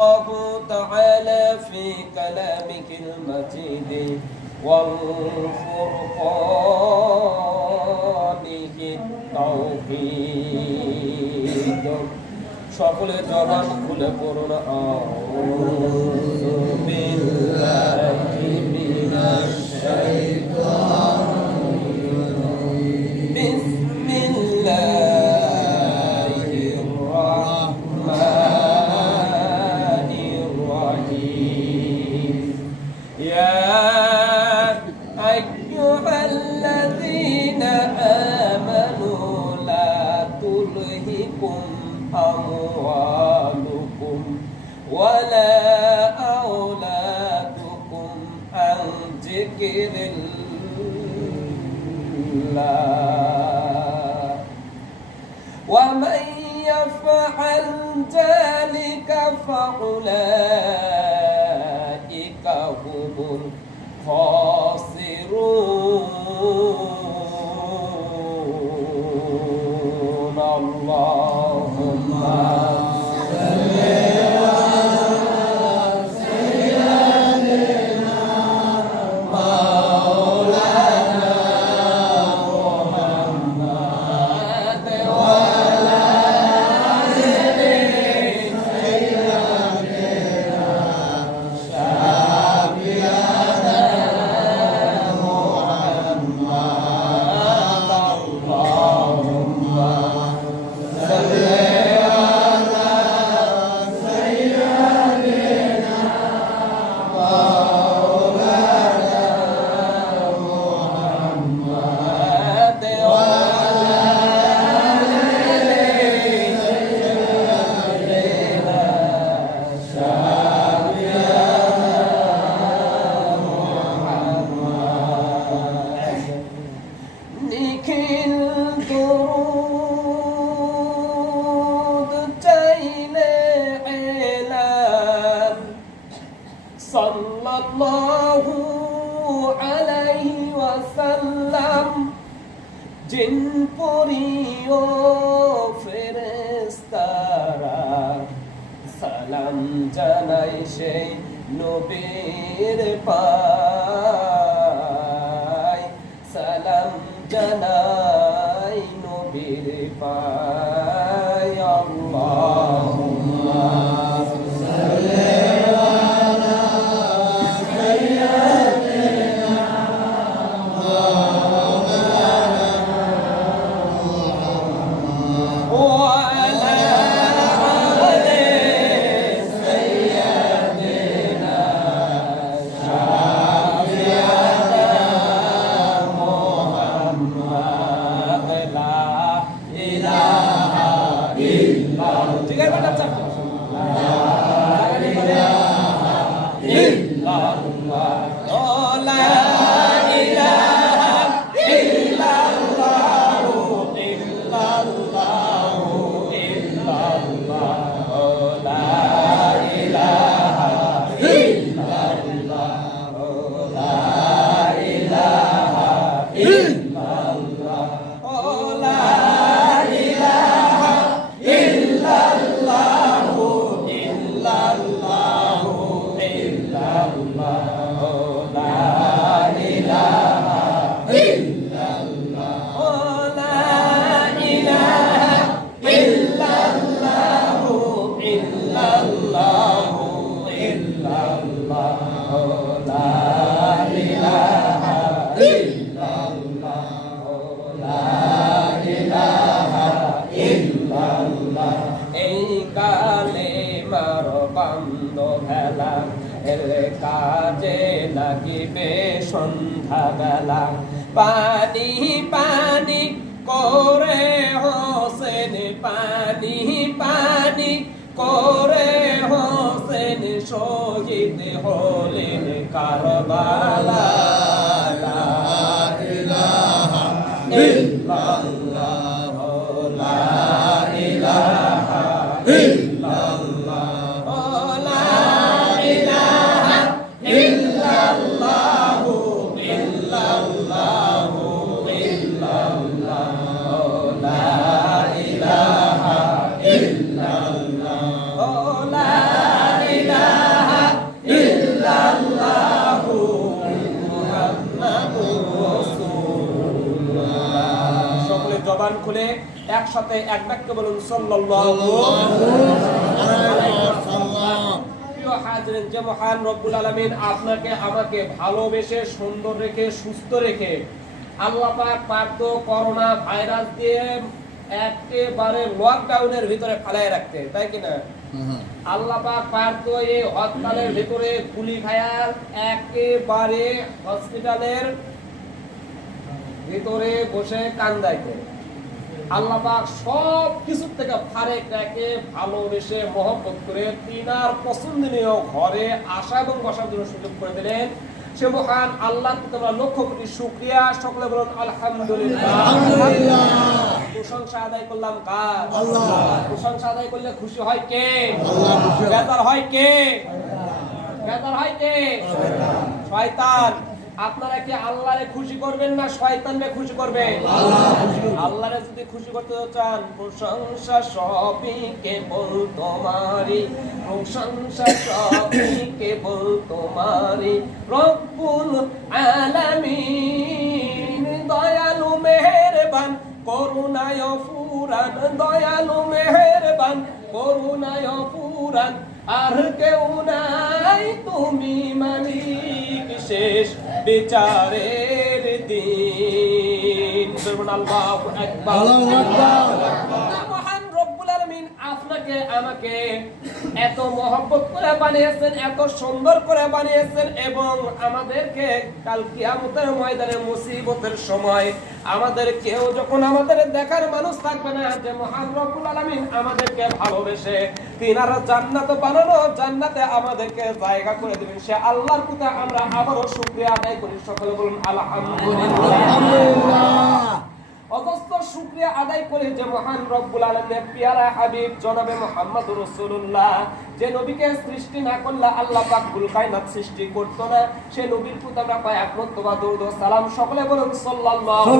الله تعالى في كلامك المجيد والفرقانه التوحيد সকলে জবান খুলে পড়ুন আউযু বিল্লাহি মিনাশ শাইতানির রাজিম বিসমিল্লাহির রাহমানির রাহিম ইয়া আইয়ুহাল্লাযীনা আমানু লা তুলহিকুম أموالكم ولا أولادكم عن ذكر الله ومن يفعل ذلك فأولئك هم الخاسرون اللهم সাল্লাল্লাহু আলাইহি ওয়াসাল্লাম জিন পরি ও ফেরেশতারা সালাম জানাই সেই নবীর পায় সালাম জানাই নবীর পায় আল্লাহুম্মা সাল্লি কাজে লাগিবে সন্ধ্যাবেলা পানি পানি করে হোসেন পানি পানি করে হোসেন শহীদ হলেন কারবালা লা ইলাহা ইল্লাল্লাহ লা ইলাহা ইল্লাল্লাহ খুলে একসাথে এক বাক্যে বলুন সাল্লাল্লাহু আলাইহি ওয়াসাল্লাম। প্রিয় হাজিরিন, যে মহান রব্বুল আলামিন আপনাকে আমাকে ভালোবেসে সুন্দর রেখে সুস্থ রেখে আল্লাহ পাক পারতো করোনা ভাইরাস দিয়ে একেবারে লকডাউনের ভিতরে ফেলায় রাখতে, তাই কিনা? আল্লাহ পাক পারতো এই হসপিটালের ভিতরে গুলি খায়ার একেবারে হসপিটালের ভিতরে বসে কান্দাইতে। আল্লাহ পাক সব কিছু থেকে ফারেক রেখে ভালোবেসে মহব্বত করে তিনার পছন্দনীয় ঘরে আসা এবং বসার জন্য সুযোগ করে দিলেন। সে মহান আল্লাহর প্রতি আমরা লক্ষ কোটি শুকরিয়া। সকলে বলুন আলহামদুলিল্লাহ। প্রশংসা আদায় করলাম কার? আল্লাহ। প্রশংসা আদায় করলে খুশি হয় কে? আল্লাহ। বেজার হয় কে? বেজার হয় কে? শয়তান। আপনারা কি আল্লাহরে খুশি করবেন না শয়তানরে খুশি করবেন? আল্লাহরে যদি খুশি করতে চান, প্রশংসা সবই কেবল তোমারই, প্রশংসা সবই কেবল তোমারই, রব্বুল আলামিন। দয়ালু মেহেরবান করুণায় ফুরান, দয়ালু মেহেরবান করুণায় ফুরান, আর কেউ নাই তুমি মালিক শেষ বিচারের দিন। আল্লাহু আকবার। মহান রব্বুল আলামিন আপনাকে আমাকে এত মহব্বত করে বানিয়েছেন, এত সুন্দর করে বানিয়েছেন এবং আমাদেরকে কাল কিয়ামতের ময়দানে মুসিবতের সময় আমাদের কেউ যখন আমাদের দেখার মানুষ থাকবে না, যে মহান রব্বুল আলামিন আমাদেরকে ভালোবেসে তিনার জান্নাত বানানো, জান্নাতে আমাদেরকে জায়গা করে দিবেন, সে আল্লাহর প্রতি আমরা আবারও শুকরিয়া আদায় করি। সকলে বলুন আলহামদুলিল্লাহ। অগস্ত শুকরিয়া আদায় করে যে মহান রব্বুল আলামিনের পেয়ারা হাবিব জনাবে মুহাম্মদুর রাসূলুল্লাহ, যে নবীকে সৃষ্টি না করলে আল্লাহ পাক কুল কায়নাত সৃষ্টি করত না, সে নবীর প্রতি আমরা পাই এক মর্তবা দরুদ ও সালাম। সকলে বলুন সাল্লাল্লাহু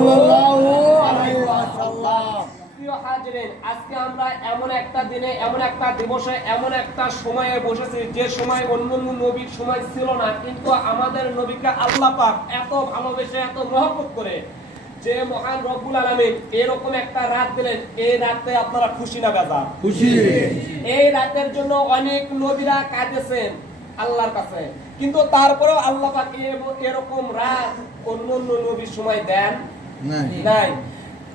আলাইহি ওয়াসাল্লাম। প্রিয় হাজিরিন, আজকে আমরা এমন একটা দিনে, এমন একটা দিবসে, এমন একটা সময়ে বসেছি যে সময় অন্যান্য নবীর সময় ছিল না, কিন্তু আমাদের নবীকে আল্লাহ পাক এত ভালোবেসে এত মহব্বত করে যে মহান রব্বুল আলামিন এরকম একটা রাত দিলেন। এই রাতে আপনারা খুশি না বেজার? খুশি। এই রাতের জন্য অনেক নবীরা কাঁদেছেন আল্লাহর কাছে, কিন্তু তারপরেও আল্লাহ পাক এরকম রাত অন্যান্য নবীর সময় দেন নাই।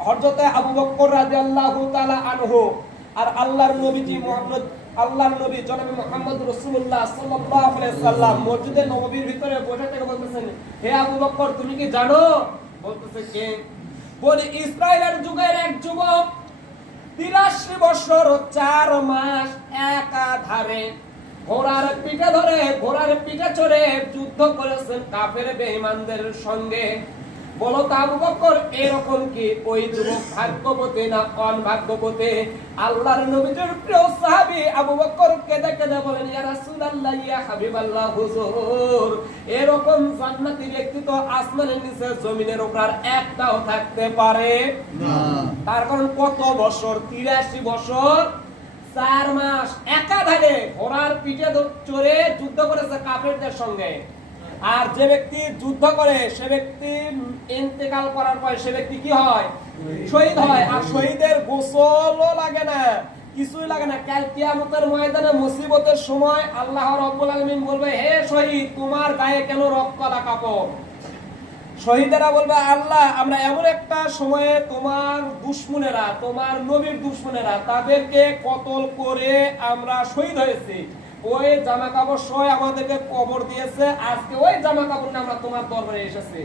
হযরত আবু বকর রাদিয়াল্লাহু তাআলা আনহু আর আল্লাহর নবীজি মুহাম্মদ, আল্লাহর নবী জনাবে মুহাম্মদ রাসূলুল্লাহ সাল্লাল্লাহু আলাইহি সাল্লাম মসজিদে নববীর ভিতরে বসে থেকে বলতেছেন, হে আবু বকর তুমি কি জানো? বলতেছে কে? বলে ইসরায়েলের যুগের এক যুবক 83 বছর 4 মাস একাধারে ঘোড়ার পিঠে ধরে, ঘোড়ার পিঠে চড়ে যুদ্ধ করেছেন কাফের বেঈমানদের সঙ্গে। বলো তো আবু বকর, এরকম কি ওই যুবক ভাগ্যবতী না অনভাগ্যবতী? আল্লাহর নবীর প্রিয় সাহাবী আবু বকর কেঁদে কেঁদে বলেন, ইয়া রাসূলুল্লাহ, ইয়া হাবিবাল্লাহ, হুজুর এরকম জান্নাতি ব্যক্তি তো আসমানের নিচে জমিনের উপর আর একটাও থাকতে পারে না। তার কারণ কত বছর? 83 বছর 4 মাস একাধারে ঘোড়ার পিঠে চড়ে যুদ্ধ করেছে কাফেরদের সঙ্গে। আর যে ব্যক্তি যুদ্ধ করে সে ব্যক্তি ইন্তেকাল করার পর সে ব্যক্তি কি হয়? শহীদ হয়। আর শহীদের গোসলও লাগে না, কিছুই লাগে না। কাল কিয়ামতের ময়দানে মুসিবতের সময় আল্লাহ রাব্বুল আলামিন বলবে, হে শহীদ, তোমার গায়ে কেন রক্ত কাপড়? শহীদেরা বলবে, আল্লাহ আমরা এমন একটা সময়ে তোমার দুশমনেরা, তোমার নবীর দুশমনেরা, তাদেরকে কতল করে আমরা শহীদ হয়েছি, ওই জামা কাপড় সহ আমাদেরকে কবর দিয়েছে, আজকে ওই জামা কাপড় নিয়ে আমরা তোমার দরবারে এসেছি।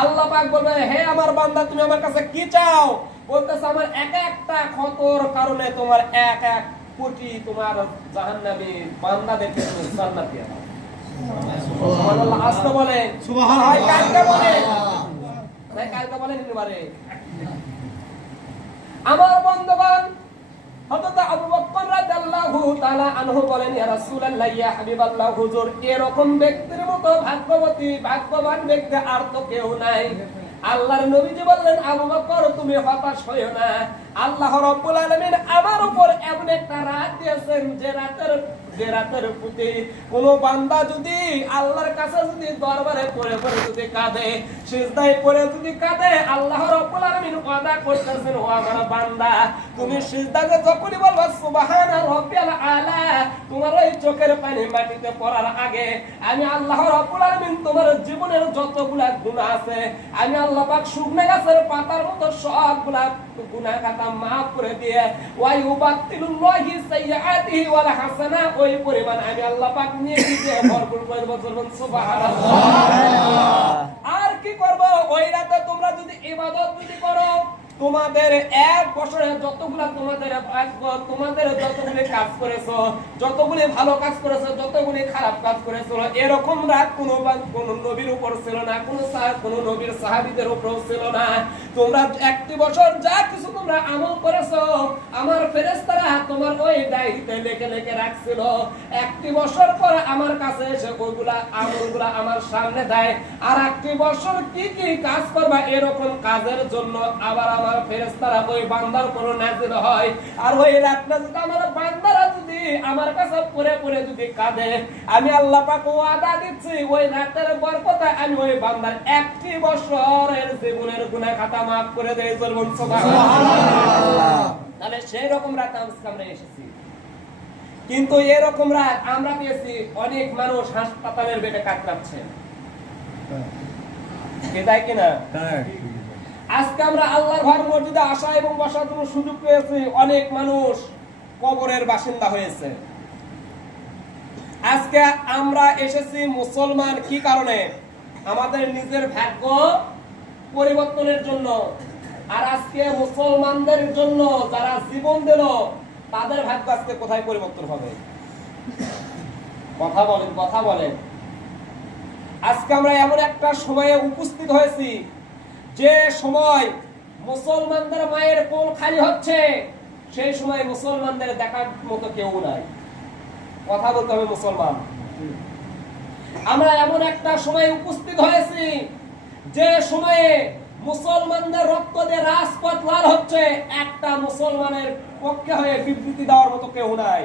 আল্লাহ পাক বলবে, হে আমার বান্দা, তুমি আমার কাছে কি চাও? বলতেছে, আমার এক একটা ক্ষতর কারণে তোমার 1 কোটি তোমার জাহান্নামী বান্দাদেরকে তুমি জান্নাত দিয়ে দাও। সুবহানাল্লাহ। আসতে বলে সুবহানাল্লাহ। কালকে বলে তাই কালকে বলেন এবারে আমার বন্ধুগণ, হযরত আবু বকর রাদিয়াল্লাহু তাআলা আনহু বলেন, ইয়া রাসূলুল্লাহ, ইয়া হাবিবাল্লাহ, হুজুর এরকম ব্যক্তির মতো ভাগ্যবতী, ভাগ্যবান ব্যক্তি আর তো কেউ নাই। আল্লাহর নবীজি বললেন, আবু বকর তুমি হতাশ হইও না, আল্লাহ রাব্বুল আলামিন আমার উপর এমন একটা রাত দিয়েছেন যে রাতের যে রাতের প্রতি কোন বান্দা যদি আল্লাহর কাছে যদি দরবারে পড়ে পড়ে যদি কাঁদে, সিজদায় পড়ে যদি কাঁদে, আল্লাহ রাব্বুল আলামিন ওয়াদা করতেছেন, ও আমার বান্দা তুমি সিজদাতে যখনই বলবা সুবহানা রাব্বিয়াল আলা, তোমার ওই চোখের পানি মাটিতে পড়ার আগে আমি আল্লাহ রাব্বুল আলামিন তোমার জীবনের যতগুলা গুনাহ আছে আমি আল্লাহ পাক শুকনো গাছের পাতার মতো সবগুলা গুনাহ খাতা maaf করে দিয়ে ওয়া ইউবাতিলুল্লাহি সাইয়্যাতিহি ওয়াল হাসানা, ওই পরিমাণ আমি আল্লাহ পাক নিয়ে দিয়ে ভরপুর করে বলবেন সুবহানাল্লাহ। আর কি করব, ওই রাতে তোমরা যদি ইবাদত যদি করো, তোমাদের এক বছরে যতগুলা তোমাদের যতগুলি কাজ করেছো, যতগুলি ভালো কাজ করেছো, যতগুলি খারাপ কাজ করেছো, এরকম রাত কোন নবীর উপর ছিল না, কোন নবীর সাহাবীদের উপর ছিল না। তোমরা একটি বছর যা কিছু তোমরা আমল করেছো আমার ফেরেশতারা তোমার ওই ডায়েরিতে লিখে লিখে রাখছিল। একটি বছর পর আমার কাছে এসে ওইগুলা আমলগুলা আমার সামনে দেয়, আর একটি বছর কি কি কাজ করবা এরকম কাজের জন্য আবার আমার ফেরেশতারা ওই বান্দার উপর নাযিল হয়। আর ওই রাতটা যদি আমার বান্দারা যদি আমার কাছে পড়ে পড়ে যদি কাঁদে, আমি আল্লাহ পাক ওয়াদা দিচ্ছি ওই রাতের বরকতে আমি ওই বান্দার একটি বছরের জীবনের গুনাহ খাতা maaf করে দেই। বলুন সুবহানাল্লাহ। তাহলে সেই রকম রাত আমরা এসেছি, কিন্তু এরকম রাত আমরা পেয়েছি অনেক মানুষ হাসপাতালের বেডে কাতরাচ্ছে, কে তাই কিনা? আজকে আমরা আল্লাহর ঘর মসজিদে আসা এবং বসার জন্য সুযোগ পেয়েছি, অনেক মানুষ কবরের বাসিন্দা হয়েছে। আজকে আমরা এসেছি মুসলমান কি কারণে? আমাদের নিজের ভাগ্য পরিবর্তনের জন্য। আর আজকে মুসলমানদের জন্য যারা জীবন দিল তাদের ভাগ্য আজকে কোথায় পরিবর্তন হবে? কথা বলেন, কথা বলেন। আজকে আমরা এমন একটা সময়ে উপস্থিত হয়েছি যে সময় মুসলমানদের মায়ের কোল খালি হচ্ছে, সেই সময় মুসলমানদের দেখার মতো কেউ নাই। কথা বলতে হবে মুসলমান। আমরা এমন একটা সময় উপস্থিত হয়েছি যে সময়ে মুসলমানদের রক্ত দিয়ে রাজপথ লাল হচ্ছে, একটা মুসলমানের পক্ষে হয়ে বিবৃতি দেওয়ার মতো কেউ নাই।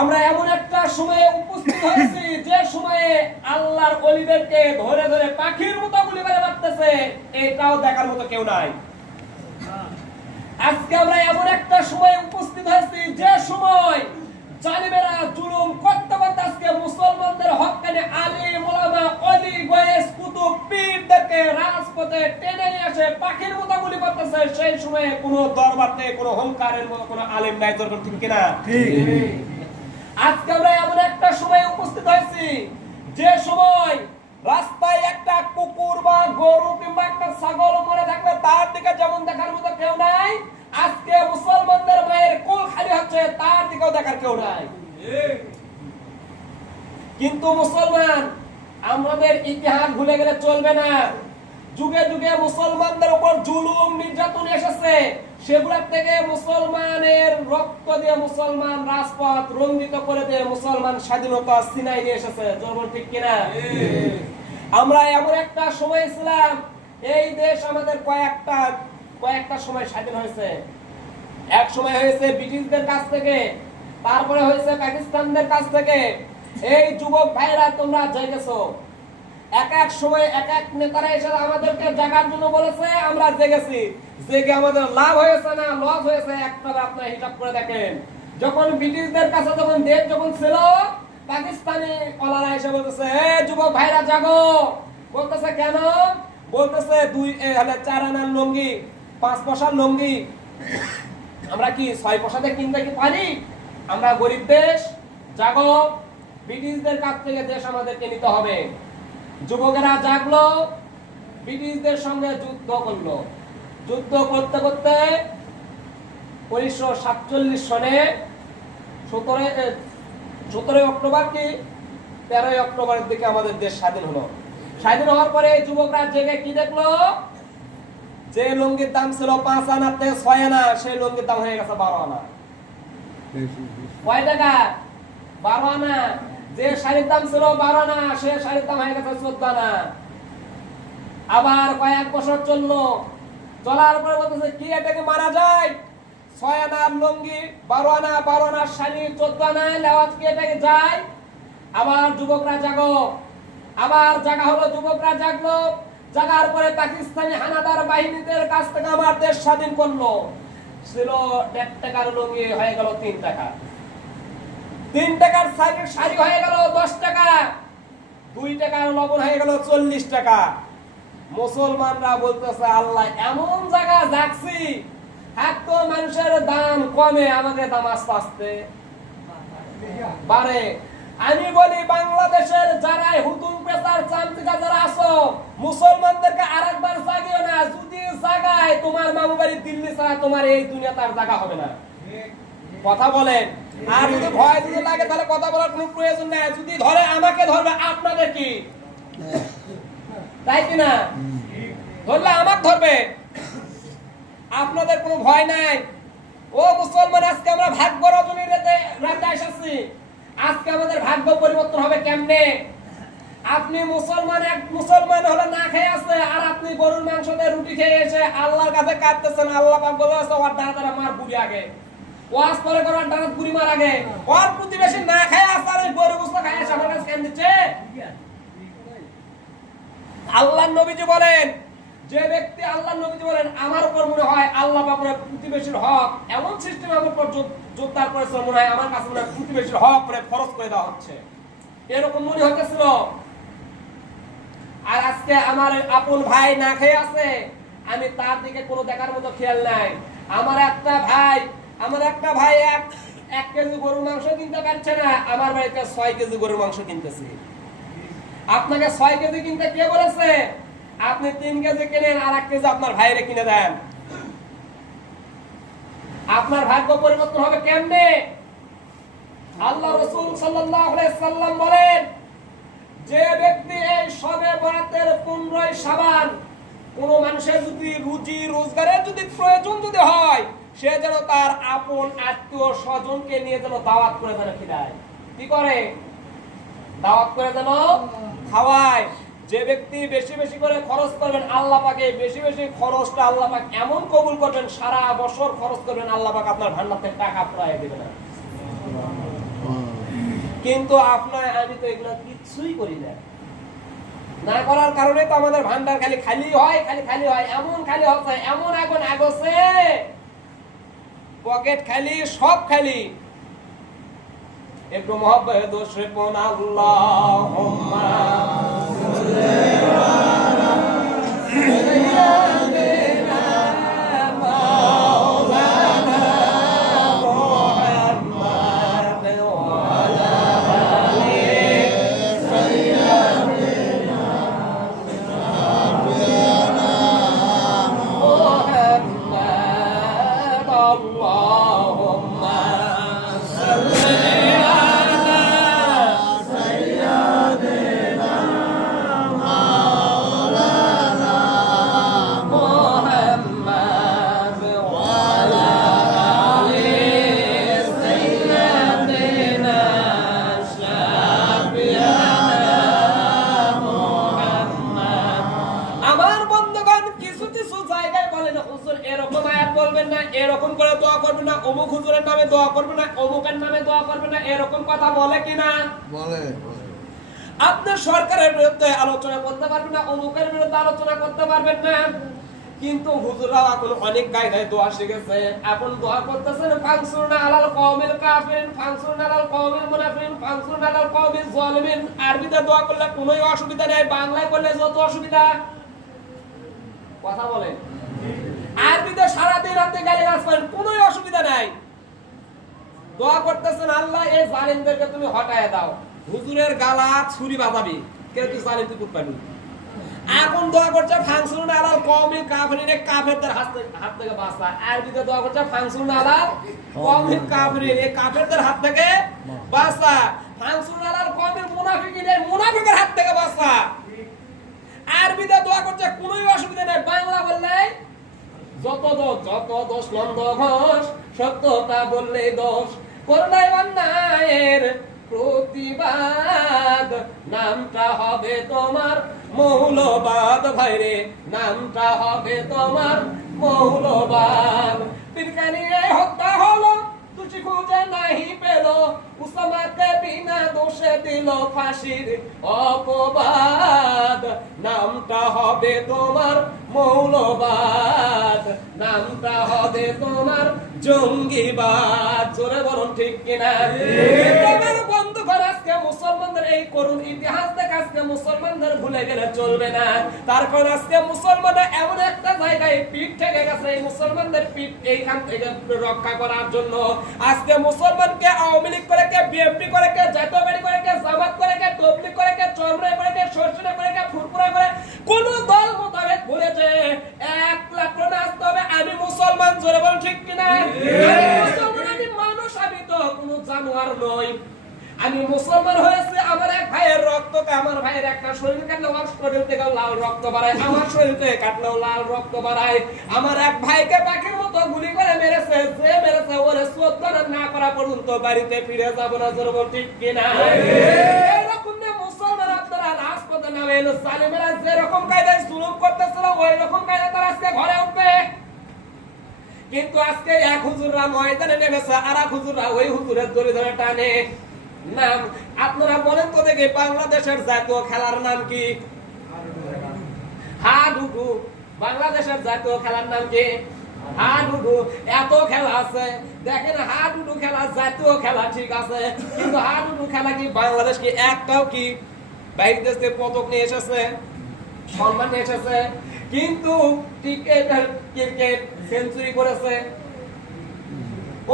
আমরা এমন একটা সময়ে উপস্থিত হয়েছি যে সময়ে আল্লাহর ওলিদেরকে ধরে ধরে পাখির মতো গুলি করে মারতেছে, এটাও দেখার মতো কেউ নাই। আজকে আমরা এমন একটা সময়ে উপস্থিত হয়েছি যে সময় জালিমেরা জুলুম করতে করতে আজকে মুসলমানদের হক্কানি আলিম ওলামা ওলি গয়েস কুতুব পীরদেরকে রাজপথে টেনে নিয়ে আসে পাখির মতো গুলি করতেছে। সেই সময়ে কোনো দরবারে কোনো অহংকারের মতো কোনো আলেম নাই। দরবার ঠিক কিনা? ঠিক। আজকে আমরা এমন একটা সময় উপস্থিত হয়েছি যে সময় রাস্তায় একটা কুকুর বা গরু কিংবা একটা ছাগল মরে থাকলে তার দিকে যেমন দেখার মতো কেউ নাই, আজকে মুসলমানদের মায়ের কোল খালি হচ্ছে তার দিকেও দেখার কেউ নাই। কিন্তু মুসলমান আমাদের ইতিহাস ভুলে গেলে চলবে না। যুগে যুগে মুসলমানদের উপর জুলুম নির্যাতন এসেছে, সেগুলোর থেকে মুসলমানের রক্ত দিয়ে মুসলমান রাজপথ রঞ্জিত করে দিয়ে মুসলমান স্বাধীনতা ছিনাই নিয়ে এসেছে। জোর ঠিক কিনা? আমরা এমন একটা সময় ছিলাম, এই দেশ আমাদের কয়েকটা সময় স্বাধীন হয়েছে। এক সময় হয়েছে ব্রিটিশদের কাছ থেকে, তারপরে হয়েছে পাকিস্তানদের কাছ থেকে। এই যুবক ভাইরা তোমরা জেগেছো, এক এক সময় এক এক নেতারা এসে আমাদেরকে জাগার জন্য বলেছে, আমরা জেগেছি। জেগে আমাদের লাভ হয়েছে না লস হয়েছে একটা আপনারা হিসাব করে দেখেন। যখন ব্রিটিশদের কাছে যখন দেশ যখন ছিল, পাকিস্তানি ওলারা এসে বলতেছে, যুবক ভাইরা জাগো। বলতেছে কেন? বলতেছে 4 আনার লুঙ্গি 5 পয়সার লুঙ্গি আমরা কি 6 পয়সাতে কিনতে কি পারি? আমরা গরিব দেশ, জাগো, ব্রিটিশদের কাছ থেকে দেশ আমাদেরকে নিতে হবে। যুবকেরা জাগলো, ব্রিটিশদের সঙ্গে যুদ্ধ করলো। যুদ্ধ করতে করতে 1947 সনে 17 অক্টোবর কি 13 অক্টোবরের দিকে আমাদের দেশ স্বাধীন হলো। স্বাধীন হওয়ার পরে যুবকরা জেগে কি দেখলো? যে লুঙ্গির দাম ছিল 5 আনাতে 6 আনা, সেই লুঙ্গির দাম হয়ে গেছে 12 আনা। কয় টাকা? 12 আনা। যে শাড়ির দাম ছিল 12 আনা, সে শাড়ির দাম হয়ে গেছে 14 আনা। আবার কয়েক বছর চললো, চলার পরে বলতেছে কি এটাকে মারা যায়? 6 আনার লুঙ্গি, 12 আনা, 12 আনার শাড়ি, 14 আনা লেওয়াজ কেটে যায়। আবার যুবকরা জাগো, আবার জাগা হলো, যুবকরা জাগলো। জাগার পরে পাকিস্তানি হানাদার বাহিনীদের কাছ থেকে আমার দেশ স্বাধীন করলো। ছিল 1.5 টাকার লুঙ্গি, হয়ে গেল 3 টাকা। 3 টাকার শাড়ি হয়ে গেল 10 টাকা। 2 টাকার লবণ হয়ে গেল 40 টাকা। মুসলমানরা বলতেছে আল্লাহ এমন জায়গা যাচ্ছি, এত মানুষের দাম কমে, আমাদের দাম আস্তে আস্তে বাড়ে। আমি বলি বাংলাদেশের যারা হুতুম পেশার চামচিকা যারা আছো, মুসলমানদেরকে আরেকবার জাগিও না। যদি জাগায় তোমার মামু বাড়ি দিল্লি ছাড়া তোমার এই দুনিয়া তার জায়গা হবে না। কথা বলেন। আর যদি ভয় যদি লাগে তাহলে কথা বলার কোনো প্রয়োজন নেই। যদি ধরে আমাকে ধরবে, আপনাদের কি তাই কিনা? ধরলে আমাকে ধরবে, আপনাদের কোনো ভয় নাই। ও মুসলমান, আজকে আমরা ভাগ্য রজনীর রাতে এসেছি। আজকে আমাদের ভাগ্য পরিবর্তন হবে কেমনে? আপনি মুসলমান হলে না খেয়ে আছে, আর আপনি গরুর মাংস দিয়ে রুটি খেয়ে এসে আল্লাহর কাছে কাঁদতেছেন। আল্লাহ পাক বলেছে ওর দাঁড়া মার বুড়ি আগে, ওয়াজ করে করার দাঁড়া বুড়ি মার আগে। ওর প্রতিবেশী না খেয়ে আছে, আর গরু গোশত খায় এসে আমার কাছে কেন দিচ্ছে? আল্লাহর নবীজি বলেন, যে ব্যক্তি আল্লাহর নবীজি বলেন আমার উপর মনে হয় আল্লাহ পাক প্রতিবেশীর হক এমন সিস্টেম আমার উপর জোরদার করেছে, মনে হয় আমার কাছে মনে হয় প্রতিবেশীর হক করে ফরজ করে দেওয়া হচ্ছে, এরকম মনে হতেছিল। আর আজকে আমার আপন ভাই না খেয়ে আছে, আমি তার দিকে কোনো দেখার মতো খেয়াল নাই। আমার একটা ভাই 1 কেজি গরুর মাংস কিনতে পারছে না, আমার বাড়িতে 6 কেজি গরুর মাংস কিনতেছি। আপনাকে 6 কেজি কিনতে কে বলেছে? আপনি 3 কেজি কিনেন, আর 1 কেজি আপনার ভাইরে কিনে দেন। আপনার ভাগ্য পরিবর্তন হবে কেমনে? আল্লাহ রাসূল সাল্লাল্লাহু আলাইহি সাল্লাম বলেন, যে ব্যক্তি এই শবে বরাতের 15 শাবান কোন মানুষের যদি রুজি রোজগারের যদি প্রয়োজন যদি হয়, সে যেন তার আপন আত্মীয় স্বজনকে নিয়ে যেন দাওয়াত করে যেন খিলায়। কি করে? দাওয়াত করে যেন খাওয়ায়। যে ব্যক্তি বেশি বেশি করে খরচ করবেন, আল্লাহ পাকে বেশি বেশি খরচটা আল্লাহ পাক এমন কবুল করবেন, সারা বছর খরচ করবেন, আল্লাহ পাক আপনার ভান্ডার থেকে টাকা প্রায় দেবে না। কিন্তু আপনার আমি তো এগুলো কিছুই করি না। না করার কারণে তো আমাদের ভান্ডার খালি হয়, খালি হয়, এমন খালি হচ্ছে, এমন এখন আগছে পকেট খালি, সব খালি। একটু মহব্বতে দোষে কোন আল্লাহুম্মা এরকম করে দোয়া করবে না, অমুক হুজুরের নামে দোয়া করবে না, অমুকের নামে দোয়া করবে না, এরকম কথা বলে কিনা? বলে। আপনার সরকারের বিরুদ্ধে আলোচনা করতে পারবেন না, অমুকের বিরুদ্ধে আলোচনা করতে পারবেন না। কিন্তু হুজুররা এখন অনেক গায়ে দোয়া শিখেছে। এখন দোয়া করতেছেন ফানসুরনা আলাল কওমিল কাফিরিন, ফানসুরনা আলাল কওমিল মুনাফিকিন, ফানসুরনা আলাল কওমিল জালিমিন। আরবিতে দোয়া করলে কোনো অসুবিধা নেই, বাংলায় করলে যত অসুবিধা। কথা বলেন। আরবিতে সারা দিন আপনি গালিগালাজ করেন, কোনো অসুবিধা নাই। দোয়া করতেছেন আল্লাহ এই জালিমদেরকে তুমি হটায় দাও। হুজুরের গালা ছুরি বাজাবি, কে তুই জালিম তুই পাবি। এখন দোয়া করছে ফানসুরনা আলাল কওমিল কাফিরিন, কাফেরদের হাত থেকে বাঁচা। আরবিতে দোয়া করছে ফানসুরনা আলাল কওমিল কাফিরিন, কাফেরদের হাত থেকে বাঁচা। ফানসুরনা আলাল কওমিল মুনাফিকিন, মুনাফিকের হাত থেকে বাঁচা। আরবিতে দোয়া করছে কোনো অসুবিধা নেই, বাংলা বললে যত দোষ নন্দ ঘোষ, সত্যতা বললে দোষ, করলে অন্যায়ের প্রতিবাদ। নামটা হবে তোমার মৌলবাদ ভাইরে, নামটা হবে তোমার মৌলবাদ। পিলখানিয়ে হত্যা হলো, দোষী খুঁজে নাহি পেল, উসামাকে বিনা দোষে দিল ফাঁসির অপবাদ। নামটা হবে তোমার মৌলবাদ, নামটা হবে তোমার জঙ্গিবাদ। জোরে বলুন ঠিক কিনা? তোমার বন্ধুগণ, আজকে মুসলমানদের এই করুণ ইতিহাস দেখে আজকে মুসলমানদের ভুলে গেলে চলবে না। তারপর আজকে মুসলমানরা এমন একটা জায়গায় পিঠ থেকে গেছে, এই মুসলমানদের পিঠ এইখান থেকে রক্ষা করার জন্য আজকে মুসলমানকে আওয়ামী লীগ করে, কে বিএনপি করে, কে জাতীয়বাদী করে, কে জামাত করে, কে তবলিগ করে, কে চরমরাই করে, কে সরসিনা করে, কে ফুরফুরা করে, কোন দল মোতাবেক বলেছে এক লাখ আসতে হবে আমি মুসলমান। জোরে বলুন ঠিক কিনা? আমি মানুষ, আমি তো কোনো জানোয়ার নই। আমি মুসলমান হয়েছে, আমার এক ভাইয়ের রক্তকে, আমার ভাইয়ের একটা শরীর কাটলে আমার শরীর থেকে লাল রক্ত বাড়ায়, আমার শরীর থেকে কাটলেও লাল রক্ত বাড়ায়। আমার এক ভাইকে পাখির মতো গুলি করে মেরেছে, যে মেরেছে ওরে শ্রদ্ধা না করা পর্যন্ত বাড়িতে ফিরে যাবো না। জোরে বলুন ঠিক কিনা? এরকম মুসলমান আপনারা রাজপথে নামে এলো, জালেমেরা যেরকম কায়দায় জুলুম করতেছিল ওই রকম কায়দায় তারা আজকে ঘরে উঠবে। কিন্তু আজকে এক হুজুররা ময়দানে নেমেছে, আর এক হুজুররা ওই হুজুরের দড়ি ধরে টানে। নাম আপনারা বলেন তো দেখি, বাংলাদেশের জাতীয় খেলার নাম কি? হাডুডু। বাংলাদেশের জাতীয় খেলার নাম কি? হাডুডু। এত খেলা আছে, দেখেন হাডুডু খেলা জাতীয় খেলা, ঠিক আছে, কিন্তু হাডুডু খেলা কি বাংলাদেশ কি একটাও কি বাইরে দেশ থেকে পদক নিয়ে এসেছে, সম্মান নিয়ে এসেছে? কিন্তু ক্রিকেট সেঞ্চুরি করেছে,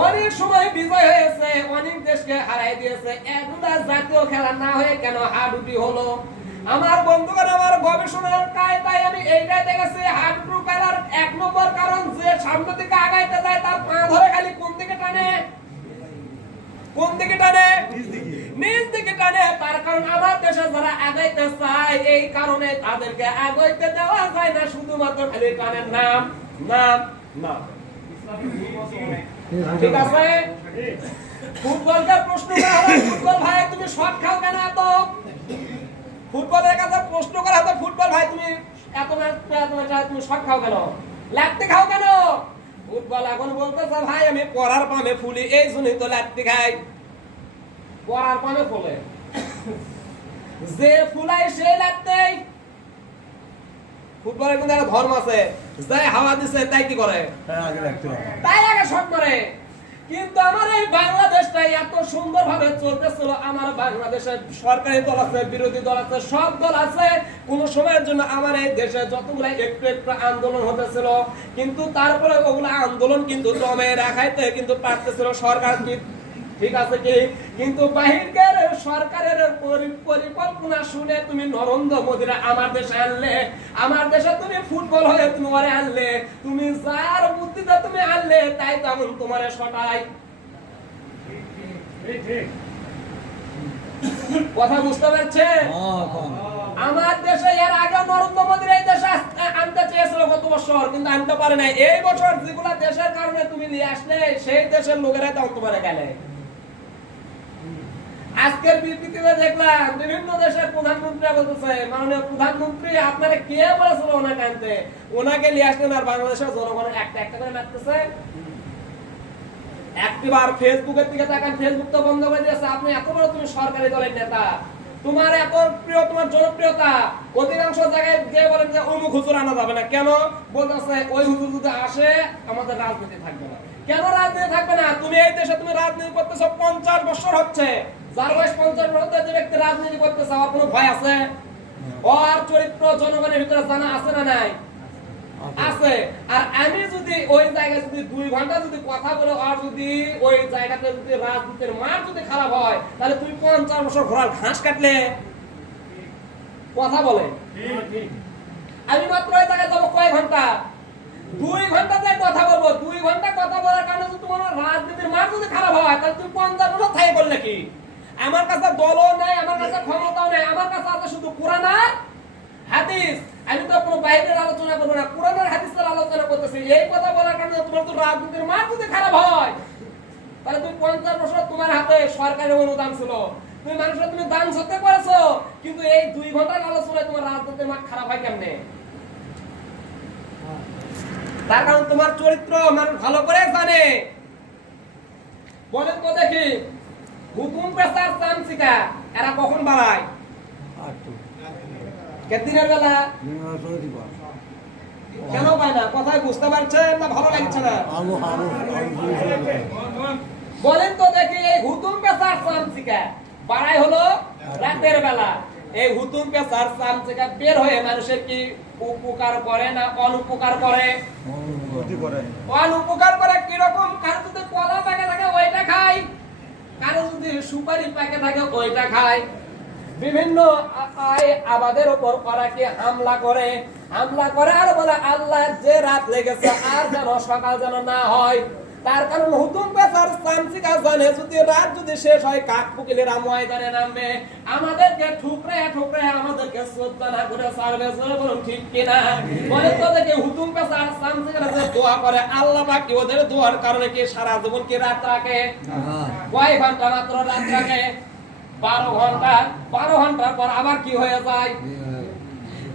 অনেক সময় বিজয় হয়েছে, অনেক দেশকে হারাই দিয়েছে। এগুলা জাতীয় খেলা না হয়ে কেন হাডুডু হলো? আমার বন্ধুগণ, আমার গবেষণার কায়দায় আমি এইটাই দেখেছি, হাডুডু খেলার এক নম্বর কারণ, যে সামনে দিকে আগাইতে যায় তার পা ধরে খালি কোন দিকে টানে? কোন দিকে টানে? নিজ দিকে টানে। তার কারণ আমার দেশে যারা আগাইতে চায়, এই কারণে তাদেরকে আগাইতে দেওয়া যায় না, শুধুমাত্র খালি টানের নাম নাম নাম। ঠিক আছে? ফুটবলকে প্রশ্ন করা হয়, ফুটবল ভাই তুমি শট খাও কেন এত? ফুটবলের কাছে প্রশ্ন করা হয়, ফুটবল ভাই তুমি এত ম্যাচ তুমি শট খাও কেন, লাত্তি খাও কেন? ফুটবল এখন বলতেছে ভাই আমি পড়ার পামে ফুলি, এই জন্যই তো লাত্তি খাই। পড়ার পামে ফুলে, যে ফুলাই সে লাত্তি। ফুটবলের কিন্তু একটা ধর্ম আছে, যাই হাওয়া দিছে তাই কি করে? তাই আগে শট মারে। কিন্তু আমার এই বাংলাদেশটা এত সুন্দর ভাবে চলতেছিল, আমার বাংলাদেশের সরকারি দল আছে, বিরোধী দল আছে, সব দল আছে। কোন সময়ের জন্য আমার এই দেশে যতগুলা একটু একটু আন্দোলন হতেছিল, কিন্তু তারপরে ওগুলা আন্দোলন কিন্তু দমে রাখাইতে কিন্তু পারতেছিল সরকার, কি ঠিক আছে কি? কিন্তু বাহিরের সরকারের পরিকল্পনা শুনে তুমি নরেন্দ্র মোদীরা আমার দেশে আনলে, আমার দেশে তুমি ফুটবল হয়ে তুমি ওরে আনলে, তুমি যার বুদ্ধিতে তুমি আনলে তাই তেমন তোমার সটাই। কথা বুঝতে পারছেন? আমার দেশে এর আগে নরেন্দ্র মোদীর এই দেশে আনতে চেয়েছিল গত বছর, কিন্তু আনতে পারে নাই। এই বছর যেগুলা দেশের কারণে তুমি নিয়ে আসলে, সেই দেশের লোকেরা তো আনতে পারে গেলে। আজকের বিবৃতিতে দেখলাম বিভিন্ন দেশের প্রধানমন্ত্রী বলতেছে, মাননীয় প্রধানমন্ত্রী আপনারা কে বলেছিল ওনাকে আনতে, ওনাকে নিয়ে আসলেন আর বাংলাদেশের জনগণের একটা একটা করে মারতেছে। একবার ফেসবুকের দিকে তাকান, ফেসবুক তো বন্ধ করে দিয়েছে। আপনি এত বড় তুমি সরকারি দলের নেতা, তোমার এত প্রিয়, তোমার জনপ্রিয়তা, অধিকাংশ জায়গায় যে বলেন যে অমুক হুজুর আনা যাবে না, কেন বলতেছে ওই হুজুর যদি আসে আমাদের রাজনীতি থাকবে না। কেন রাজনীতি থাকবে না? তুমি এই দেশে তুমি রাজনীতি করতেছো 50 বছর হচ্ছে, যার বয়স 50 বছর যে ব্যক্তি রাজনীতি করতেছে, আমার কোনো ভয় আছে? ওর চরিত্র জনগণের ভিতরে জানা আছে না নাই? আছে। আর আমি যদি ওই জায়গায় যদি 2 ঘন্টা যদি কথা বলে, আর যদি ওই জায়গাতে যদি রাজনীতির মান যদি খারাপ হয়, তাহলে তুমি 50 বছর ঘোড়ার ঘাস কাটলে কথা বলে। আমি মাত্র ওই জায়গায় যাবো কয় ঘন্টা? 2 ঘন্টা যে কথা বলবো, 2 ঘন্টা কথা বলার কারণে যদি তোমার রাজনীতির মান যদি খারাপ হয়, তাহলে তুমি 50 বছর থাই বললে কি? আমার কাছে দলও নেই, আমার কাছে ক্ষমতাও নেই, আমার কাছে আছে শুধু কোরআন আর হাদিস। আমি তো কোনো বাইরের আলোচনা করবো না, কোরআন আর হাদিসের আলোচনা করতেছি। এই কথা বলার কারণে তোমার তো রাজনীতির মান যদি খারাপ হয়, তাহলে তুমি 50 বছর তোমার হাতে সরকারি অনুদান ছিল, তুমি মানুষের তুমি দান সত্যি করেছো, কিন্তু এই 2 ঘন্টার আলোচনায় তোমার রাজনীতির মান খারাপ হয় কেমনে? তার কারণ তোমার চরিত্র মানুষ ভালো করে জানে। বলেন তো দেখি, হুকুম পেশার চামচিকা এরা কখন বাড়ায়? দিনের বেলা। কেন পায় না? কথায় বুঝতে পারছেন না? ভালো লাগছে না? বলেন তো দেখি, এই হুতুম পেশার চামচিকা বাড়ায় হলো রাতের বেলা। এই হুতুম পেশার চামচিকা বের হয়ে মানুষের কি উপকার করে না অনুপকার করে? অনুপকার করে। কিরকম? কারো যদি কলা পাকে থাকে ওইটা খায়, কারো যদি সুপারি পাকে থাকে ওইটা খায়। বিভিন্ন আবাদের উপর ওরা কি হামলা করে আর বলে আল্লাহ যে রাত লেগেছে আর যেন সকাল যেন না হয়। তার কারণ হুতুম পেশার চামচিকা জানে যদি রাত যদি শেষ হয় কাক পুকিলেরা ময়দানে নামবে, আমাদেরকে ঠুকরে আমাদেরকে শ্রদ্ধা না করে ছাড়বে। বলুন ঠিক কিনা? বলে তো দেখে হুতুম পেশার চামচিকারা যে দোয়া করে আল্লাহ পাক কি ওদের দোয়ার কারণে কি সারা জীবন কি রাত রাখে? কয় ঘন্টা মাত্র রাত রাখে? 12 ঘন্টা। 12 ঘন্টার পর আবার কি হয়ে যায়?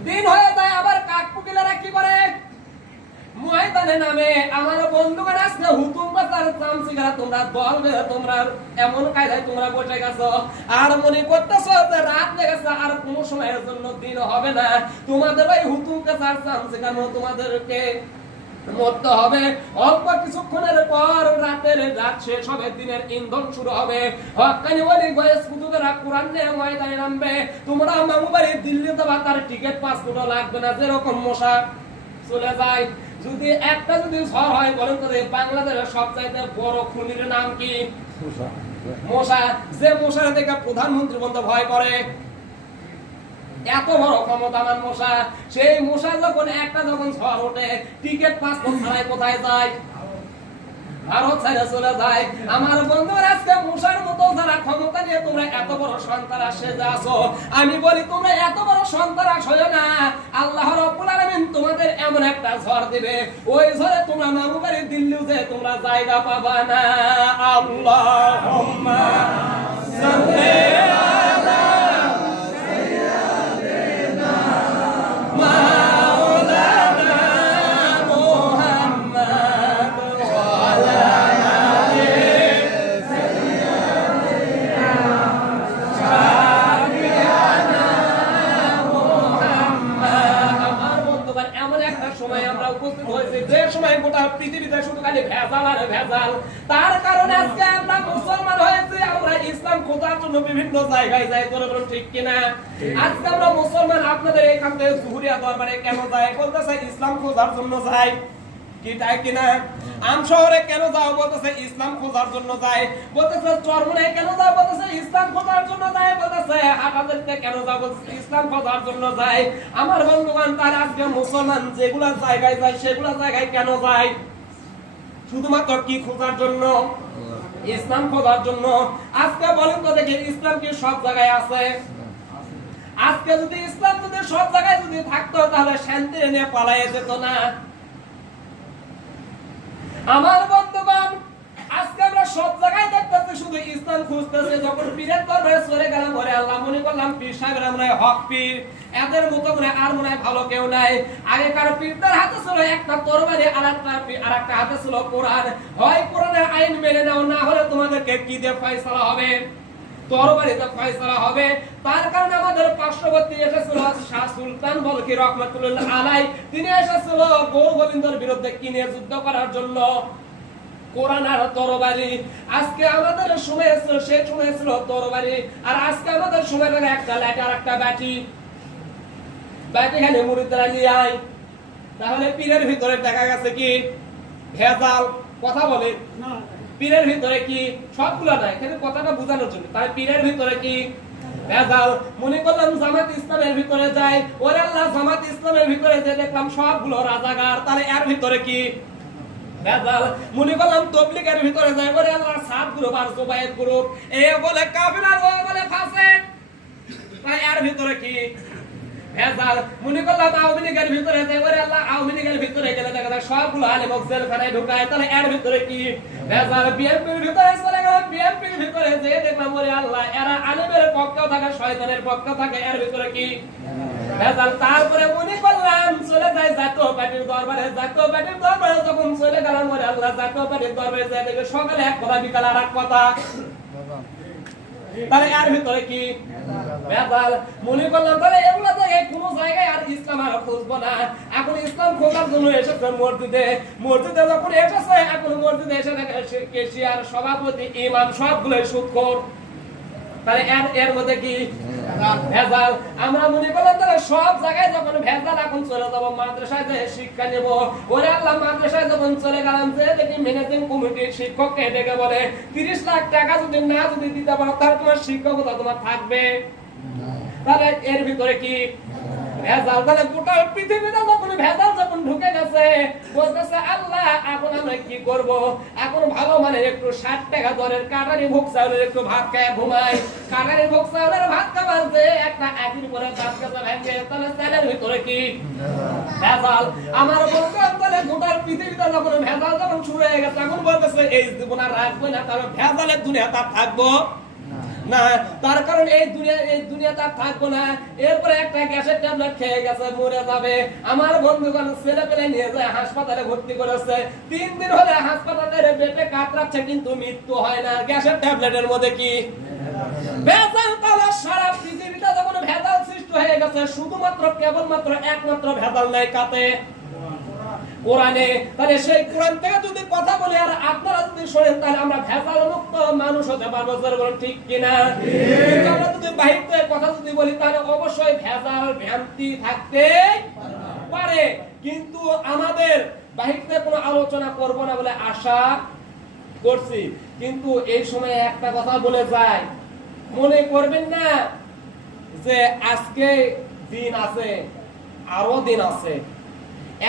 দিন হয়ে যায়। আবার কাক পুকিলেরা কি করে? ময়দানে নামে। আমার বন্ধুগণ, আজকে হুকুম পেশার চামচিকারা তোমরা দল বেঁধে তোমরা এমন কায়দায় তোমরা বসে গেছো আর মনে করতেছো যে রাত লেগেছে আর কোনো সময়ের জন্য দিন হবে না। তোমাদের ওই হুকুম পেশার চামচিকার মতো তোমাদেরকে মরতে হবে। অল্প কিছুক্ষণের পর রাত শেষ হবে, দিনের ইন্ধন শুরু হবে। হক্কানি ওলি বয়স কুতুবেরা কোরআন নিয়ে ময়দানে নামবে। তোমরা মামুবাড়ি দিল্লি যাবা, তার টিকিট পাসপোর্টও লাগবে না। যেরকম মশা চলে যায়। যদি একটা যদি ঝড় হয়, বলেন তো বাংলাদেশের সবচাইতে বড় খুনির নাম কি? মশা। যে মশার দেখে প্রধানমন্ত্রী বন্ধ ভয় করে, এত বড় ক্ষমতাবান মশা। সেই মশা যখন ঝড় ওঠে, টিকিট পাসপোর্ট ছাড়াই কোথায় যায়? ভারত ছেড়ে চলে যায়। আমার বন্ধুরা, আজকে মশার মতো যারা ক্ষমতা নিয়ে তোমরা এত বড় সন্ত্রাস সেজে আছো, আমি বলি তোমরা এত বড় সন্ত্রাস হয়ো না। আল্লাহ রাব্বুল আলামিন তোমাদের এমন একটা ঝড় দিবে, ওই ঝড়ে তোমরা মামুবাড়ি দিল্লিও যে তোমরা জায়গা পাবা না। আল্লাহুম্মা সাল্লি আলা সাইয়্যিদিনা মাওলানা মুহাম্মদ ওয়া আলা আলি সাইয়্যিদিনা শাফিয়ানা মুহাম্মদ। আমার বন্ধুগণ, এমন একটা সময় আমরা উপস্থিত হয়েছি যে সময় গোটা পৃথিবীতে শুধু খালি ভেজাল আর ভেজাল। তার কারণে আজকে আমরা মুসলমান হয়েছি, আমরা ইসলাম খোঁজার জন্য বিভিন্ন জায়গায় যাই। তোরা বলুন ঠিক কিনা? আজকে আমরা মুসলমান আপনাদের এখান থেকে জুহুরিয়া দরবারে কেন যাই? বলতেছে ইসলাম খোঁজার জন্য যাই। কি তাই কিনা? আম শহরে কেন যাও? বলতেছে ইসলাম খোঁজার জন্য যাই। বলতেছে চরমনায় কেন যাও? বলতেছে ইসলাম খোঁজার জন্য যাই। বলতেছে হাটাজারিতে কেন যাও? বলতেছে ইসলাম খোঁজার জন্য যাই। আমার বন্ধুগণ, তার আজকে মুসলমান যেগুলা জায়গায় যায় সেগুলা জায়গায় কেন যায়? শুধুমাত্র কি খোঁজার জন্য? ইসলাম খোঁজার জন্য। আজকে বলেন তো দেখি, ইসলাম কি সব জায়গায় আছে? আজকে যদি ইসলাম যদি সব জায়গায় যদি থাকতো, তাহলে শান্তি নিয়ে পালাইয়ে যেত না। আমার বন্ধুগণ, আজকে আমরা সব জায়গায় দেখতেছি শুধু ইসলাম খুঁজতেছে। যখন পীরের দরবারে চলে গেলাম, ওরে আল্লাহ, মনে করলাম পীর সাহেবের মনে হয় হক পীর, এদের মতো মনে আর মনে হয় ভালো কেউ নাই। আগেকার পীরদের হাতে ছিল একটা তরবারি, আর একটা হাতে ছিল কোরআন। হয় কোরআনের আইন মেনে নাও, না হলে তোমাদেরকে কি দিয়ে ফয়সালা হবে? তরবারিতে ফয়সালা হবে। তার কারণে আমাদের পার্শ্ববর্তী এসেছিল শাহ সুলতান বলখি রহমাতুল্লাহ আলাই। তিনি এসেছিল গৌর গোবিন্দর বিরুদ্ধে কিনে যুদ্ধ করার জন্য কোরআন আর তরবারি। আজকে আমাদের সময় ছিল, সেই সময় ছিল তরবারি, আর আজকে আমাদের সময় লাগে একটা লাইট আর একটা ব্যাটি। ব্যাটিখানে মুরিদরা নিয়ে আয়। তাহলে পীরের ভিতরে দেখা গেছে কি ভেজাল? কথা বলে না। পীরের ভিতরে কি সবগুলো নাই, কিন্তু কথাটা বোঝানোর জন্য। তাই পীরের ভিতরে কি ভেজাল? মনে করলাম জামাত ইসলামের ভিতরে যাই, ওরে আল্লাহ, জামাত ইসলামের ভিতরে যে দেখলাম সবগুলো রাজাকার, তাহলে এর ভিতরে কি ভেজাল? মনে করলাম তবলিগের ভিতরে যাই, ওরে আল্লাহ, সাত গ্রুপ আর জুবায়েত গ্রুপ, এ বলে কাফির আর ও বলে ফাসিক, তাই এর ভিতরে কি ভেজাল? মনে করলাম আওয়ামী লীগের ভিতরে যাই, ওরে আল্লাহ, আওয়ামী লীগের ভিতরে গেলে দেখা যায় সবগুলো আলেম জেলখানায় ঢুকায়, তাহলে এর ভিতরে কি ভেজাল? বিএনপির ভিতরে চলে গেলাম, বিএনপির ভিতরে যে দেখলাম ওরে আল্লাহ, এরা আলেমের পক্ষেও থাকে শয়তানের পক্ষ থাকে, এর ভিতরে কি ভেজাল। তারপরে মনে করলাম চলে যায় জাতীয় পার্টির দরবারে, জাতীয় পার্টির দরবারে যখন চলে গেলাম বলে আল্লাহ জাতীয় পার্টির দরবারে যায় দেখে সকালে এক কথা বিকালে আর এক কথা, তাহলে এর ভিতরে কি ভেজাল। মনে করলাম তাহলে এগুলো জায়গায় কোনো জায়গায় আর ইসলাম আর খুঁজবো না, এখন ইসলাম খোঁজার জন্য এসেছে মসজিদে, মসজিদে যখন এসেছে এখন মসজিদে এসে দেখে কেশিয়ার সভাপতি ইমাম সবগুলোই সুদখোর, তাহলে এর মধ্যে কি ভেজাল। আমরা মনে করলাম তাহলে সব জায়গায় যখন ভেজাল এখন চলে যাবো মাদ্রাসায় যে শিক্ষা নেব, ওরে আল্লাহ মাদ্রাসায় যখন চলে গেলাম যে দেখি ম্যানেজিং কমিটির শিক্ষককে ডেকে বলে 30 লাখ টাকা যদি না যদি দিতে পারো তাহলে তোমার শিক্ষকতা তোমার থাকবে, তাহলে এর ভিতরে কি ভেজাল। তাহলে গোটা পৃথিবীতে যখন ভেজাল যখন ঢুকে গেছে বলতেছে আল্লাহ এখন আমরা কি করব, এখন ভালো মানে একটু 60 টাকা দরের কাটারি ভোগ চাউলের একটু ভাত খায় ঘুমাই, কাটারি ভোগ চাউলের ভাত খাবার যে একটা আটির পরে দাঁত কাটা ভেঙে, তাহলে তেলের ভিতরে কি ভেজাল। আমার বলতে তাহলে গোটা পৃথিবীতে যখন ভেজাল যখন শুরু হয়ে গেছে এখন বলতেছে এই জীবন আর রাখবো না, তাহলে ভেজালের দুনিয়া তার থাকবো না, তার কারণ এই দুনিয়া তার থাকবো না। এরপরে একটা গ্যাসের ট্যাবলেট খেয়ে গেছে মরে যাবে, আমার বন্ধুগণ ছেলে পেলে নিয়ে যায় হাসপাতালে ভর্তি করেছে, 3 দিন হলে হাসপাতালের বেডে কাতরাচ্ছে কিন্তু মৃত্যু হয় না, গ্যাসের ট্যাবলেটের মধ্যে কি ভেজাল। তাহলে সারা পৃথিবীতে যখন ভেজাল সৃষ্টি হয়ে গেছে শুধুমাত্র কেবলমাত্র একমাত্র ভেজাল নাই কাতে কোরআনে, তাহলে সেই কোরআন থেকে যদি কথা বলে আর আপনারা যদি শোনেন তাহলে আমরা ভেজাল মুক্ত মানুষ হতে পারবো, বলেন ঠিক কিনা। কিন্তু আমরা যদি বাহির থেকে কথা যদি বলি তাহলে অবশ্যই ভেজাল ভ্রান্তি থাকতে পারে, কিন্তু আমাদের বাহির থেকে কোনো আলোচনা করব না বলে আশা করছি। কিন্তু এই সময় একটা কথা বলে যায়, মনে করবেন না যে আজকে দিন আছে আরো দিন আছে,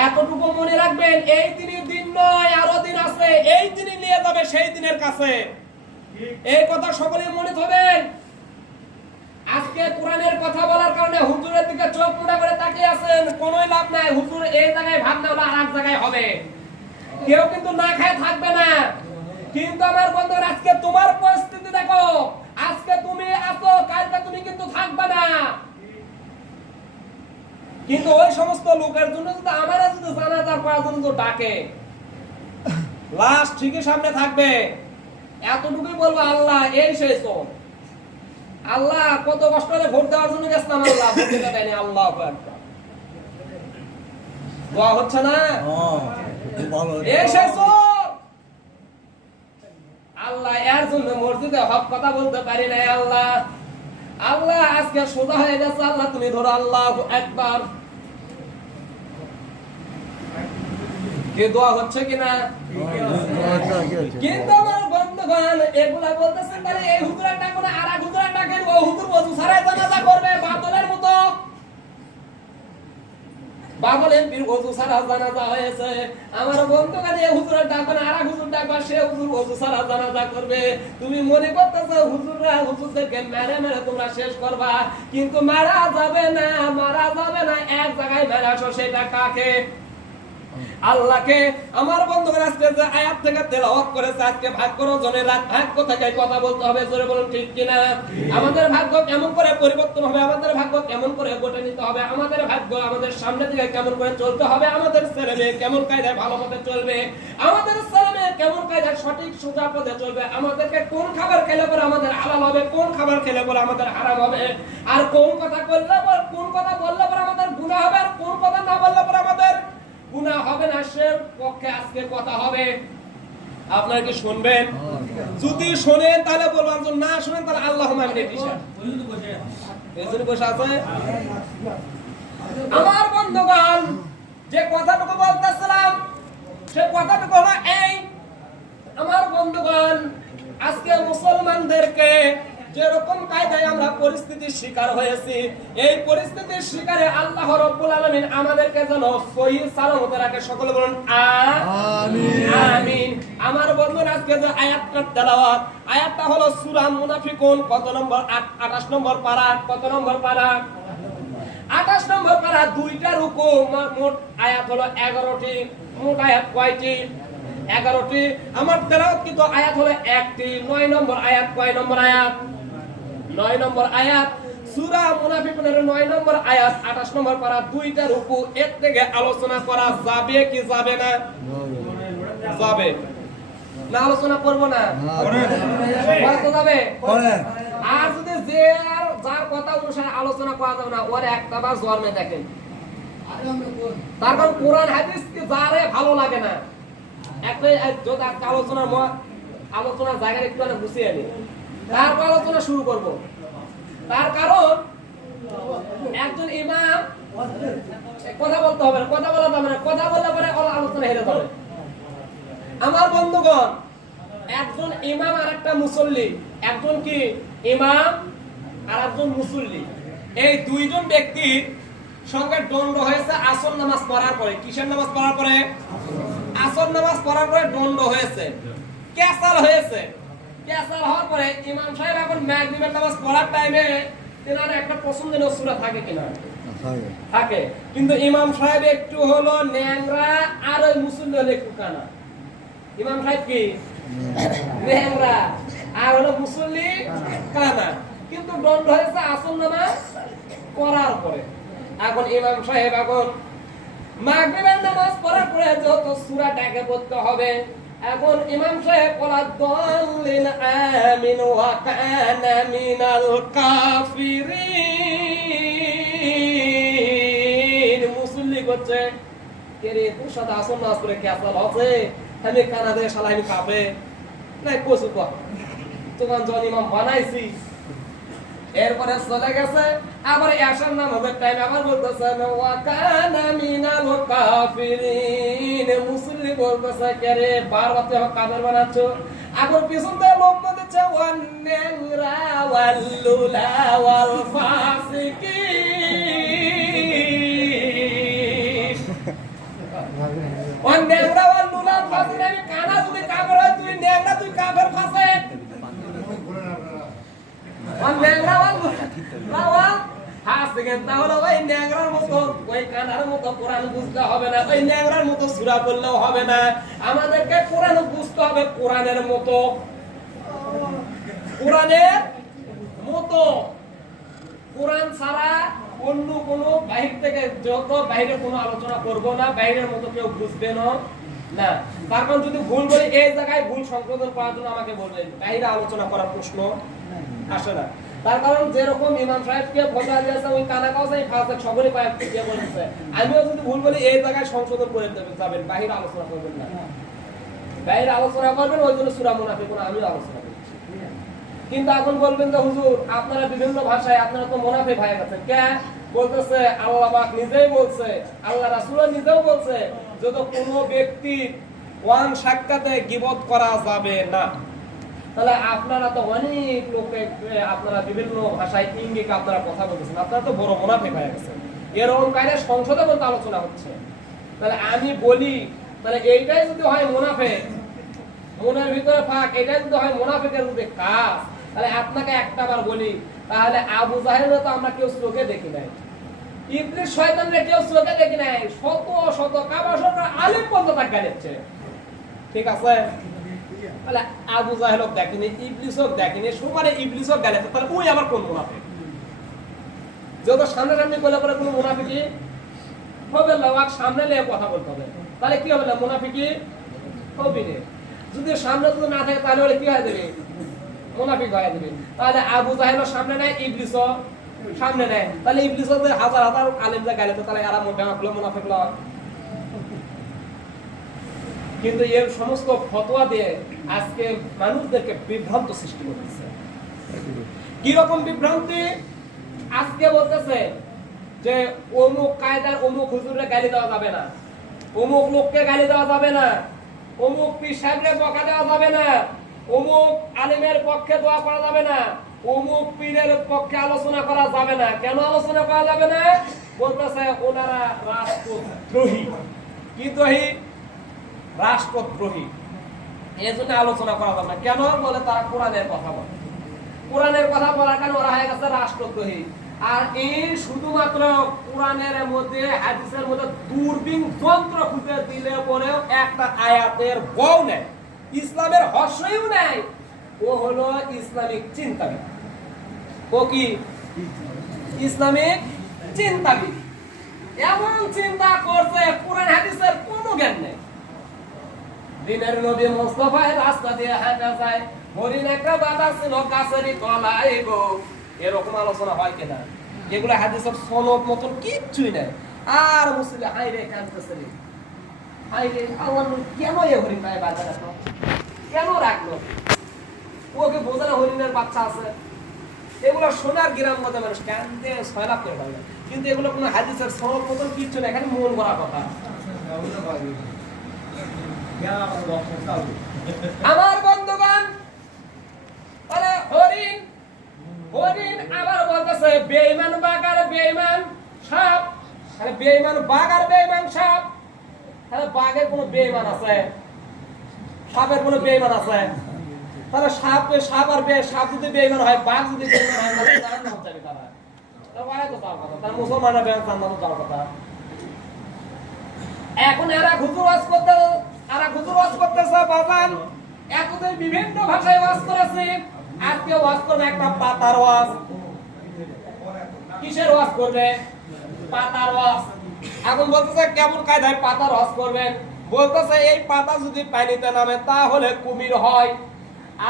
এতটুকু মনে রাখবেন এই দিনের দিন নয় আরো দিন আছে, এই দিনই নিয়ে যাবে সেই দিনের কাছে, এই কথা সকলেই মনে থাকবেন। আজকে কোরআনের কথা বলার কারণে হুজুরের দিকে চোখ মোটা করে তাকিয়ে আছেন, কোনোই লাভ নাই, হুজুর এই জায়গায় ভাত না হলে আরেক জায়গায় হবে, কেউ কিন্তু না খায় থাকবে না। কিন্তু আমার বন্ধুরা আজকে তোমার পরিস্থিতি দেখো, আজকে তুমি আছো কালকে তুমি কিন্তু থাকবে না, কিন্তু ওই সমস্ত লোকের জন্য যদি আমারা যদি জানাজার করার জন্য ডাকে লাশ ঠিকই সামনে থাকবে, এতটুকুই বলবো আল্লাহ এই শেষ আল্লাহ কত কষ্ট করে ভোট দেওয়ার জন্য গেছিলাম, আল্লাহ ভোট দিতে দেয়নি, আল্লাহ দোয়া হচ্ছে না এই শেষ আল্লাহ এর জন্য মসজিদে হক কথা বলতে পারি না, আল্লাহ আল্লাহ আজকে সোজা হয়ে গেছে, আল্লাহ তুমি ধরো আল্লাহু আকবার। কি দোয়া হচ্ছে কিনা? কিন্তু আমার বন্ধুগণ এগুলা বলতেছেন তাহলে এই হুজুরের ডাকো না আর এক হুজুরের ডাকেন, ও হুজুর ওযু ছাড়াই জানাজা করবে বাদলের মতো, বাদল এমপির ওযু ছাড়া জানাজা হয়েছে। আমার বন্ধুগণ এই হুজুরের ডাকো না আর এক হুজুর ডাকবা, সে হুজুর ওযু ছাড়া জানাজা করবে। তুমি মনে করতেছো হুজুররা হুজুরদেরকে মেরে মেরে তোমরা শেষ করবা, কিন্তু মারা যাবে না, মারা যাবে না, এক জায়গায় মেরে আসো, সেটা কাকে? আল্লাহকে। আমার বন্ধুগণ আজকে যে আয়াত থেকে তেলাওয়াত করেছে, আজকে ভাগ্য রচনের রাত, ভাগ্য থেকে কথা বলতে হবে, জোরে বলুন ঠিক কিনা। আমাদের ভাগ্য কেমন করে পরিবর্তন হবে, আমাদের ভাগ্য কেমন করে গঠে নিতে হবে, আমাদের ভাগ্য আমাদের সামনে দিকে কেমন করে চলতে হবে, আমাদের ছেলে মেয়ে কেমন কায়দায় ভালো পথে চলবে, আমাদের ছেলে মেয়ে কেমন কায়দায় সঠিক সোজা পথে চলবে, আমাদেরকে কোন খাবার খেলে পরে আমাদের হালাল হবে, কোন খাবার খেলে পরে আমাদের হারাম হবে, আর কোন কথা করলে পর কোন কথা বললে পরে আমাদের গুনাহ হবে, আর কোন কথা না বললে পরে আমাদের গুনাহ হবে না, সে পক্ষে আজকে কথা হবে। আপনারা কি শুনবেন? যদি শুনেন তাহলে বলবেন, যদি না শুনেন তাহলে আল্লাহুম্মা আমিন। বসে আছে আমার বন্ধুগণ, যে কথাটুকু বলতেছিলাম সে কথাটুকু হলো এই, আমার বন্ধুগণ আজকে মুসলমানদেরকে যেরকম কায়দায় আমরা পরিস্থিতির শিকার হয়েছি, এই পরিস্থিতির শিকারে আল্লাহ রাব্বুল আলামিন আমাদেরকে যেন সহি সালামতে রাখে, সকলে বলুন আমিন আমিন। আমার বন্ধুরা আজকে যে আয়াতটা তেলাওয়াত, আয়াতটা হলো সূরা মুনাফিকুন, কত নম্বর? 28 নম্বর পারা। কত নম্বর পারা? 28 নম্বর পারা। দুইটা রুকু, মোট আয়াত হলো 11টি। মোট আয়াত কয়টি? 11টি। আমার তেলাওয়াত কিন্তু আয়াত হলো একটি। 9 নম্বর আয়াত। কয় নম্বর আয়াত? 9 নম্বর আয়াত। সূরা মুনাফিকুনের 9 নম্বর আয়াত 28 নম্বর পারা 2টা রুকু এর থেকে আলোচনা করা যাবে কি যাবে না? যাবে না। আলোচনা করব না, বলতে যাবে। আর যদি যে আর যার কথা অনুসারে আলোচনা করা যাবে না, ওর একটা বার জন্মে দেখেন। তার কারণ কোরআন হাদিস কি যারে ভালো লাগে না, একটা যদি আলোচনার জায়গা একটু গুছিয়ে আনি, তারপর আলোচনা শুরু করব। তার কারণ একজন ইমাম কথা বলতে হবে না, কথা বলা যাবে না, কথা বললে পরে আলোচনা হেরে যাবে। আমার বন্ধুগণ, একজন ইমাম আর একটা মুসল্লি, একজন কি ইমাম আর একজন মুসল্লি, এই দুইজন ব্যক্তির সঙ্গে দ্বন্দ্ব হয়েছে আসর নামাজ পড়ার পরে। কিসের নামাজ পড়ার পরে? আসর নামাজ পড়ার পরে দ্বন্দ্ব হয়েছে, ক্যাসাল হয়েছে। ক্যাসাল হওয়ার পরে ইমাম সাহেব এখন মাগরিবের নামাজ পড়ার টাইমে তেনার একটা পছন্দের সূরা থাকে কিনা? থাকে। কিন্তু ইমাম সাহেব একটু হলো ন্যাংরা আর ওই মুসল্লি হলো একটু কানা। ইমাম সাহেব কি ন্যাংরা আর হলো মুসল্লি কানা, কিন্তু দ্বন্দ্ব হয়েছে আসর নামাজ পড়ার পরে। এখন ইমাম সাহেব এখন মাগরিবের নামাজ পড়ার পরে যত সূরাটাকে পড়তে হবে, এখন ইমাম সাহেব বলা দলিল আমিন ওয়া কানা মিনাল কাফিরিন। মুসল্লি করছে কে রে, তোর সাথে আসর নামাজ পড়ে ক্যাসাল আছে, আমি কানা দিয়ে শালা আমি কাফে নাই কসু কর তোমার জন ইমাম বানাইছি। এরপরে চলে গেছে আবার এশার নামাজের টাইম, আবার বলতেছে ওয়া কানা মিনাল কাফিরিন। মুসল্লি বলতেছে কে রে, বারবার তুই আমাকে কাফের বানাচ্ছ। আবার পিছন থেকে লোক বলতেছে ওয়ান নাংরা ওয়াল লুলা ওয়াল ফাসিকিন। ওয়ান নাংরা ওয়াল লুলা ফাসিকিন, আমি কানা যদি কাফের হয়, তুই নাংরা, তুই কাফের ফাসিক। তাহলে ওই ন্যাংরার মতো, ওই কানার মতো কোরআন বুঝতে হবে না, ওই ন্যাংরার মতো সূরা পড়লেও হবে না। আমাদেরকে কোরআন বুঝতে হবে কোরআনের মতো, কোরআনের মতো। কোরআন ছাড়া অন্য কোনো বাহির থেকে যত বাইরে কোনো আলোচনা করব না, বাইরের মতো কেউ বুঝবে না। তার কারণ যদি ভুল বলি, এই জায়গায় ভুল সংশোধন করার জন্য আমাকে বলবেন, বাইরে আলোচনা করার প্রশ্ন আসে না। তার কারণ যেরকম ইমাম সাহেবকে বলা দিয়েছে ওই কানা কাউসাই ফাসিক সবরই পায় কে বলেছে, আমিও যদি ভুল বলি এই জায়গায় সংশোধন করে যাবেন, বাইরে আলোচনা করবেন না। বাইরে আলোচনা করবেন, ওই জন্য সূরা মুনাফিকুন আমি আলোচনা করছি। কিন্তু এখন বলবেন যে হুজুর আপনারা বিভিন্ন ভাষায় আপনারা তো মুনাফিক হয়ে গেছেন। কে বলতেছে? আল্লাহ পাক নিজেই বলছে, আল্লাহ রাসূল নিজেও বলছে, যদি কোনো ব্যক্তি ওয়ান সাক্ষাতে গীবত করা যাবে না। তাহলে আপনারা তো অনেক লোকে আপনারা বিভিন্ন ভাষায় ইঙ্গিত আপনারা কথা বলতেছেন, আপনারা তো বড় মুনাফিক হয়ে গেছেন। এরকম কায়দায় সংসদে বলতে আলোচনা হচ্ছে। তাহলে আমি বলি, তাহলে এইটাই যদি হয় মুনাফিক, মনের ভিতরে ফাঁক, এটাই যদি হয় মুনাফিকের যদি কাজ, তাহলে আপনাকে একটা বার বলি, তাহলে আবু জাহেলও তো আমরা কেউ চোখে দেখি নাই, ইবলিস শয়তানরে কেউ চোখে দেখি নাই, শত শত কাবা সরকার আলিম পর্যন্ত গালিচ্ছে। ঠিক আছে? তাহলে আবু জাহেলও দেখিনি, ইবলিসও দেখিনি, সমানে ইবলিসও গালিচ্ছে। তাহলে ওই আবার কোন মুনাফিক? যত সামনে বলে পরে কোনো মুনাফিকি হবে না, সামনে নিয়ে কথা বলতে হবে। তাহলে কি হবে না, মুনাফিকি হবে না। যদি সামনে যদি না থাকে তাহলে কি হয়ে যাবে? মুনাফিক হয়ে যাবে। তাহলে আবু জাহেলও সামনে নেয়, ইবলিসও সামনে নেয়। তাহলে ইবলিসও যে হাজার হাজার আলেমরা গাইলে, তাহলে এরা মুনাফিক লয়। কিন্তু এর সমস্ত ফতোয়া দিয়ে আজকে মানুষদেরকে বিভ্রান্ত সৃষ্টি করতেছে। কি রকম বিভ্রান্তি? আজকে বলতেছে যে অমুক কায়দার অমুক হুজুরে গালি দেওয়া যাবে না, অমুক লোককে গালি দেওয়া যাবে না, অমুক পীর সাহেবকে বকা দেওয়া যাবে না, অমুক আলেমের পক্ষে দোয়া করা যাবে না, অমুক পীরের পক্ষে আলোচনা করা যাবে না। কেন আলোচনা করা যাবে না? বলতেছে ওনারা রাষ্ট্রদ্রোহী। কি দ্রোহী? রাষ্ট্রদ্রোহী। এই জন্য আলোচনা করা যাবে না। কেন? বলে তারা কোরআনের কথা বলে। কোরআনের কথা বলার কারণে ওরা হয়ে গেছে রাষ্ট্রদ্রোহী। আর এই শুধুমাত্র কোরআনের মধ্যে হাদিসের মধ্যে দূরবীন যন্ত্র খুঁজে দিলে পরেও একটা আয়াতের বউ নেই, ইসলামের হর্ষও নেই। ও হলো ইসলামিক চিন্তাবিদ। ও কি ইসলামিক চিন্তাবিদ। এমন চিন্তা করছে কোরআন হাদিসের কোনো জ্ঞান নেই। দিনের নবী মুস্তাফার রাস্তা দিয়ে হাঁটা যায়, হরিণ একটা বাধা ছিল গাছেরই তলায় গো, এরকম আলোচনা হয় কিনা? এগুলো হাদিসের সনদ মতন কিচ্ছুই নাই। আর মুসলিম হাই রে কাঁদতেছে রে, হাই রে আল্লাহ কেন এ হরিণ গায়ে বাধা রাখলো, কেন রাখলো? ওকে বোঝানো হরিণের বাচ্চা আছে। এগুলো সোনার গ্রাম মধ্যে মানুষ কান্দে সয়লাভ করে পারবে, কিন্তু এগুলো কোনো হাদিসের সনদ মতন কিচ্ছু না, এখানে মন করা কথা। আমার বন্ধুগণ, আরে হরিণ হরিণ আবার বলতেছে বেঈমান বাঘ আর বেঈমান সাপ। আরে বেঈমান বাঘ আর বেঈমান সাপ, তাহলে বাঘের কোনো বেঈমান আছে? সাপের কোনো বেঈমান আছে? তাহলে সাপ আর সাপ যদি বেঈমান হয়, বাঘ যদি বেঈমান হয়, তাহলে তারা নাম যাবে তারা। তাহলে তো তার কথা, তারা মুসলমানরা বেঈমান জান্নাতে যাওয়ার কথা। এখন এরা হুজুর ওয়াজ করতেছে বাজান, এতদিন বিভিন্ন ভাষায় ওয়াজ করেছে, আজকে ওয়াজ করবে একটা পাতার ওয়াজ। কিসের ওয়াজ করবে? পাতার ওয়াজ। এখন বলতেছে কেমন কায়দায় পাতার ওয়াজ করবেন? বলতেছে এই পাতা যদি পানিতে নামে তাহলে কুমির হয়,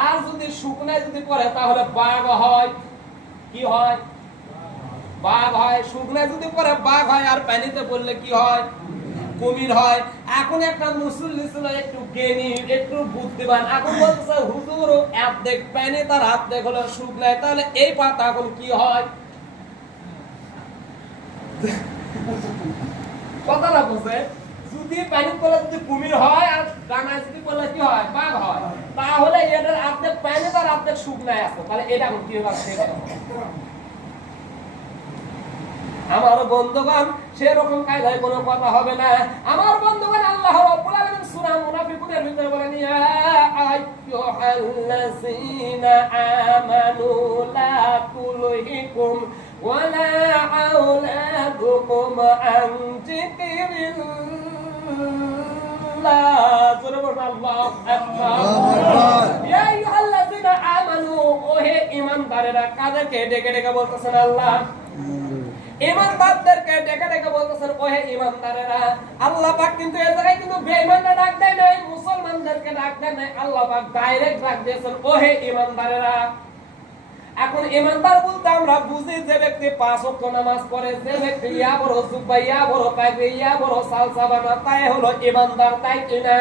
আর যদি শুকনায় যদি পড়ে তাহলে বাঘ হয়। কি হয়? বাঘ হয়। শুকনায় যদি পড়ে বাঘ হয়, আর পানিতে পড়লে কি হয়? কুমির হয়। এখন একটা মুসল্লি ছিল একটু জ্ঞানী, একটু বুদ্ধিমান, এখন বলতেছে হুজুর অর্ধেক পানি তার অর্ধেক হলো শুকনায়, তাহলে এই পাতা এখন কি হয়? কথাটা বুঝে, যদি পানি পড়লে যদি কুমির হয়, আর ডানায় যদি পড়লে কি হয়? বাঘ হয়। তাহলে এটার অর্ধেক পানি তার অর্ধেক শুকনায় আছে, তাহলে এটা এখন কি হবে? আমার বন্ধুগণ, সেরকম কায়দায় কোনো কথা হবে না। আমার বন্ধুগণ, আল্লাহ রাব্বুল আলামিন সূরা মুনাফিকুনের ভিতরে বলেন, ইয়া আইয়ুহাল্লাযীনা আমানু লা তুলহিকুম ওয়ালা আওলাদুকুম আন যিকরিল্লাহ। জোরে বলুন আল্লাহু আকবার। ইয়া আইয়ুহাল্লাযীনা আমানু, ওহে ঈমানদারেরা। কাদেরকে ডেকে ডেকে বলতেছেন আল্লাহ? ঈমানদারদেরকে ডেকে ডেকে বলতেছেন ওহে ঈমানদারেরা। আল্লাহ পাক কিন্তু এই জায়গায় কিন্তু বেঈমানরা ডাক দেয় নাই, মুসলমানদেরকে ডাক দেয় নাই, আল্লাহ পাক ডাইরেক্ট ডাক দিয়েছেন ওহে ঈমানদারেরা। এখন ঈমানদার বলতে আমরা বুঝি যে ব্যক্তি 5 ওয়াক্ত নামাজ পড়ে, যে ব্যক্তি ইয়া বড় জুব্বা, ইয়া বড় পাগড়ি, ইয়া বড় সালসা বানা, তাই হলো ঈমানদার, তাই কি না?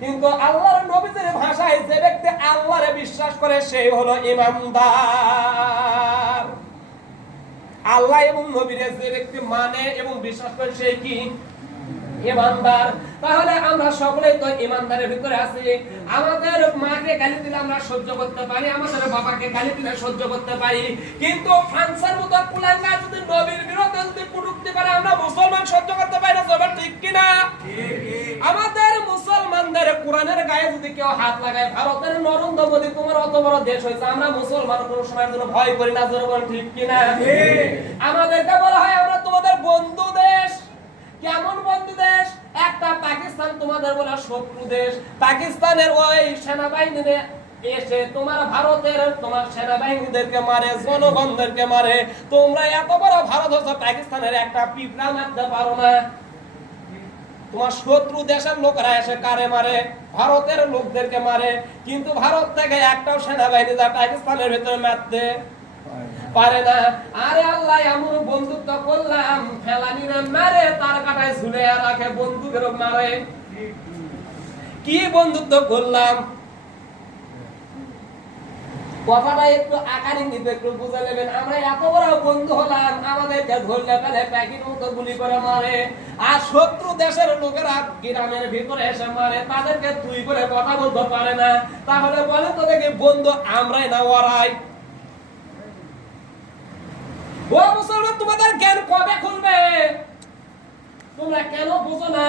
কিন্তু আল্লাহর নবীর ভাষায় যে ব্যক্তি আল্লাহরে বিশ্বাস করে সেই হলো ঈমানদার। আল্লাহ এবং নবীর যে ব্যক্তি মানে এবং বিশ্বাস করে সে কি? ঈমানদার। তাহলে আমরা সকলেই তো ঈমানদারের ভিতরে আছি। আমাদের মাকে গালি দিলে আমরা সহ্য করতে পারি, আমাদের বাবাকে গালি দিলে সহ্য করতে পারি, কিন্তু ফ্রান্সের মতো কুলাঙ্গা যদি নবীর বিরুদ্ধে যদি কটূক্তি করে আমরা মুসলমান সহ্য করতে পারি না। জবাব ঠিক কিনা? আমাদের মুসলমানদের কোরআনের গায়ে যদি কেউ হাত লাগায়, ভারতের নরেন্দ্র মোদী তোমার অত বড় দেশ হয়েছে, আমরা মুসলমান কোনো সময়ের জন্য ভয় করি না। জবাব ঠিক কিনা? আমাদেরকে বলা হয় আমরা তোমাদের বন্ধু দেশ। কেমন বন্ধু দেশ? একটা পাকিস্তান তোমাদের বলে শত্রু দেশ। পাকিস্তানের ওই সেনাবাহিনীরা এসে তোমার ভারতের তোমার সেনাবাহিনীদেরকে মারে, জনগণদেরকে মারে। তোমরা এত বড় ভারত হচ্ছে, পাকিস্তানের একটা পিঁপড়া মারতে পারো না। তোমার শত্রু দেশের লোকেরা এসে কারে মারে? ভারতের লোকদেরকে মারে, কিন্তু ভারত থেকে একটাও সেনাবাহিনী যা পাকিস্তানের ভেতরে মারতে পারে না। আরে আল্লাহ এমন বন্ধুত্ব করলাম, ফেলানিরা মারে তার কাটায় ঝুলে রাখে, বন্দুকের মারে। কি বন্ধুত্ব করলাম? কথাটা একটু আকারে নিতে একটু বুঝে নেবেন। আমরা এত বড় বন্ধু হলাম, আমাদেরকে ধরলে ফেলে প্যাকেট মতো গুলি করে মারে, আর শত্রু দেশের লোকেরা গ্রামের ভিতরে এসে মারে, তাদেরকে তুই করে কথা বলতে পারে না। তাহলে বলে তো দেখি বন্ধু আমরাই না ওরাই? ও মুসলমান, তোমাদের জ্ঞান কবে খুলবে? তোমরা কেন বুঝো না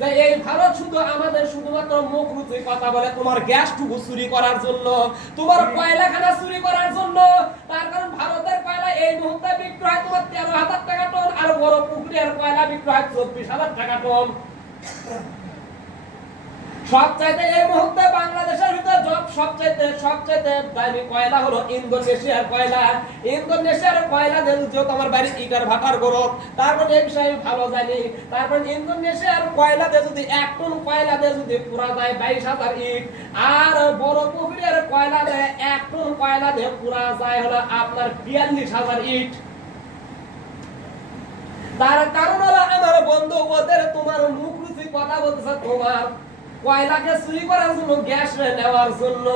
যে এই ভারত শুধু আমাদের শুধুমাত্র মুখ রুচি কথা বলে তোমার গ্যাসটুকু চুরি করার জন্য, তোমার কয়লাখানা চুরি করার জন্য। তার কারণ ভারতের কয়লা এই মুহূর্তে বিক্রি হয় তোমার 13,000 টাকা টন, আর বড় পুকুরের কয়লা বিক্রি হয় 24,000 টাকা টন। সব চাইতে এই মুহূর্তে বাংলাদেশ দেশের ভিতরে সবচেয়ে দামি কয়লা হলো ইন্দোনেশিয়ার কয়লা। ইন্দোনেশিয়ার কয়লা যেহেতু আমার বাড়ি ইটার ভাটার গরত, তারপর এই বিষয়ে আমি ভালো জানি। তারপর ইন্দোনেশিয়ার কয়লা দিয়ে যদি 1 টন কয়লা দিয়ে যদি পুরা যায় 22,000 ইট, আর বড় পুকুরের কয়লা দিয়ে 1 টন কয়লা দিয়ে পুরা যায় হলো আপনার 42,000 ইট। তার কারণ হলো আমার বন্ধু ওদের তোমার মুখ রুচি কথা বলতেছে, তোমার কয়লাকে চুরি করার জন্য, গ্যাস নেওয়ার জন্য,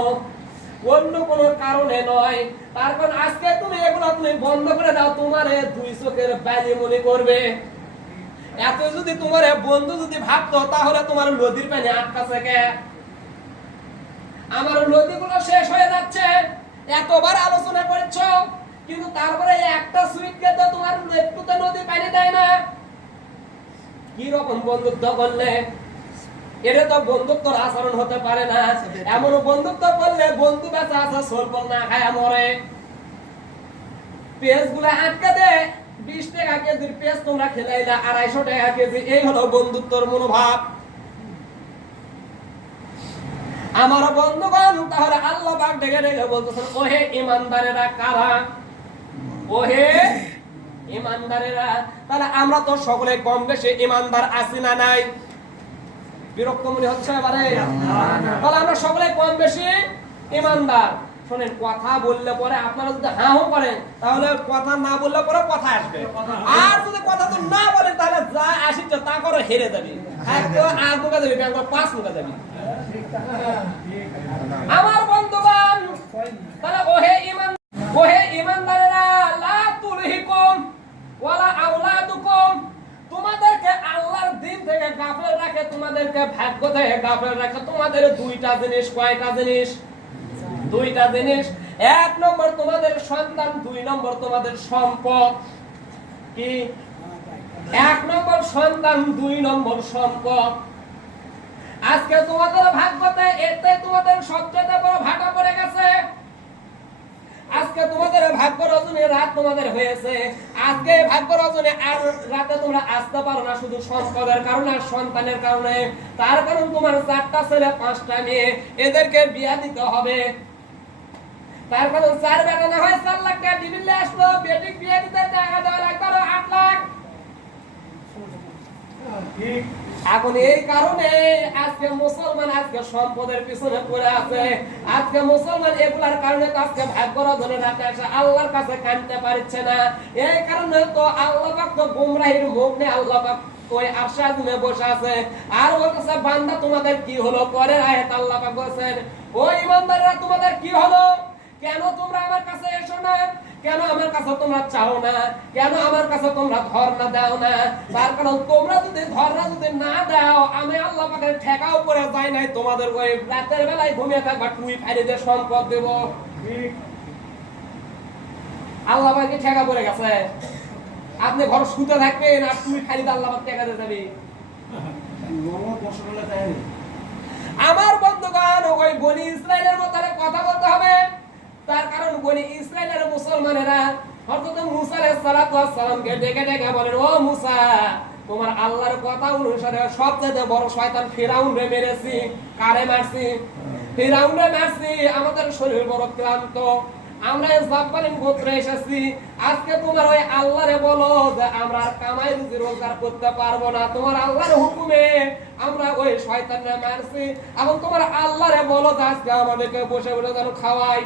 অন্য কোনো কারণে নয়। তারপর আজকে তুমি এগুলো তুমি বন্ধ করে দাও, তোমার 2 চোখের বালি মনে করবে। এত যদি তোমার বন্ধু যদি ভাবতো তাহলে তোমার নদীর পানি আটকাছে কে? আমার নদীগুলো শেষ হয়ে যাচ্ছে, এতবার আলোচনা করেছ, কিন্তু তারপরে একটা সুইটকে তো তোমার একটু তো নদী পানি দেয় না। কি রকম বন্ধুত্ব করলে? এটা তো বন্ধুত্বর আচরণ হতে পারে না। এমন বন্ধুত্ব করলে বন্ধু বেঁচে আছে স্বল্প না খায় মরে। পেঁয়াজ গুলা আটকে দে, 20 টাকা কেজির পেঁয়াজ তোমরা খেলাইলা 250 টাকা কেজি। এই হলো বন্ধুত্বর মনোভাব। আমার বন্ধুগণ, তাহলে আল্লাহ পাক ডেকে ডেকে বলতেছেন, ওহে ইমানদারেরা কারা? ওহে ইমানদারেরা। তাহলে আমরা তো সকলে কম বেশি ইমানদার আছি না নাই? বিরক্ত মনে হচ্ছে এবারে? তাহলে আমরা সকলে কম বেশি ইমানদার। শোনেন, কথা বললে পরে আপনারা যদি হা হো করেন, তাহলে কথা না বললে পরে কথা আসবে। আর যদি কথা তো না বলেন, তাহলে যা আসিচ্ছে তা করে হেরে যাবি। একদম 8 মুখা যাবি, 5 মুখা যাবি। আমার বন্ধুগণ, তাহলে ওহে ইমানদারেরা, লা তুলহিকুম ওয়ালা আওলাদুকুম, তোমাদেরকে আল্লাহর দিন থেকে গাফেল রাখে, তোমাদেরকে ভাগ্য থেকে গাফেল রাখে তোমাদের 2টা জিনিস। কয়টা জিনিস? 2টা জিনিস। 1 নম্বর তোমাদের সন্তান, 2 নম্বর তোমাদের সম্পদ। কি? 1 নম্বর সন্তান, 2 নম্বর সম্পদ। আজকে তোমাদের ভাগ্যতে এতে তোমাদের সবচেয়ে বড় ভাটা পড়ে গেছে। আজকে তোমাদের ভাগ্য রজনী রাত তোমাদের হয়েছে। আজকে ভাগ্য রজনী আর রাতে তোমরা আসতে পারো না, শুধু সম্পদের কারণে আর সন্তানের কারণে। তার কারণ তোমার 4টা ছেলে 5টা মেয়ে, এদেরকে বিয়া দিতে হবে। তার কারণ 4 বেটা না হয় 4 লাখ টাকা দিবিলে আসলো, বেটি বিয়া দিতে টাকা দেওয়া লাগবে 8 লাখ। এখন এই কারণে আজকে মুসলমান আজকে সম্পদের পিছনে পড়ে আছে। আজকে মুসলমান এগুলার কারণে আজকে ভাগ্য রজনী রাতে এসে আল্লাহর কাছে কাঁদতে পারছে না। এই কারণে তো আল্লাহ পাক তো গুমরাহির মুখ নিয়ে আল্লাহ পাক ওই আরশে আযমে বসে আছে, আর বলতেছে, বান্দা তোমাদের কি হলো? পরের আয়াত আল্লাহ পাক বলেন, ও ইমানদাররা তোমাদের কি হলো? কেন তোমরা আমার কাছে এসো না? কেন আমার কাছে তোমরা চাও না? কেন আমার কাছে তোমরা ধর্ণা দাও না? তার কারণ তোমরা যদি ধর্ণা যদি না দাও, আমি আল্লাহ পাকের ঠেকাও পড়ে যাই নাই, তোমাদের ওই রাতের বেলায় ঘুমিয়ে থাকবা টুই ফাইরে দিয়ে সম্পদ দেব। আল্লাহ পাকে ঠেকা পড়ে গেছে। আপনি ঘর শুতে থাকবেন আর টুই ফাইরে দিয়ে আল্লাহ পাক ঠেকা দিয়ে যাবে। আমার বন্ধুগণ, ওই বনি ইসরাইলের মতো কথা বলতে হবে। তার কারণ বনি ইসরাইলের মুসলমানেরা হযরত মুসা আলাইহিস সালাতু ওয়াস সালামকে ডেকে ডেকে বলেন, ও মুসা, তোমার আল্লাহর কথা অনুসারে সবচেয়ে বড় শয়তান ফিরাউনরে মেরেছি। কারে মারছি? ফিরাউনরে মারছি। আমাদের শরীর বড় ক্লান্ত, আমরা জাপালিন গোত্রে এসেছি। আজকে তোমার ওই আল্লাহরে বলো যে আমরা আর কামাই রুজি রোজগার করতে পারবো না, তোমার আল্লাহর হুকুমে আমরা ওই শয়তানরে মারছি। এবং তোমার আল্লাহরে বলো যে আজকে আমাদেরকে বসে বসে যেন খাওয়াই।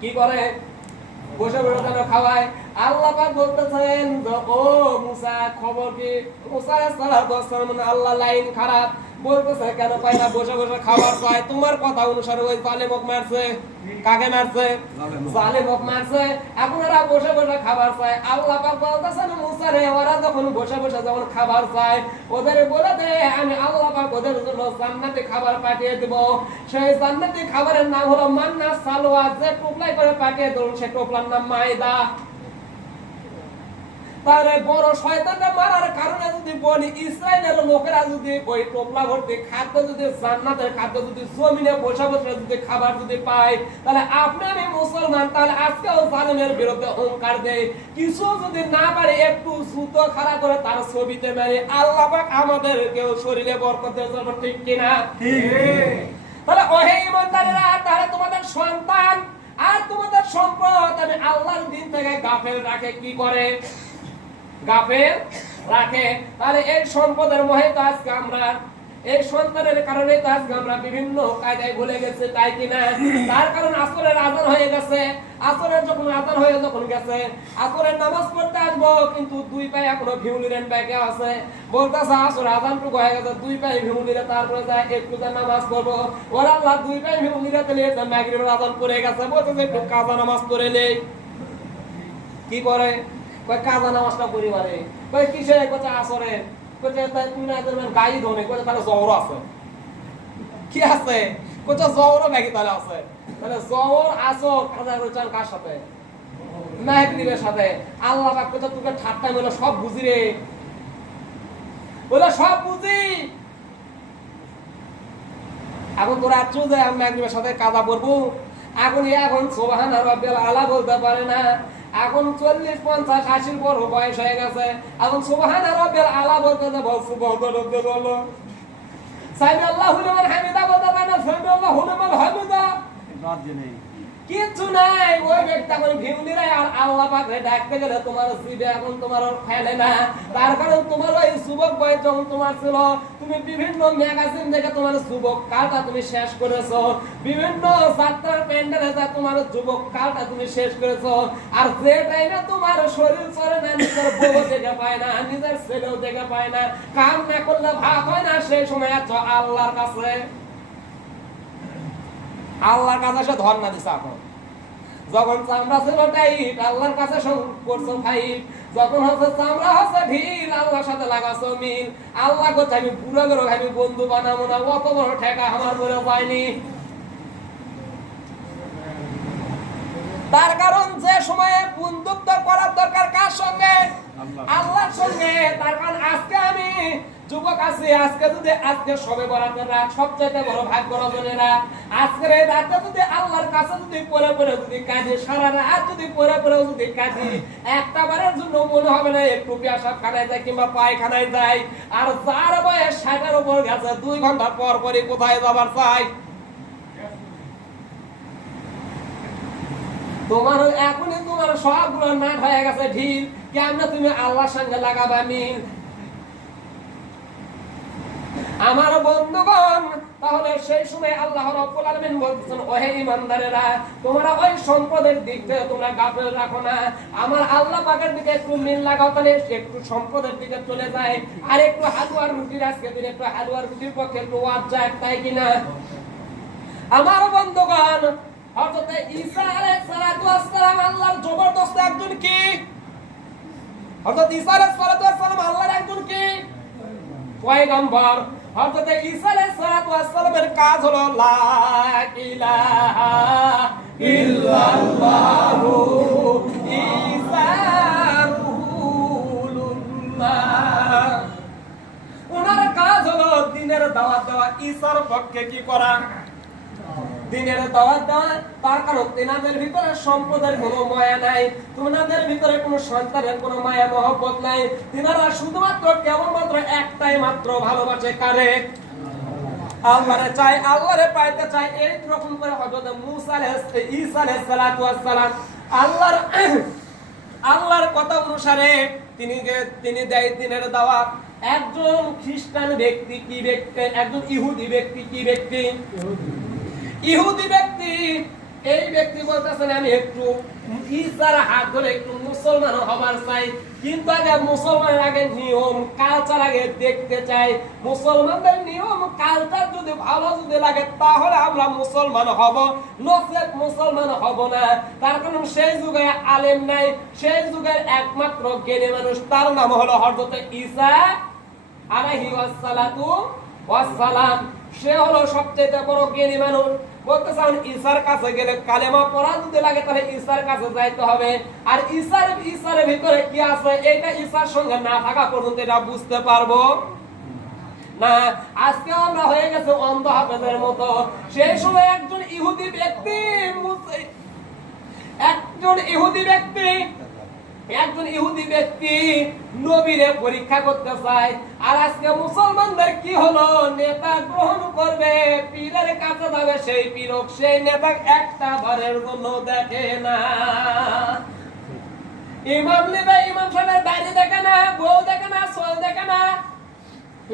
কি করে? বসে বসে যেন খাওয়ায়। আল্লাহ পাক বলতেছেন, ও মুসা, খবর কি? মুসা আলাইহিস সালাতু ওয়াস সালাম, আল্লাহ লাইন খারাপ। বলতেছে, কেন পাই না? বসে বসে খাবার চায়। তোমার কথা অনুসারে ওই জালেমক মারছে। কাকে মারছে? জালেমক মারছে। আপনারা বসে বসে খাবার চায়। আল্লাহ পাক বলতেছেন, মুসা রে, ওরা যখন বসে বসে যখন খাবার চায়, ওদের বলে দে আমি আল্লাহ পাক ওদের জন্য জান্নাতি খাবার পাঠিয়ে দেব। সেই জান্নাতি খাবারের নাম হলো মান্না সালওয়া। যে টোপলাই করে পাঠিয়ে দেব সে টোপলার নাম মায়দা। তারে বড় শয়তানকে মারার কারণে যদি বনি ইসরাইলের লোকেরা যদি ওই টোপলা ভর্তি খাদ্য যদি জান্নাতের খাদ্য যদি জমিনে বসে বসে যদি খাবার যদি পায়, তাহলে আপনি আমি মুসলমান, তাহলে আজকেও জালেমের বিরুদ্ধে হুঙ্কার দেয়। কিছু যদি না পারে একটু জুতো খাড়া করে তার ছবিতে মেরে আল্লাহ পাক আমাদেরকেও শরীরে বরকত দেওয়ার জন্য, ঠিক কিনা? তাহলে ওহে ঈমানদারেরা, তাহলে তোমাদের সন্তান আর তোমাদের সম্পদ আমি আল্লাহর দিন থেকে গাফেল রাখে, কি করে? গাফেল রাখে। তাহলে এই সম্পদের মোহে তো আজকে আমরা, এই সন্তানের কারণে তো আজকে আমরা বিভিন্ন কায়দায় ভুলে গেছি, তাই কিনা? তার কারণ আসরের আজান হয়ে গেছে, আসরের যখন আজান হয়ে যখন গেছে, আসরের নামাজ পড়তে আসবো, কিন্তু দুই পায়ে এখনো ভিউলিরেন ব্যাগে আছে, বলতেছে আসর আজানটুকু হয়ে গেছে, দুই পায়ে ভিউলিরে, তারপরে যায় একটু নামাজ পড়বো। ওরা আল্লাহ দুই পায়ে ভিউলিরে নিয়ে মাগরিবের আজান পড়ে গেছে, বলতেছে একটু কাজা নামাজ পড়ে নেই। কি করে? কয় কাজা নামাজটা পরিবারে। কয় কিসে? কোথা আসরে। গাই ধনে তাহলে জ্বর আছে, কি আছে? কোথা জ্বর ব্যাগি তাহলে আছে, তাহলে জ্বর আসর কাজা রয়েছেন কার সাথে? মাগরিবের সাথে। আল্লাহ পাক কোথা তোকে ঠাট্টা মেলো সব বুঝি রে, বলে সব বুঝি। এখন তোরা চুল যায় আমি মাগরিবের সাথে কাজা পড়বো, এখন সুবহান রাব্বিল আলা বলতে পারে না, এখন 40, 50, 80 বড় বয়স হয়ে গেছে, এখন সুবহান রাব্বিল আলা বলতে যাব, সুবহান রাব্বিল আলা, সামি আল্লাহু লিমান হামিদা বলতে পারে না, সামি আল্লাহু লিমান হামিদা, কিছু নাই। ওই ব্যক্তি করে ভিউনিরা আর আল্লাহ পাকে ডাকতে গেলে তোমার জিবে এখন তোমার ফেলে না। তার কারণ তোমার ওই যুবক বয়স যখন তোমার ছিল, তুমি বিভিন্ন ম্যাগাজিন দেখে তোমার যুবক কালটা তুমি শেষ করেছো, বিভিন্ন যাত্রার প্যান্ডেলে যা তোমার যুবক কালটা তুমি শেষ করেছো। আর যে টাইমে তোমার শরীর চলে না, নিজের বউ দেখে পায় না, নিজের ছেলেও দেখে পায় না, কাম না করলে ভাত হয় না, সেই সময় আছো আল্লাহর কাছে। আল্লাহর কাছে সে ধর্ণা দিছে। এখন যখন চামড়া ছিল টাইট, আল্লাহর কাছে করছো ফাইট, যখন হচ্ছে চামড়া হচ্ছে ঢিল, আল্লাহর সাথে লাগাছো মিল। আল্লাহ করছে আমি পুরো করে আমি বন্ধু বানাবো না, অত বড় ঠেকা আমার বলে পাইনি। তার কারণ যে সময়ে বন্ধুত্ব করার দরকার কার সঙ্গে? আল্লাহর সঙ্গে। তার কারণ আজকে আমি যুবক আছি, আজকে যদি আজকে সবে বরাতের রাত, সবচাইতে বড় ভাগ্য রজনীরা, আজকের এই রাতে যদি আল্লাহর কাছে যদি পড়ে পড়ে যদি কাঁদি, সারা রাত যদি পড়ে পড়ে যদি কাঁদি, একটা বারের জন্য মনে হবে না একটু পেশাব খানায় যায় কিংবা পায়খানায় যায়। আর যার বয়স 60-এর উপর গেছে, 2 ঘন্টা পর পরই কোথায় যাবার চাই? তোমার এখনই তোমার সবগুলো নাট হয়ে গেছে ঢিল, কেমনে তুমি আল্লাহর সঙ্গে লাগাবা মিল? আমার বন্ধুগণ, তাহলে সেই সময় আল্লাহ রাব্বুল আলামিন বলতেছেন, ওহে ঈমানদারেরা, তোমরা ওই সম্পদের দিক থেকে তোমরা গাফেল রাখো না, আমার আল্লাহ পাকের দিকে একটু মিল লাগাও, তাহলে একটু সম্পদের দিকে চলে যায়। আর একটু হালুয়ার রুটির, আজকে দিন একটু হালুয়ার রুটির পক্ষে একটু ওয়াজ যায়, তাই কিনা? আমার বন্ধুগণ, হযরত ঈসা আলাইহিস সালাতু ওয়াস সালাম আল্লাহর জবরদস্ত একজন কি? হযরত ঈসা আলাইহিস সালাতু ওয়াস সালাম আল্লাহর একজন কি? পয়গম্বর। হযরত ঈসা আলাইহিস সালাতু ওয়াস সালামের কাজ হলো লা ইলাহা ইল্লাল্লাহু ঈসা রাসূলুল্লাহ। ওনার কাজ হলো দ্বীনের দাওয়াত দেওয়া, ঈসার পক্ষে কি করা? দ্বীনের দাওয়াত দেওয়া। তার কারণ তিনাদের ভিতরে সম্পদের কোনো মায়া নাই, তিনাদের ভিতরে কোনো সন্তানের কোনো মায়া মহব্বত নাই। তিনারা শুধুমাত্র কেবলমাত্র একটাই মাত্র ভালোবাসে, কারে? আল্লাহরে চাই, আল্লাহরে পাইতে চাই। এই রকম করে হযরত মূসা আলাইহিস ঈসা আলাইহিস সালাতু ওয়াস সালাম আল্লাহর কথা অনুসারে তিনি দেয় দ্বীনের দাওয়াত। একজন খ্রিস্টান ব্যক্তি কি ব্যক্তি? একজন ইহুদি ব্যক্তি কি ব্যক্তি? ইহুদি ব্যক্তি। এই ব্যক্তি বলতেছেন আমি একটু ঈসার হাত ধরে একটু মুসলমান হবার চাই, কিন্তু আগে মুসলমানের আগে নিয়ম কালচার আগে দেখতে চাই। মুসলমানদের নিয়ম কালচার যদি ভালো যদি লাগে তাহলে আমরা মুসলমান হব, নচেত মুসলমান হব না। তার কারণ সেই যুগে আলেম নাই, সেই যুগের একমাত্র জ্ঞানী মানুষ, তার নাম হলো হযরত ঈসা আলাইহিস সালাতু ওয়াস সালাম। সে হলো সবচেয়ে বড় জ্ঞানী মানুষ। বলতেছেন ঈসার কাছে গেলে কালেমা পড়া যদি লাগে তাহলে ঈসার কাছে যাইতে হবে। আর ঈসার ভিতরে কি আছে এটা ঈসার সঙ্গে না থাকা পর্যন্ত এটা বুঝতে পারবো না। আজকে আমরা হয়ে গেছে অন্ধ হাফেজের মতো। সেই সময় একজন ইহুদি ব্যক্তি একজন ইহুদি ব্যক্তি নবীরে পরীক্ষা করতে চায়, আর আজকে মুসলমানদের কি হলো, নেতা গ্রহণ করবে, পীরের কাছে যাবে, সেই পীরক সেই নেতা একটা বারের জন্য দেখে না। ইমাম নেবে, ইমাম সাহেবের বাইরে দেখে না, বউ দেখে না, সোল দেখে না,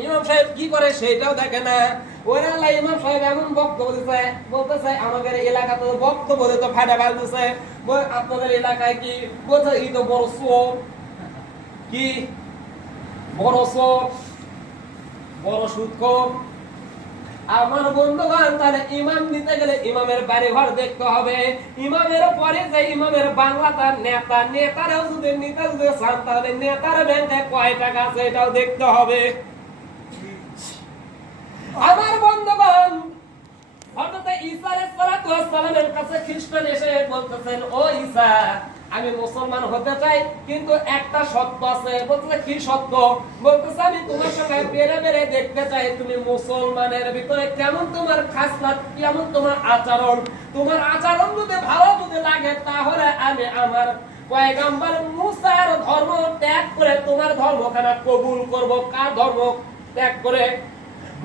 ইমাম সাহেব কি করে সেটাও দেখে না। ওরা আল্লাহ ইমাম সাহেব এমন বক্তব্য দিচ্ছে, বলতেছে আমাদের এলাকাতে বক্তব্য দিতে ফাটা ফেলতেছে, আপনাদের এলাকায় কি বলছে এই তো বড় চোর, কি বড় চোর, বড় সুদখোর। আমার বন্ধুগণ, তাহলে ইমাম নিতে গেলে ইমামের বাড়ি ঘর দেখতে হবে, ইমামের পরে যে ইমামের বাংলা তার নেতা, নেতারাও যদি নিতে যদি চান তাহলে নেতার ব্যাংকে কয় টাকা আছে এটাও দেখতে হবে। আমার বন্ধুগণ, হযরত ঈসা আলাইহিস সালামের কাছে খ্রিস্টান এসে বলতেছেন, ও ঈসা, আমি মুসলমান হতে চাই, কিন্তু একটা শর্ত আছে। বলতেছে কি শর্ত? বলতেছে আমি তোমার সঙ্গে বেরে বেরে দেখতে চাই তুমি মুসলমানের ভিতরে কেমন তোমার খাসলাত, কেমন তোমার আচরণ। তোমার আচরণ যদি ভালো যদি লাগে তাহলে আমি আমার পয়গম্বর মুসার ধর্ম ত্যাগ করে তোমার ধর্মখানা কবুল করব। কার ধর্ম ত্যাগ করে?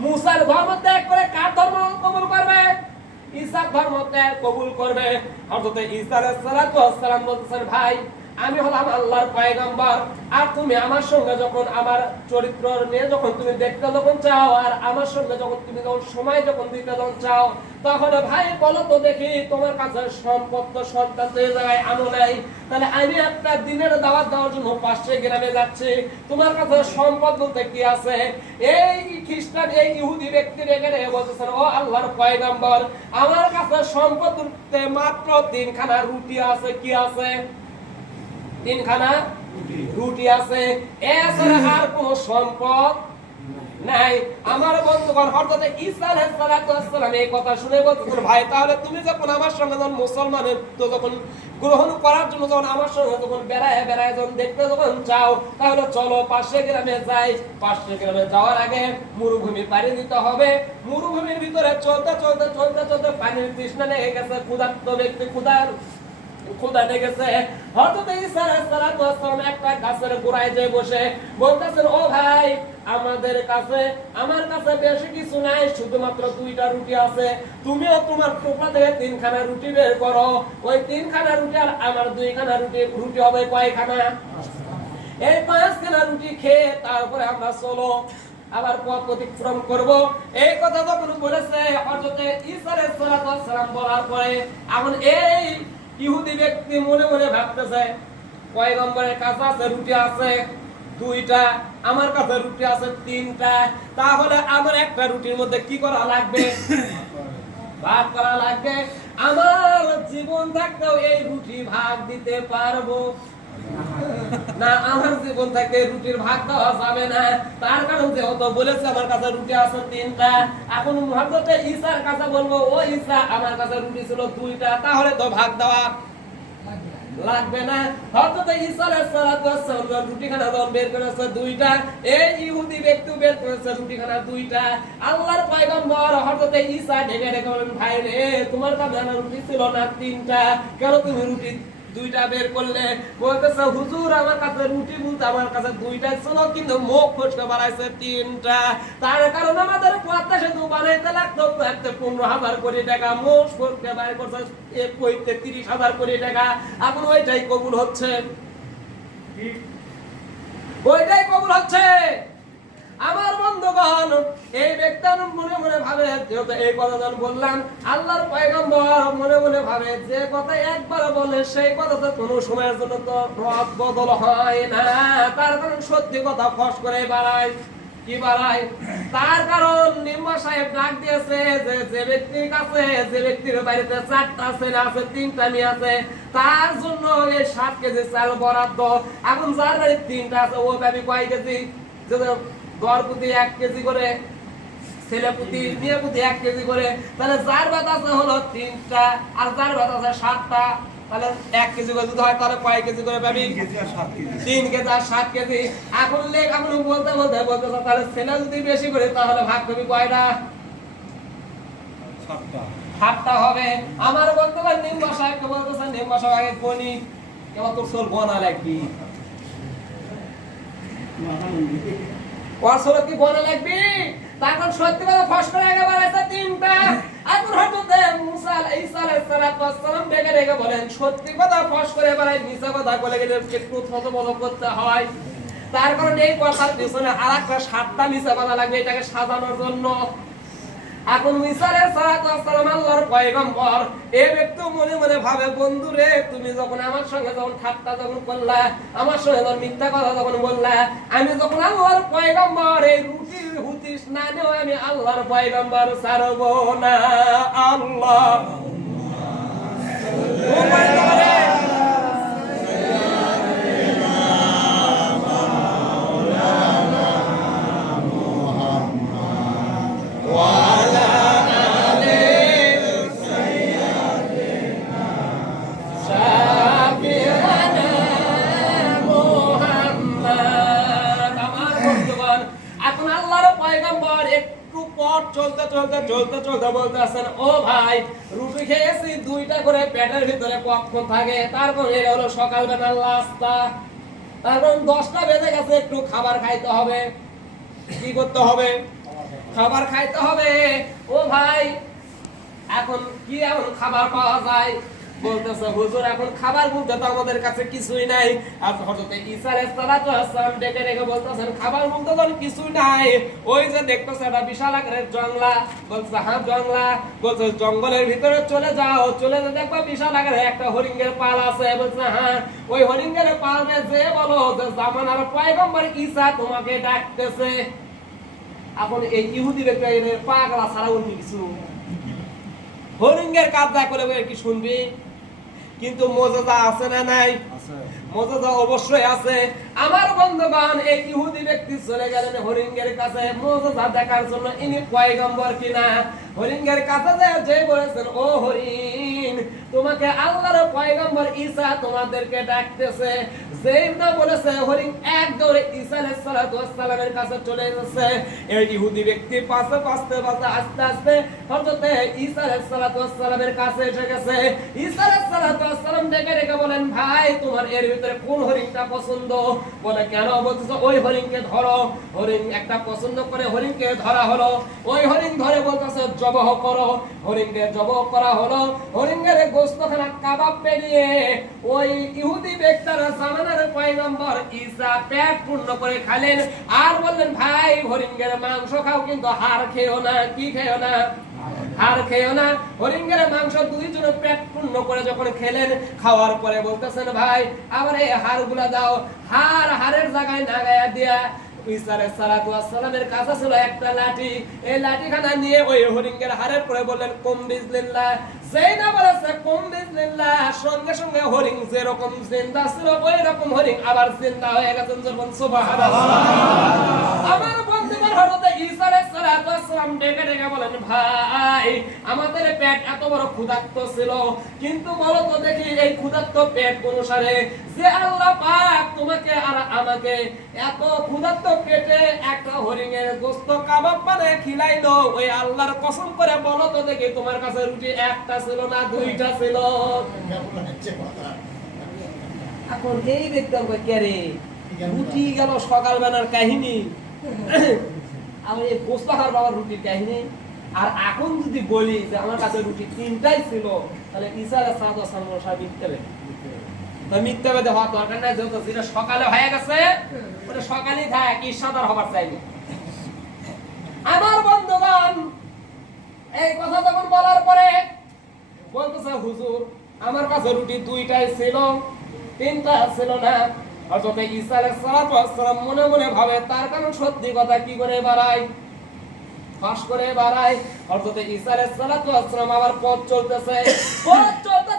মুসার ধর্ম ত্যাগ করে কার ধর্ম কবুল করবে? ঈসার ধর্ম ত্যাগ কবুল করবে। হযরত ঈসা আলাইহিস সালাম বলতেছেন, ভাই আমি হলাম আল্লাহর পয়গম্বর, আর তুমি আমার সঙ্গে যখন আমার চরিত্র নিয়ে যখন তুমি দেখতে যখন চাও, আর আমার সঙ্গে যখন তুমি যখন সময় যখন দিতে যখন চাও, তখন ভাই বলো তো দেখি তোমার কাছে সম্পদ তো সন্তান তো এই জায়গায় আনো নাই, তাহলে আমি একটা দিনের দাওয়াত দেওয়ার জন্য 500 গ্রামে যাচ্ছি, তোমার কাছে সম্পদ বলতে কি আছে? এই খ্রিস্টান এই ইহুদি ব্যক্তি রেখে বলতেছেন, ও আল্লাহর পয়গম্বর, আমার কাছে সম্পদ বলতে মাত্র 3খানা রুটি আছে। কি আছে? 3খানা রুটি আছে, এছাড়া আর কোন সম্পদ নাই। আমার বন্ধুগণ, হযরত ঈসা আলাইহিস সালাম এই কথা শুনে বলতেছেন, ভাই তাহলে তুমি যখন আমার সঙ্গে যখন মুসলমানের তো যখন গ্রহণ করার জন্য যখন আমার সঙ্গে যখন বেড়ায় বেড়ায় যখন দেখতে যখন চাও, তাহলে চলো 500 গ্রামে যাই। 500 গ্রামে যাওয়ার আগে মরুভূমি পাড়ি দিতে হবে। মরুভূমির ভিতরে চলতে চলতে চলতে চলতে পানির তৃষ্ণা লেগে গেছে, ক্ষুধার্ত ব্যক্তি ক্ষুধা লেগেছে। হযরত ঈসা আলাইহিস সালাম একটা গাছের গোড়ায় যেয়ে বসে বলতেছেন, ও ভাই আমার কাছে বেশি কিছু নাই, শুধুমাত্র 2টা রুটি আছে, তুমিও তোমার টুকরা থেকে 3খানা রুটি বের করো। ওই 3খানা রুটি আর আমার 2খানা রুটি হবে কয়খানা? এই 5খানা রুটি খেয়ে তারপরে আমরা চলো আবার পথ অতিক্রম করব। এই কথা যখন বলেছে হযরত ঈসা আলাইহিস সালাম বলার পরে এখন এই ইহুদি ব্যক্তি মনে মনে ভাবতেছে, পয়গম্বরের কাছে আছে রুটি আছে 2টা, আমার কাছে রুটি আছে 3টা, তাহলে আমার একটা রুটির মধ্যে কি করা লাগবে? ভাগ করা লাগবে। আমার জীবন থাকতেও এই রুটি ভাগ দিতে পারবো না, আমার জীবন থেকে রুটির ভাগ দেওয়া যাবে না। তার কারণ যেহেতু বলেছে আমার কাছে রুটি আছে 3টা, এখন হযরত ঈসার কাছে বলবো, ও ঈসা আমার কাছে রুটি ছিল 2টা, তাহলে তো ভাগ দেওয়া লাগবে না। হযরত ঈসা আলাইহিস সালাম রুটিখানা যখন বের করেছে 2টা, এই ইহুদি ব্যক্তি বের করেছে রুটিখানা 2টা। আল্লাহর পয়গম্বর হযরত ঈসা ডেকে ডেকে বলেন, ভাই রে তোমার কাছে রুটি ছিল না 3টা, কেন তুমি রুটি 2টা বের করলে? বলতেছে, হুজুর আমার কাছে রুটি বলতে আমার কাছে 2টা ছিল, কিন্তু মুখ ফসকে বাড়াইছে 3টা। তার কারণে আমাদের পদ্মা সেতু বানাইতে লাগতো 15,000 কোটি টাকা, মুখ ফসকে বাইর করছে 30,000 কোটি টাকা। এখন ওইটাই কবুল হচ্ছে, ওইটাই কবুল হচ্ছে। আমার বন্ধুগণ, এই ব্যক্তি মনে মনে ভাবে, যেহেতু এই কথা যখন বললাম, আল্লাহর পয়গম্বর মনে মনে ভাবে যে কথা একবার বলে সেই কথা তো কোনো সময়ের জন্য তো রদ বদল হয় না। তার কারণ সত্যি কথা ফস করে বাড়ায়। কি বাড়ায়? তার কারণ নিম্মা সাহেব ডাক দিয়েছে যে ব্যক্তির কাছে, যে ব্যক্তির বাড়িতে 4টা ছেলে আছে 3টা মেয়ে আছে, তার জন্য এই 7 কেজি চাল বরাদ্দ। এখন যার বাড়ি 3টা আছে ও পাবি কয় কেজি? গড় প্রতি 1 কেজি করে, ছেলে প্রতি মেয়ে প্রতি 1 কেজি করে, তাহলে যার ভাত আছে হলো 3টা আর যার ভাত আছে 7টা, তাহলে 1 কেজি করে যদি হয় তাহলে কয় কেজি করে পাবি? 3 কেজি আর 7 কেজি। এখন বলতে তাহলে ছেলে যদি বেশি করে তাহলে ভাগ করবি কয়টা? 7টা হবে। আমার বর্তমান নিম্বা সাহেবকে বলতেছে, নিম্বা সাহেব আগে গণি এবার তোর সোল গনা লাগবি, ওর কি গনা লাগবি? তখন সত্যি কথা ফস করে একেবারে আছে তিনটা। এখন হঠাৎ মুসা ঈসা আলাইহিস সালাম ডেকে ডেকে বলেন সত্যি কথা ফস করে এবারে মিছা কথা বলে গেলে একটু থতমত করতে হয়। তার কারণে এই কথার পিছনে আরেকটা 7টা মিছা কথা লাগবে এটাকে সাজানোর জন্য। এখন ঈসা আলাইহিস সালাম আল্লাহর পয়গম্বর, এই ব্যক্তি মনে মনে ভাবে বন্ধু রে তুমি যখন আমার সঙ্গে যখন ঠাট্টা যখন করলা, আমার সঙ্গে যখন মিথ্যা কথা যখন বললা, আমি যখন আল্লাহর পয়গম্বর এই রুটির হুতিস না নেও আমি আল্লাহর পয়গম্বর ছাড়ব না। আল্লাহ চলতে বলতেছেন ও ভাই রুটি খেয়েছি 2টা করে পেটের ভিতরে কখন থাকে, তারপর এই হলো সকালবেলার নাস্তা, তারপর 10টা বেজে গেছে একটু খাবার খাইতে হবে। কি করতে হবে? খাবার খাইতে হবে। ও ভাই এখন কি এমন খাবার পাওয়া যায়? বলতেছে হুজুর এখন খাবার বলতে তো আমাদের কাছে কিছুই নাই। আর হযরত ঈসা আলাইহিস সালাম ডেকে ডেকে বলতেছেন খাবার বলতে তো কিছুই নাই, ওই যে দেখতেছে একটা বিশাল আকারের জঙ্গলা। বলছে হ্যাঁ জঙ্গলা। বলছে জঙ্গলের ভিতরে চলে যাও, চলে যেতে দেখবা বিশাল আকারের একটা হরিণের পাল আছে। বলছে হ্যাঁ ওই হরিণের পালে যে বলো যে জামানার পয়গম্বর ঈসা তোমাকে ডাকতেছে। এখন এই ইহুদি ব্যক্তি পাগলা ছাড়া অন্য কিছু হরিণের কাজ করে কি শুনবি? কিন্তু মজাদা আছে না নাই? মজাদা অবশ্যই আছে। আমার বন্ধুগণ এই ইহুদি ব্যক্তি চলে গেলেন হরিণের কাছে মজাদা দেখার জন্য ইনি পয়গম্বর কিনা। হরিণের কাছে যে বলেছেন ও হরিণ তোমাকে আল্লাহর পয়গম্বর ঈসা তোমাদেরকে ডাকতেছে। যেই না বলেছে হরিণ এক দৌড়ে ঈসা আলাইহিস সালামের কাছে চলে গেছে। এই ইহুদি ব্যক্তি পাশে পাশে পাশে আস্তে আস্তে হযরত ঈসা আলাইহিস সালামের কাছে এসে গেছে। ঈসা আলাইহিস সালাম ডেকে ডেকে বলেন ভাই তোমার এর ভিতরে কোন হরিণটা পছন্দ? বলে কেন? বলতেছে ওই হরিণকে ধরো। হরিণ একটা পছন্দ করে হরিণকে ধরা হলো। ওই হরিণ ধরে বলতেছে জবাহ করো। হরিণকে জবাহ করা হলো। হরিণের গোশতখানা কাবাব পেরিয়ে ওই ইহুদি ব্যক্তির জামানার পয়গম্বর ঈসা পেট পূর্ণ করে খেলেন আর বললেন ভাই হরিণের মাংস খাও কিন্তু হাড় খেও না। কি খেও না? হাড় খেও না। হরিণের মাংস দুইজনে পেট পূর্ণ করে যখন খেলেন খাওয়ার পরে বলতেছেন ভাই আবার এই হাড়গুলা দাও। হাড়ের জায়গায় নাগায়া দিয়া ঈসা আলাইহিস সালামের কাছে ছিল একটা লাঠি। এই লাঠিখানা নিয়ে ওই হরিণের হাড়ের পরে বললেন কুম বিসমিল্লাহ। যেই না বলেছে কুম বিসমিল্লাহ সঙ্গে সঙ্গে হরিণ যেরকম জিন্দা ছিল ওই রকম হরিণ আবার জিন্দা হয়ে গেছেন। যখন সুবহানাল্লাহ। আমার বন্ধুগণ হযরত ঈসা আলাইহিস সালাম ডেকে ডেকে বলেন ভাই আমাদের পেট এত বড় ক্ষুধার্ত ছিল কিন্তু বলো তো দেখি এই ক্ষুধার্ত পেট অনুসারে যে আল্লাহ পাক তোমাকে আর আমাকে এত ক্ষুধার্ত পেটে একটা হরিণের গোশত কাবাব বানায় খিলাইলো ওই আল্লাহর কসম করে বলো তো দেখি তোমার কাছে রুটি একটা ছিল না 2টা ছিল? এখন এই ব্যক্তি কে রে রুটি গেল সকালবেলার কাহিনী আমার এই গোশত খাওয়ার বাবার রুটির কাহিনী। আর এখন যদি বলি যে আমার কাছে রুটি 3টাই ছিল তাহলে ঈসা আলাইহিস সালাম মিথ্যা বেদে হওয়ার দরকার নাই। যেহেতু যেটা সকালে হয়ে গেছে ওটা সকালেই থাক, ঈশাদার হবার চাইনি। আমার বন্ধুগণ এই কথা যখন বলার পরে বলতেছে হুজুর আমার কাছে রুটি 2টাই ছিল 3টা ছিল না। হযরত ঈসা আলাইহিস সালাম মনে মনে ভাবে তার কারণ সত্যি কথা কি করে বাড়ায় ফাঁস করে বাড়ায়। হযরত ঈসা আলাইহিস সালাম আবার পথ চলতেছে। পথ চলতে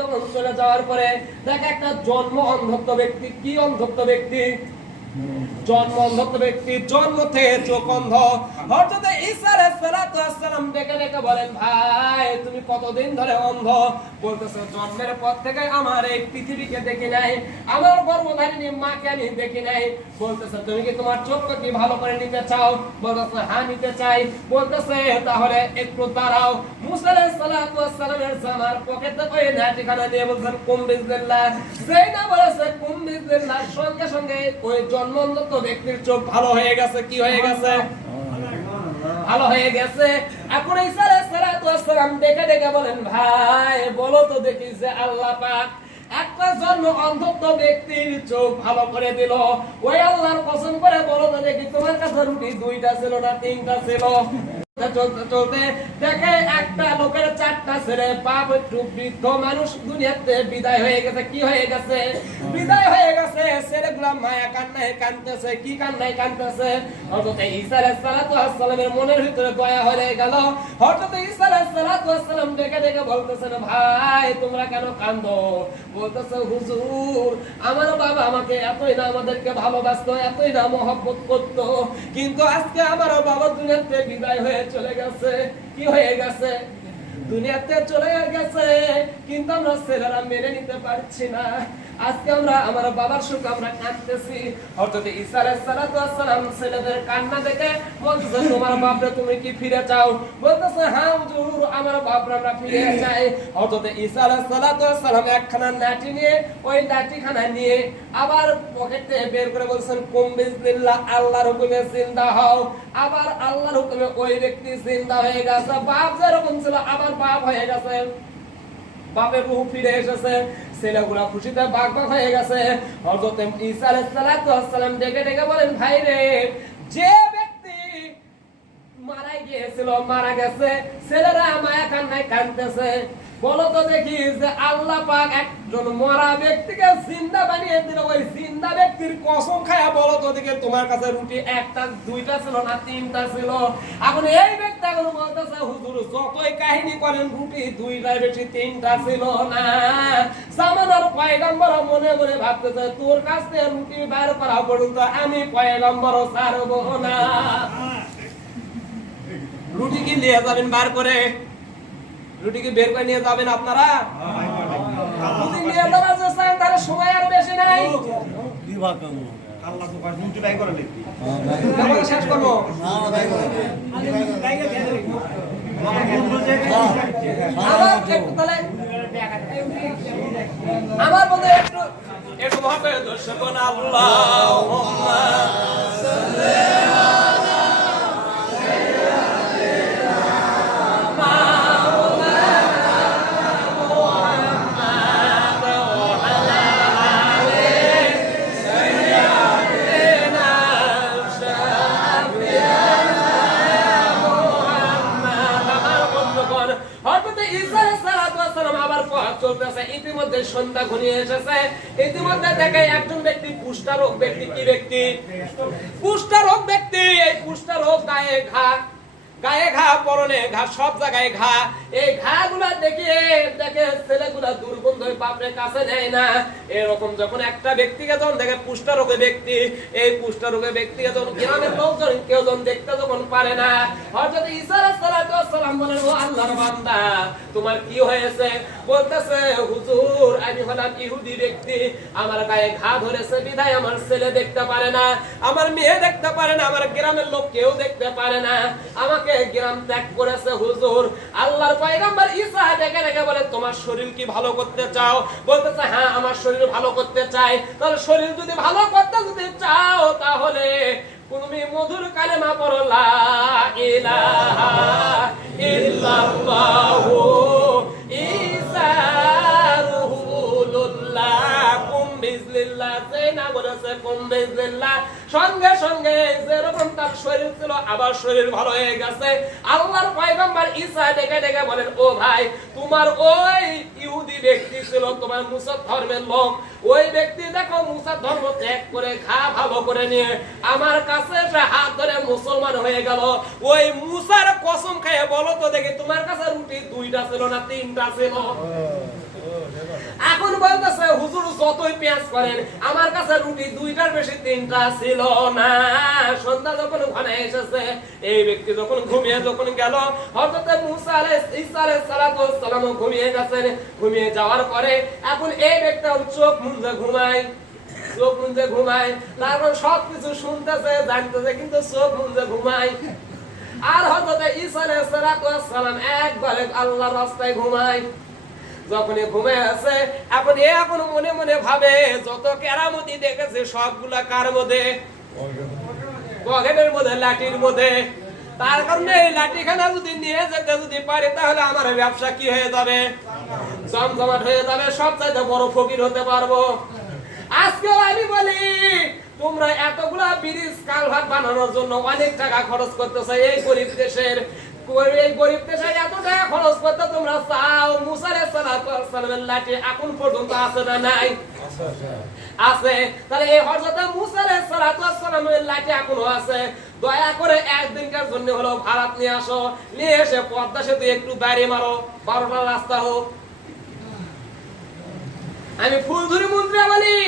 যখন চলে যাওয়ার পরে দেখে একটা জন্ম অন্ধত্ব ব্যক্তি। কি অন্ধত্ব ব্যক্তি? জন্ম অন্ধ ব্যক্তি, জন্ম থেকে চোখ অন্ধ। হযরত ঈসা আলাইহিস সালাম ডেকে ডেকে বলেন, ভাই তুমি কতদিন ধরে অন্ধ? বলতেছে, জন্মের পর থেকে আমার এই পৃথিবীকে দেখি নাই, আমার গর্ভধারিণী মাকে আমি দেখি নাই। বলতেছে, তুমি কি তোমার চোখকে কি ভালো করে নিতে চাও? বলতেছে, হ্যাঁ নিতে চাই। বলতেছে, তাহলে একটু দাঁড়াও। মুসা আলাইহিস সালামের জামার পকেটে ওই লাঠিখানা দিয়ে বলছেন, কুম বিসমিল্লাহ। যেই না বলেছে কুম বিসমিল্লাহ, সঙ্গে সঙ্গে ওই জন্মন্ধ ব্যক্তির চোখ ভালো হয়ে গেছে। কি হয়ে গেছে? ভালো হয়ে গেছে। এখন ঈসা আলাইহিস সালাম ডেকে ডেকে বলেন, ভাই বলো তো দেখি যে আল্লাহ পাক একটা জন্ম অন্ধত্ব ব্যক্তির চোখ ভালো করে দিল, ওই আল্লাহর কসম করে বলো তো দেখি তোমার কাছে রুটি 2টা ছিল না 3টা ছিল? চলতে চলতে দেখে একটা লোকের 4টা ছেলে, বাপ একটু বৃদ্ধ মানুষ দুনিয়াতে বিদায় হয়ে গেছে। কি হয়ে গেছে? বিদায় হয়ে গেছে। ছেলেগুলা মায়া কান্নায় কাঁদতেছে। কি কান্নায় কাঁদতেছে? হযরত ঈসা আলাইহিস সালামের মনের ভিতরে দয়া হয়ে গেল। হযরত ঈসা আলাইহিস সালাম ডেকে ডেকে বলতেছেন, ভাই তোমরা কেন কাঁদো? বলতেছে, হুজুর আমার বাবা আমাকে এতই না আমাদেরকে ভালোবাসতো, এতই না মহব্বত করতো, কিন্তু আজকে আমার বাবা দুনিয়াতে বিদায় হয়ে চলে গেছে। কি হয়ে গেছে? দুনিয়াতে চলে গেছে, কিন্তু আমরা ছেলেরা মেনে নিতে পারছি না। আজকে আমরা আমার বাবার সুখ আমরা কাঁদতেছি। হযরত ঈসা আলাইহিস সালাম ছেলেদের কান্না দেখে বলতেছে, তোমার বাপরে তুমি কি ফিরে চাও? বলতেছে, হ্যাঁ হুজুর আমার বাপরে আমরা ফিরে চাই। হযরত ঈসা আলাইহিস সালাম একখানা লাঠি নিয়ে ওই লাঠিখানা নিয়ে আবার পকেটে বের করে বলছেন, কুম বিসমিল্লাহ, আল্লাহর হুকুমে জিন্দা হও। আবার আল্লাহর হুকুমে ওই ব্যক্তি জিন্দা হয়ে গেছে। বাপ যেরকম ছিল আবার বাপ হয়ে গেছে, বাপের রূহ ফিরে এসেছে। ছেলেগুলা খুশিতে বাক বাক হয়ে গেছে। হযরত ঈসা আলাইহিস সালাম ডেকে ডেকে বলেন, ভাই রে, যে ব্যক্তি মারা গিয়েছিল মারা গেছে, ছেলেরা মায়া কান্নায় কাঁদতেছে, বলো তো দেখি যে আল্লাহ পাক একজন মরা ব্যক্তিকে জিন্দা বানিয়ে দিল, ওই জিন্দা ব্যক্তির কসম খায়া বলো তো দেখি তোমার কাছে রুটি 1টা 2টা ছিল না 3টা ছিল? এখন এই ব্যক্তি এখন বলতেছে, হুজুর যতই কাহিনী করেন রুটি 2টার বেশি 3টা ছিল না। জামানার পয়গম্বর মনে মনে ভাবতেছে, তোর কাছ থেকে রুটি বের করা পর্যন্ত আমি পয়গম্বরও ছাড়বো না। রুটি কি নিয়ে যাবেন বার করে? রুটি কি বের করে নিয়ে যাবেন আপনারা? রুটি নিয়ে যাওয়ার যে চান তার সময় আর বেশি নাই। শেষ করবো। আমার বলতে একটু মহাপে দর্শক আল্লাহুম্মা ইতিমধ্যে সন্ধ্যা ঘনিয়ে এসেছে। ইতিমধ্যে দেখে একজন ব্যক্তি কুষ্ঠরোগ ব্যক্তি। কি ব্যক্তি? কুষ্ঠরোগ ব্যক্তি। এই কুষ্ঠরোগ গায়ে ঘা, পরনে ঘা, সব জায়গায় ঘা। এই ঘা গুলা দেখে ছেলেগুলা দুর্গন্ধ বাপরে কাছে নেয় না। এরকম যখন একটা ব্যক্তিকে যখন দেখে কুষ্ঠরোগে ব্যক্তি, এই কুষ্ঠরোগে ব্যক্তিকে যখন গ্রামের লোকজন কেউ যখন দেখতে যখন পারে না, হযরত ঈসা আলাইহিস সালাম বলেন, ও আল্লাহর বান্দা তোমার কি হয়েছে? বলতেছে, হুজুর আমি হলাম ইহুদি ব্যক্তি, আমার গায়ে ঘা ধরেছে বিধায় আমার ছেলে দেখতে পারে না, আমার মেয়ে দেখতে পারে না, আমার গ্রামের লোক কেউ দেখতে পারে না, আমাকে গ্রাম ত্যাগ করেছে। হুজুর আল্লাহর পয়গম্বর ঈসা ডেকে ডেকে বলে, তোমার শরীর কি ভালো করতে চাও? বলতেছে, হ্যাঁ আমার শরীর ভালো করতে চাই। তাহলে শরীর যদি ভালো করতে যদি চাও তাহলে তুমি মধুর কালেমা পড়ো, লা ইলাহা ইল্লাল্লাহু ঈসা রুহুল্লাহ কুম বিসমিল্লাহ। না বলেছে কুম বিসমিল্লাহ, সঙ্গে সঙ্গে যেরকম তার শরীর ছিল আবার শরীর ভালো হয়ে গেছে। আল্লাহর পয়গম্বর ঈসা ডেকে ডেকে বলেন, ও ভাই তোমার ওই ইহুদি ব্যক্তি ছিল তোমার মুসা ধর্মের লোক, ওই ব্যক্তি দেখো মুসা ধর্ম ত্যাগ করে ঘা ভালো করে নিয়ে আমার কাছে এসে হাত ধরে মুসলমান হয়ে গেল। ওই মুসার কসম খেয়ে বলো তো দেখি তোমার কাছে রুটি 2টা ছিল না 3টা ছিল? এখন বলতেছে হুজুর যতই পেঁয়াজ করেন আমার কাছে রুটি 2টার বেশি 3টা ছিল না। সন্ধ্যা যখন ঘনে এসেছে, এই ব্যক্তি যখন ঘুমিয়ে গেল, হযরত মুসা ঈসা আলাইহিস সালাম ঘুমিয়ে গেছেন। ঘুমিয়ে যাওয়ার পরে এখন এই ব্যক্তি চোখ মুঞ্জে ঘুমায়, তারপর সবকিছু শুনতেছে জানতেছে কিন্তু চোখ মুঞ্জে ঘুমায়। আর হযরত ঈসা আলাইহিস সালাম একবারে আল্লাহর রাস্তায় ঘুমায়। যখনই ঘুমায় আছে এখন মনে মনে ভাবে যত কেরামতি দেখেছে সবগুলা কার মধ্যে? পকেটের মধ্যে, লাঠির মধ্যে। তার কারণে এই লাঠিখানা যদি নিয়ে যেতে যদি পারি তাহলে আমার ব্যবসা কি হয়ে যাবে? জমজমাট হয়ে যাবে, সব চাইতে বড় ফকির হতে পারবো। আজকে আমি বলি তোমরা এতগুলা ব্রিজ কালভার্ট বানানোর জন্য অনেক টাকা খরচ করতেছ। এই গরিব দেশের এত টাকা খরচ করতে তোমরা চাও। মুসা আলাইহিস সালামের লাঠি এখন পর্যন্ত আছে না নাই? আছে। তাহলে এই হযরত মুসা আলাইহিস সালামের লাঠি এখনো আছে। দয়া করে একদিনকার জন্য হলো ভারত নিয়ে আসো, নিয়ে এসে পদ্মা সেতু একটু বাইরে মারো, 12টা রাস্তা হোক। আমি ফুলঝুরি মন্ত্রী বলি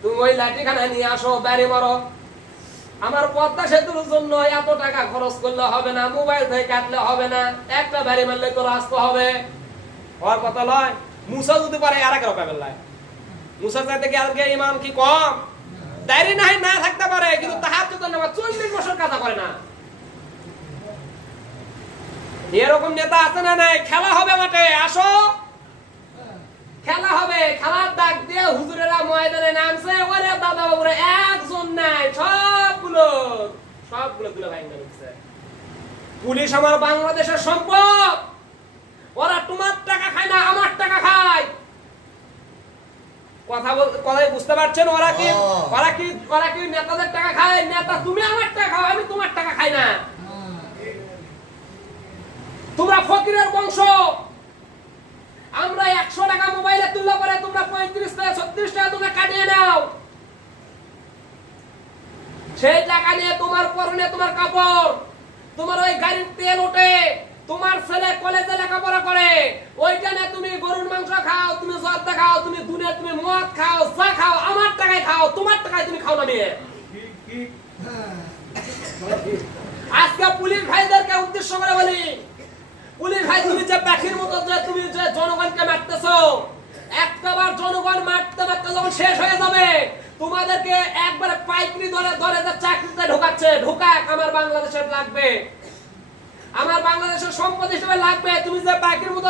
তুমি ওই লাঠিখানা নিয়ে আসো, বাইরে মারো। আমার পদ্মা সেতুর জন্য এত টাকা খরচ করলে হবে না, মোবাইল থেকে কাটলে হবে না, একটা বাড়ি মারলে তো রাস্তা হবে। হওয়ার কথা নয়। মুসা যদি পারে আর কেউ পাবে না। মুসা চাইতে কি আর ইমান কি কম? দাঁড়িয়ে না থাকতে পারে কিন্তু তাহাজ্জুদ নামাজ 40 বছর কাজা করে না। এরকম নেতা আছে না নাই? খেলা হবে মাঠে, আসো খেলা হবে। খেলার ডাক দিয়ে হুজুরেরা ময়দানে নামছে। ওরে দাদা বাবুরা একজন নাই, সবগুলো তুলে ভাঙা দিচ্ছে। পুলিশ আমার বাংলাদেশের সম্পদ। ওরা তোমার টাকা খায় না, আমার টাকা খায়। কথাই বুঝতে পারছেন? ওরা কি নেতাদের টাকা খায়? নেতা তুমি আমার টাকা খাও, আমি তোমার টাকা খাই না। তোমরা ফকিরের বংশ। আমরা 100 টাকা মোবাইলে তুললে পরে তোমরা 35 টাকা 36 টাকা তোমরা কাটিয়ে নাও। সেই টাকা নিয়ে তোমার পরনে তোমার কাপড়, তোমার ওই গাড়ির তেল ওঠে, তোমার ছেলে কলেজে লেখাপড়া করে, ওইটা নিয়ে তুমি গরুর মাংস খাও, তুমি জর্দা খাও, তুমি দুনিয়া তুমি মদ খাও, চা খাও, আমার টাকায় খাও, তোমার টাকায় তুমি খাও না মেয়ে। আজকে পুলিশ ভাইদেরকে উদ্দেশ্য করে বলি, পুলিশ ভাই তুমি যে পাখির মতো যে তুমি যে জনগণকে মারতেছো, একটাবার জনগণ মারতে যখন শেষ হয়ে যাবে তোমাদেরকে একবারে পাইকারি দরে যে চাকরিতে ঢোকাচ্ছে, ঢোকাক আমার বাংলাদেশের লাগবে, আমার বাংলাদেশের সম্পদ হিসেবে লাগবে। তুমি যে পাখির মতো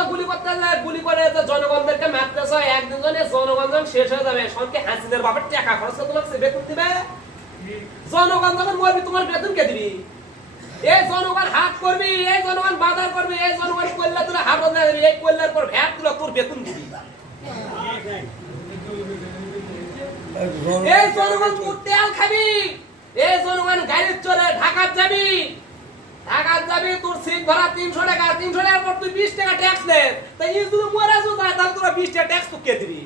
গুলি করে যে জনগণদেরকে মারতেছো, একদিন জনগণ শেষ হয়ে যাবে। সঙ্গে হাসিনের বাপের টাকা খরচ করে তোমাকে বেতন দিবে। জনগণ যখন মরবি তোমার বেতন কে দিবি? এই জনগণ হাট করবি, এই জনগণ বাজার করবি, এই জনগণ কল্যাণ তুলে হাট দিবি, এই কল্যাণ পর ভ্যাট তুলে তোর বেতন দিবি। এই জনগণ তোর তেল খাবি, এই জনগণ গাড়ি চলে ঢাকা যাবি, তোর সিট ভাড়া 300 টাকা, 300 টাকার পর তুই 20 টাকা ট্যাক্স নে। তাই এই যদি মরে যাও তাহলে তোরা 20 টাকা ট্যাক্স তো কে দিবি?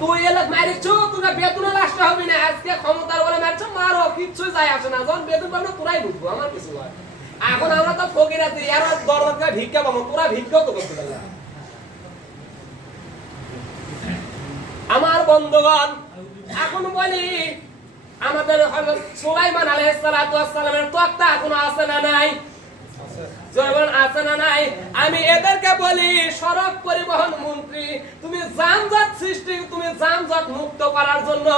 তুই এলাক মারিছো, তোরা বেতনে লাস্ট হবে না। আজকে ক্ষমতার বলে মারছো, মারো, কিচ্ছু যায় আসে না। যখন বেতন পাবো না তোরাই বুঝবো, আমার কিছু হয়। এখন আমরা তো ফকির আছি, আর দরজা ভিক্ষা পাবো, তোরা ভিক্ষাও তো করতে পারবে না। আমার বন্ধুগণ, এখন বলি আমাদের হযরত সুলাইমান আলাইহিস সালামের তক্তা এখনো আছে না নাই? আছে না নাই? আমি এদেরকে বলি সড়ক পরিবহন মন্ত্রী, তুমি যানজট সৃষ্টি, তুমি যানজট মুক্ত করার জন্য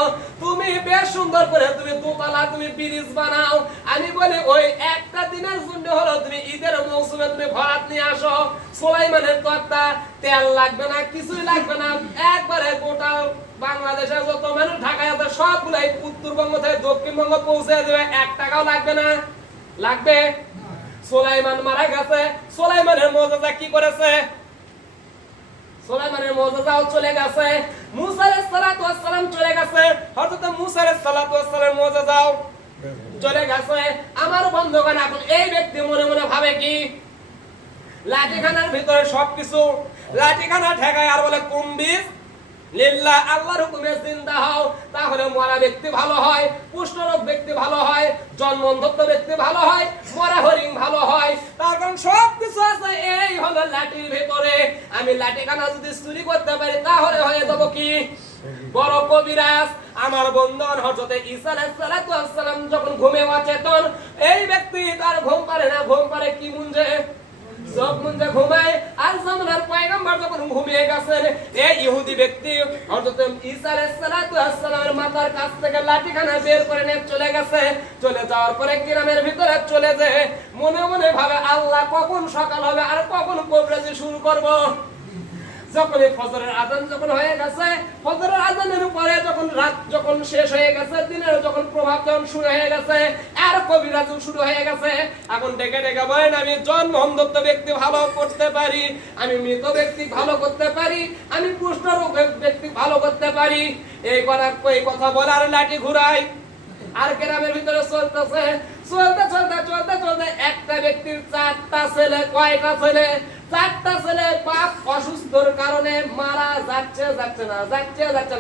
তুমি বেশ সুন্দর করে তুমি দোতলা তুমি ব্রিজ বানাও। আমি বলি ওই একটা দিনের জন্য হলো তুমি ঈদের মৌসুমে তুমি ভাড়াত নিয়ে আসো। সুলাইমানের তক্তা, তেল লাগবে না, কিছুই লাগবে না, একবারে গোটা বাংলাদেশের যত মানুষ ঢাকায় আছে সবগুলাই উত্তরবঙ্গ থেকে দক্ষিণবঙ্গ পৌঁছে দেবে, 1 টাকাও লাগবে না। লাগবে? সুলাইমান মারা গেছে, সুলাইমানের মুজিজা কি করেছে? সুলাইমানের মুজিজাও চলে গেছে, মুসা আলাইহিস সালাম চলে গেছে, হযরত মুসা আলাইহিস সালামের মুজিজাও চলে গেছে। আমার বন্ধুগণ, এখন এই ব্যক্তি মনে মনে ভাবে কি লাঠিখানার ভিতরে সবকিছু, লাঠিখানা ঠেকায় আর বলে কুম্বিস লিল্লাহ আল্লাহর হুকুমে জিন্দা হও, তাহলে মরা ব্যক্তি ভালো হয়, কুষ্ঠরোগ ব্যক্তি ভালো হয়, জন্মন্ধত্ব ব্যক্তি ভালো হয়, মরা হরিণ ভালো হয়। তার কারণ সব কিছু আছে এই হলো লাঠির ভেতরে। আমি লাঠিখানা যদি চুরি করতে পারি তাহলে হয়ে যাব কি বড় কবিরাজ। আমার বন্ধন হযরত ঈসা আলাইহিস সালাম যখন ঘুমে অচেতন, এই ব্যক্তি তার ঘুম পারে না, ঘুম পারে কি মুঞ্জে সব মুঞ্জে ঘুমায়। আর জামানার পয়গম্বর যখন ঘুমিয়ে গেছেন, এই ইহুদি ব্যক্তি হযরত ঈসা আলাইহিস সালামের মাথার কাছ থেকে লাঠিখানা বের করে নিয়ে চলে গেছে। চলে যাওয়ার পরে গ্রামের ভিতরে চলে যায়, মনে মনে ভাবে আল্লাহ কখন সকাল হবে আর কখন কবরাজি শুরু করব। যখন ফজরের আযান যখন হয়ে গেছে, ফজরের আযানের পরে যখন রাত যখন শেষ হয়ে গেছে, দিনের যখন প্রভাব যখন শুরু হয়ে গেছে, আর কবিরাজ শুরু হয়ে গেছে। এখন ডেকে ডেকে বলেন আমি জন্মন্ধত্ব ব্যক্তি ভালো করতে পারি, আমি মৃত ব্যক্তি ভালো করতে পারি, আমি কুষ্ঠরোগ ব্যক্তি ভালো করতে পারি। এই কথা বলার লাঠি ঘুরাই। আর গ্রামের ভিতরে চলতেছে, চলতে চলতে চলতে চলতে একটা ব্যক্তির 4টা ছেলে। কয়টা ছেলে? 4টা ছেলে বাপ অসুস্থর কারণে মারা যাচ্ছে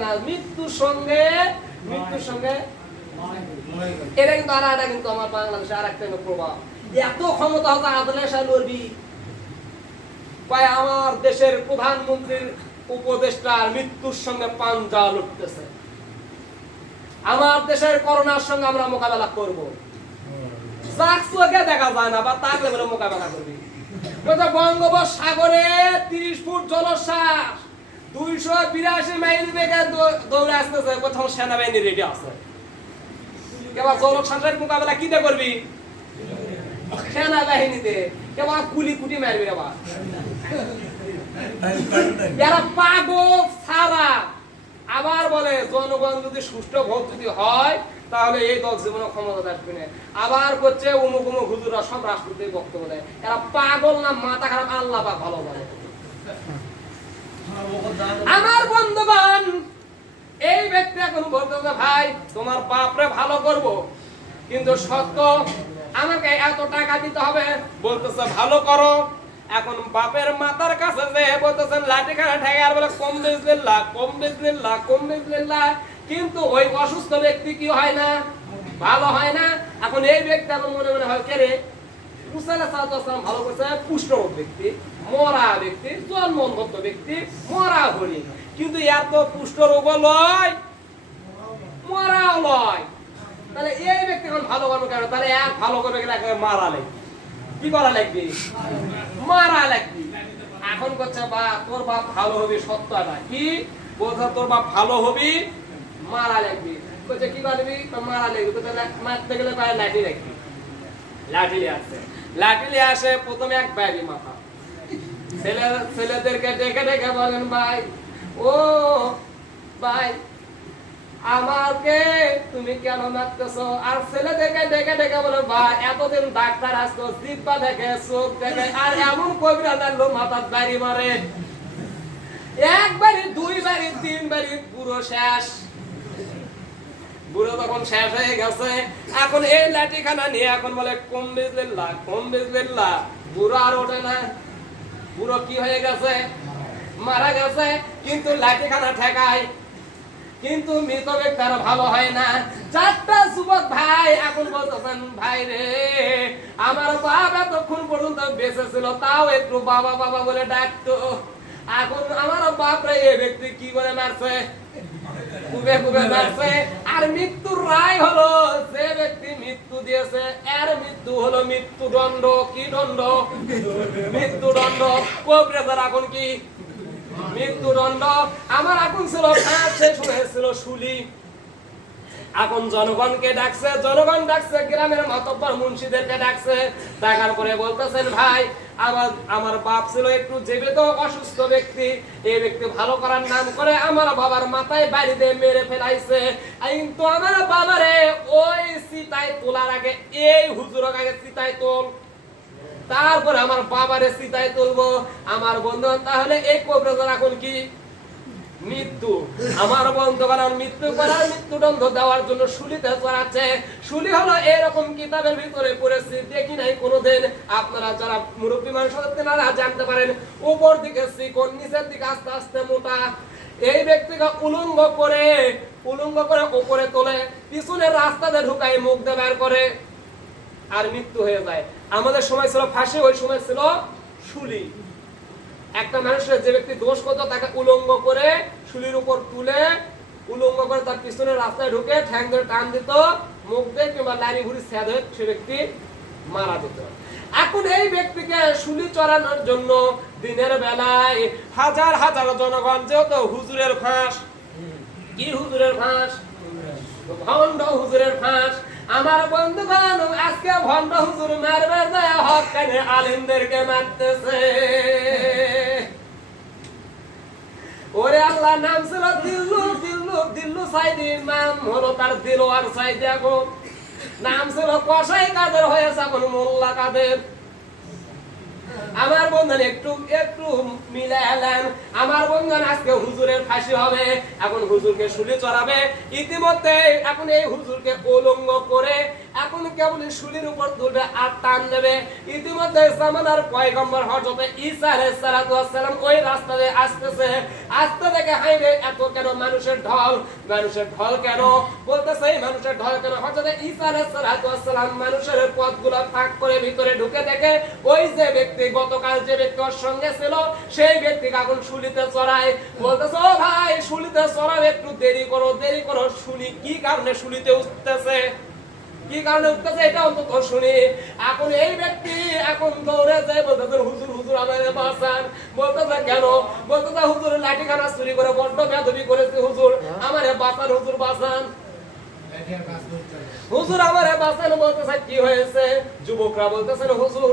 না, মৃত্যুর সঙ্গে এটা কিন্তু এটা কিন্তু আমার বাংলাদেশে আর একটা প্রভাব। এত ক্ষমতা হতো আদলে শাহ লড়বি কয় আমার দেশের প্রধানমন্ত্রীর উপদেষ্টার মৃত্যুর সঙ্গে পাঞ্জা লড়তেছে, আমার দেশের করোনার সঙ্গে আমরা মোকাবেলা করব। চোখে দেখা যায় না বা তাকে মোকাবেলা করবি। বঙ্গোপসাগরে 30 ফুট জলোচ্ছ্বাস, 282 মাইল বেগে দৌড়ে আসতেছে, কোথাও সেনাবাহিনী রেডি আছে। কেবল জলোচ্ছ্বাসের মোকাবেলা কিতে করবি? সেনাবাহিনীতে। কেবল কুলি কুটি মারবি। এরা পাগল ছাড়া। আবার বলে জনগণ যদি সুষ্ঠু ভোট যদি হয় তাহলে এই দল জীবনে ক্ষমতা আসবে না। আবার করছে অমুক অমুক হুজুররা সব রাষ্ট্রপতি বক্তব্য দেয়। এরা পাগল না মাথা খারাপ? আল্লাহ পাক ভালো বলে। আমার বন্ধুগণ, এই ব্যক্তি এখন বলতেছে ভাই তোমার বাপরে ভালো করব, কিন্তু সত্য আমাকে এত টাকা দিতে হবে। বলতেছে ভালো করো। এখন বাপের মাথার কাছে যে বলতেছেন লাঠিখানা ঠেকে আর বলে কম বিসমিল্লাহ, কিন্তু ওই অসুস্থ ব্যক্তি কি হয় না? ভালো হয় না। এখন এই ব্যক্তি এখন মনে মনে হয় কে রে মুসা আলাইহিস সালাম ভালো করছে, কুষ্ঠরোগ ব্যক্তি, মরা ব্যক্তি, জন্মন্ধত্ব ব্যক্তি, মরা হরিণ। কিন্তু এত কুষ্ঠরোগ লয়, মরাও লয়। তাহলে এই ব্যক্তি এখন ভালো করবে কেন? তাহলে এক ভালো করবে কিনা মারা লাগবে। কি করা লাগবে? মারা লাগবে। এখন করছে বা তোর বাপ ভালো হবি, সত্যটা কি বলছে? তোর বাপ ভালো হবি, মারা লাগবে। বলছে কি করবি? মারা লাগবে। মারতে গেলে পায়ে লাঠি রাখবি। লাঠি নিয়ে আসে প্রথমে এক ব্যাগি মাথা। ছেলেদেরকে ডেকে ডেকে বলেন ভাই, ও ভাই আমাকে তুমি কেন মারতেছো? আর ছেলেদেরকে ডেকে ডেকে বলে ভাই এতদিন ডাক্তার আসতো, জিব্বা দেখে, চোখ দেখে, আর এমন কবিরা জানলো মাথার বাড়ি মারে। একবারই, দুইবারই, তিনবারই বুড়ো শেষ। বুড়ো তখন শেষ হয়ে গেছে। এখন এই লাঠিখানা নিয়ে এখন বলে কম বিসমিল্লাহ। বুড়ো আর ওঠে না। বুড়ো কি হয়ে গেছে? মারা গেছে। কিন্তু লাঠিখানা ঠেকায়, কিন্তু মৃত ব্যক্তির ভালো হয় না। 4টা যুবক ভাই এখন বলতেছেন ভাই রে আমার বাবা এতক্ষণ পর্যন্ত বেঁচে ছিল, তাও একটু বাবা বাবা বলে ডাকতো। এখন আমার বাপরে এই ব্যক্তি কি করে মারছে? কুবে কুবে মারছে। আর মৃত্যুর রায় হলো যে ব্যক্তি মৃত্যু দিয়েছে এর মৃত্যু হলো মৃত্যুদণ্ড। কি দণ্ড? মৃত্যুদণ্ড। কবরেজের এখন কি? মৃত্যুদণ্ড। আমার এখন ছিল শেষ হয়েছিল শুলি। এখন জনগণকে ডাকছে, জনগণ ডাকছে, গ্রামের মাতব্বর মুন্সিদেরকে ডাকছে। ডাকার পরে বলতেছেন ভাই আমার বাপ ছিল একটু জীবিত অসুস্থ ব্যক্তি, এই ব্যক্তি ভালো করার নাম করে আমার বাবার মাথায় বাড়ি দিয়ে মেরে ফেলাইছে। কিন্তু আমার বাবারে ওই চিতায় তোলার আগে এই হুজুরের আগে চিতায় তোল, তারপরে আমার বাবারে চিতায় তুলবো। আমার বন্ধু তাহলে এই কবরেজের এখন কি? মৃত্যু। আমার বন্ধু মৃত্যু করার মৃত্যুদণ্ড দেওয়ার জন্য শুলিতে চড়াচ্ছে। শুলি হলো এরকম কিতাবের ভিতরে পড়েছি, দেখি নাই কোনোদিন। আপনারা যারা মুরব্বী মানুষ তারা জানতে পারেন। উপর দিকে চিকন, নিচের দিকে আস্তে আস্তে মোটা। এই ব্যক্তিকে উলঙ্গ করে উপরে তোলে, পিছনের রাস্তাতে ঢুকাই, মুখ দিয়ে বের করে, আর মৃত্যু হয়ে যায়। আমাদের সময় ছিল ফাঁসি, ওই সময় ছিল শুলি। একটা মানুষের যে ব্যক্তি দোষ করতো তাকে উলঙ্গ করে শুলির উপর তুলে উলঙ্গ করে তার পিছনের রাস্তায় ঢুকে ঠ্যাং ধরে টান দিত, মুখ দিয়ে কিংবা লাড়ি ঘুরি ছেদ হয়ে সে ব্যক্তি মারা যেত। এখন এই ব্যক্তিকে শুলি চড়ানোর জন্য দিনের বেলায় হাজার হাজার জনগণ, যেহেতু হুজুরের ফাঁস, কি হুজুরের ফাঁস, ভণ্ড হুজুরের ফাঁস। আমার বন্ধুগণ আজকে ভণ্ড হুজুর মারবে যায় হক্কানি আলিমদেরকে মারতেছে। ওরে আল্লাহ, নাম ছিল দিল্লু সাইদি, নাম হলো তার দিলওয়ার সাইদি। এখন নাম ছিল কসাই কাদের, হয়েছে এখন মোল্লা কাদের। আমার বন্ধন একটু মিলে এলেন। আমার বন্ধন আজকে হুজুরের ফাঁসি হবে, এখন হুজুরকে শুলি চড়াবে। ইতিমধ্যে এখন এই হুজুরকে উলঙ্গ করে এখন কেবল শুলির উপর তুলবে আর টান দেবে। ইতিমধ্যে জামানার পয়গম্বর হযরত ঈসা আলাইহিস সালাম ওই রাস্তা দিয়ে আসতেছে। আসতে দেখে হাইরে এত কেন মানুষের ঢল, মানুষের ঢল কেন? বলতেছে এই মানুষের ঢল কেন? হযরত ঈসা আলাইহিস সালাম মানুষের পথগুলো ফাঁক করে ভিতরে ঢুকে দেখে ওই যে ব্যক্তি গতকাল যে ব্যক্তি ওর সঙ্গে ছিল সেই ব্যক্তিকে এখন শুলিতে চড়ায়। বলতেছে ও ভাই, শুলিতে চড়াবে, একটু দেরি করো। শুলি কি কারণে শুলিতে উঠতেছে, কি কারণে উঠতেছে এটা অন্তত শুনি। এখন এই ব্যক্তি এখন দৌড়ে যায়, বলতেছে হুজুর আমারে বাঁচান। বলতেছে কেন? বলতেছে হুজুর লাঠিখানা চুরি করে বড্ড বেয়াদবি করেছে, হুজুর আমারে বাঁচান, হুজুর বাঁচান, হুজুর আমারে বাঁচান। বলতেছে কি হয়েছে? যুবকরা বলতেছেন হুজুর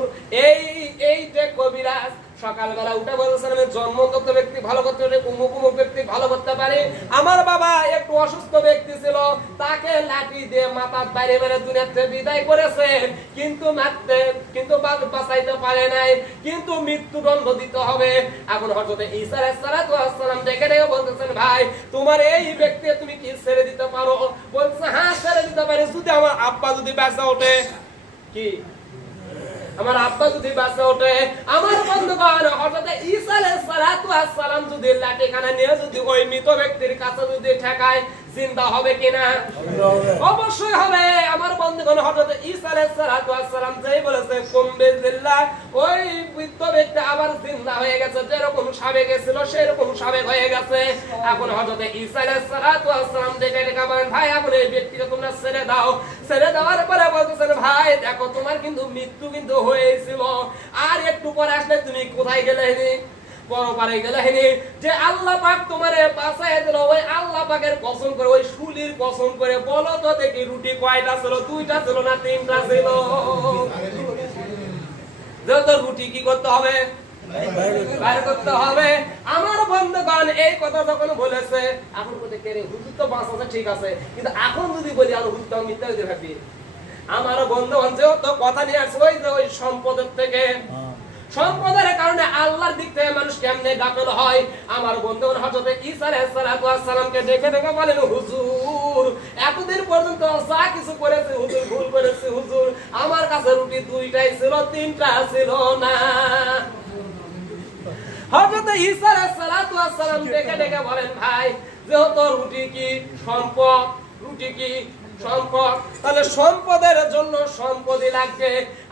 এই যে কবিরাজ সকালবেলা উঠে বলতেছেন আমি জন্মগত ব্যক্তি ভালো করতে পারি, অমুক ব্যক্তি ভালো করতে পারি। আমার বাবা একটু অসুস্থ ব্যক্তি ছিল, তাকে লাঠি দিয়ে মাথার বাইরে মেরে দুনিয়াতে বিদায় করেছে, কিন্তু বাঁচাইতে পারে নাই, কিন্তু মৃত্যুদণ্ড দিতে হবে। এখন হযরত ঈসা আলাইহিস সালাম ডেকে বলতেছেন ভাই, তোমার এই ব্যক্তি তুমি কি ছেড়ে দিতে পারো? বলছে হ্যাঁ ছেড়ে দিতে পারি, যদি আমার আব্বা যদি বেঁচে ওঠে। কি আমার আব্বা যদি বাঁচে ওঠে? আমার বন্ধুগণ হযরত ঈসা আলাইহিস সালাম যদি লাঠিখানা নিয়ে যদি ওই মৃত ব্যক্তির কাছে যদি ঠেকায়, জিন্দা হবে কিনা? অবশ্যই হবে। আমার বন্ধুগণ হযরত ঈসা আলাইহিস সালাম যেই বলেছে কুমবিল্লাহ, ওই মৃত ব্যক্তি আবার জিন্দা হয়ে গেছে, যেরকম সাবেক ছিল সেরকম সাবেক হয়ে গেছে। এখন হযরত ঈসা আলাইহিস সালাম ডেকে বলেন ভাই, এখন এই ব্যক্তিকে তোমরা ছেড়ে দাও। ছেড়ে দেওয়ার পরে বলতেছেন ভাই দেখো, তোমার কিন্তু মৃত্যু কিন্তু হয়েছিল, আর একটু পরে আসলে তুমি কোথায় গেলে? পরপারে গেলে যে আল্লাহ পাক তোমারে বাঁচায় দিল, ওই আল্লাহ পাকের কসম করে, ওই শুলির কসম করে বলো তো দেখি রুটি কয়টা ছিল? 2টা ছিল না 3টা ছিল? রুটি কি করতে হবে? বাইরে করতে হবে। আমার বন্ধুগণ এই কথা যখন বলেছে, এখন বলতে কে হুজুর তো বাঁচাছে ঠিক আছে, কিন্তু এখন যদি বলি আর হুজুর তো মিথ্যা হইতে ভাবি। আমার বন্ধুগণ যেহেতু কথা নিয়ে আসছে ওই সম্পদের থেকে, সম্পদের কারণে আল্লাহর দিক থেকে মানুষ কেমনে গাফেল হয়। আমার বন্ধুগণ হযরত ঈসা আলাইহিস সালামকে ডেকে বলেন হুজুর এতদিন পর্যন্ত যা কিছু করেছে হুজুর ভুল করেছে হুজুর, আমার কাছে রুটি 2টাই ছিল, 3টা ছিল না। হযরত ঈসা আলাইহিস সালাম ডেকে বলেন ভাই, যেহেতু রুটি কি সম্পদ, রুটি কি সম্পদ, তাহলে সম্পদের জন্য সম্পদই লাগবে।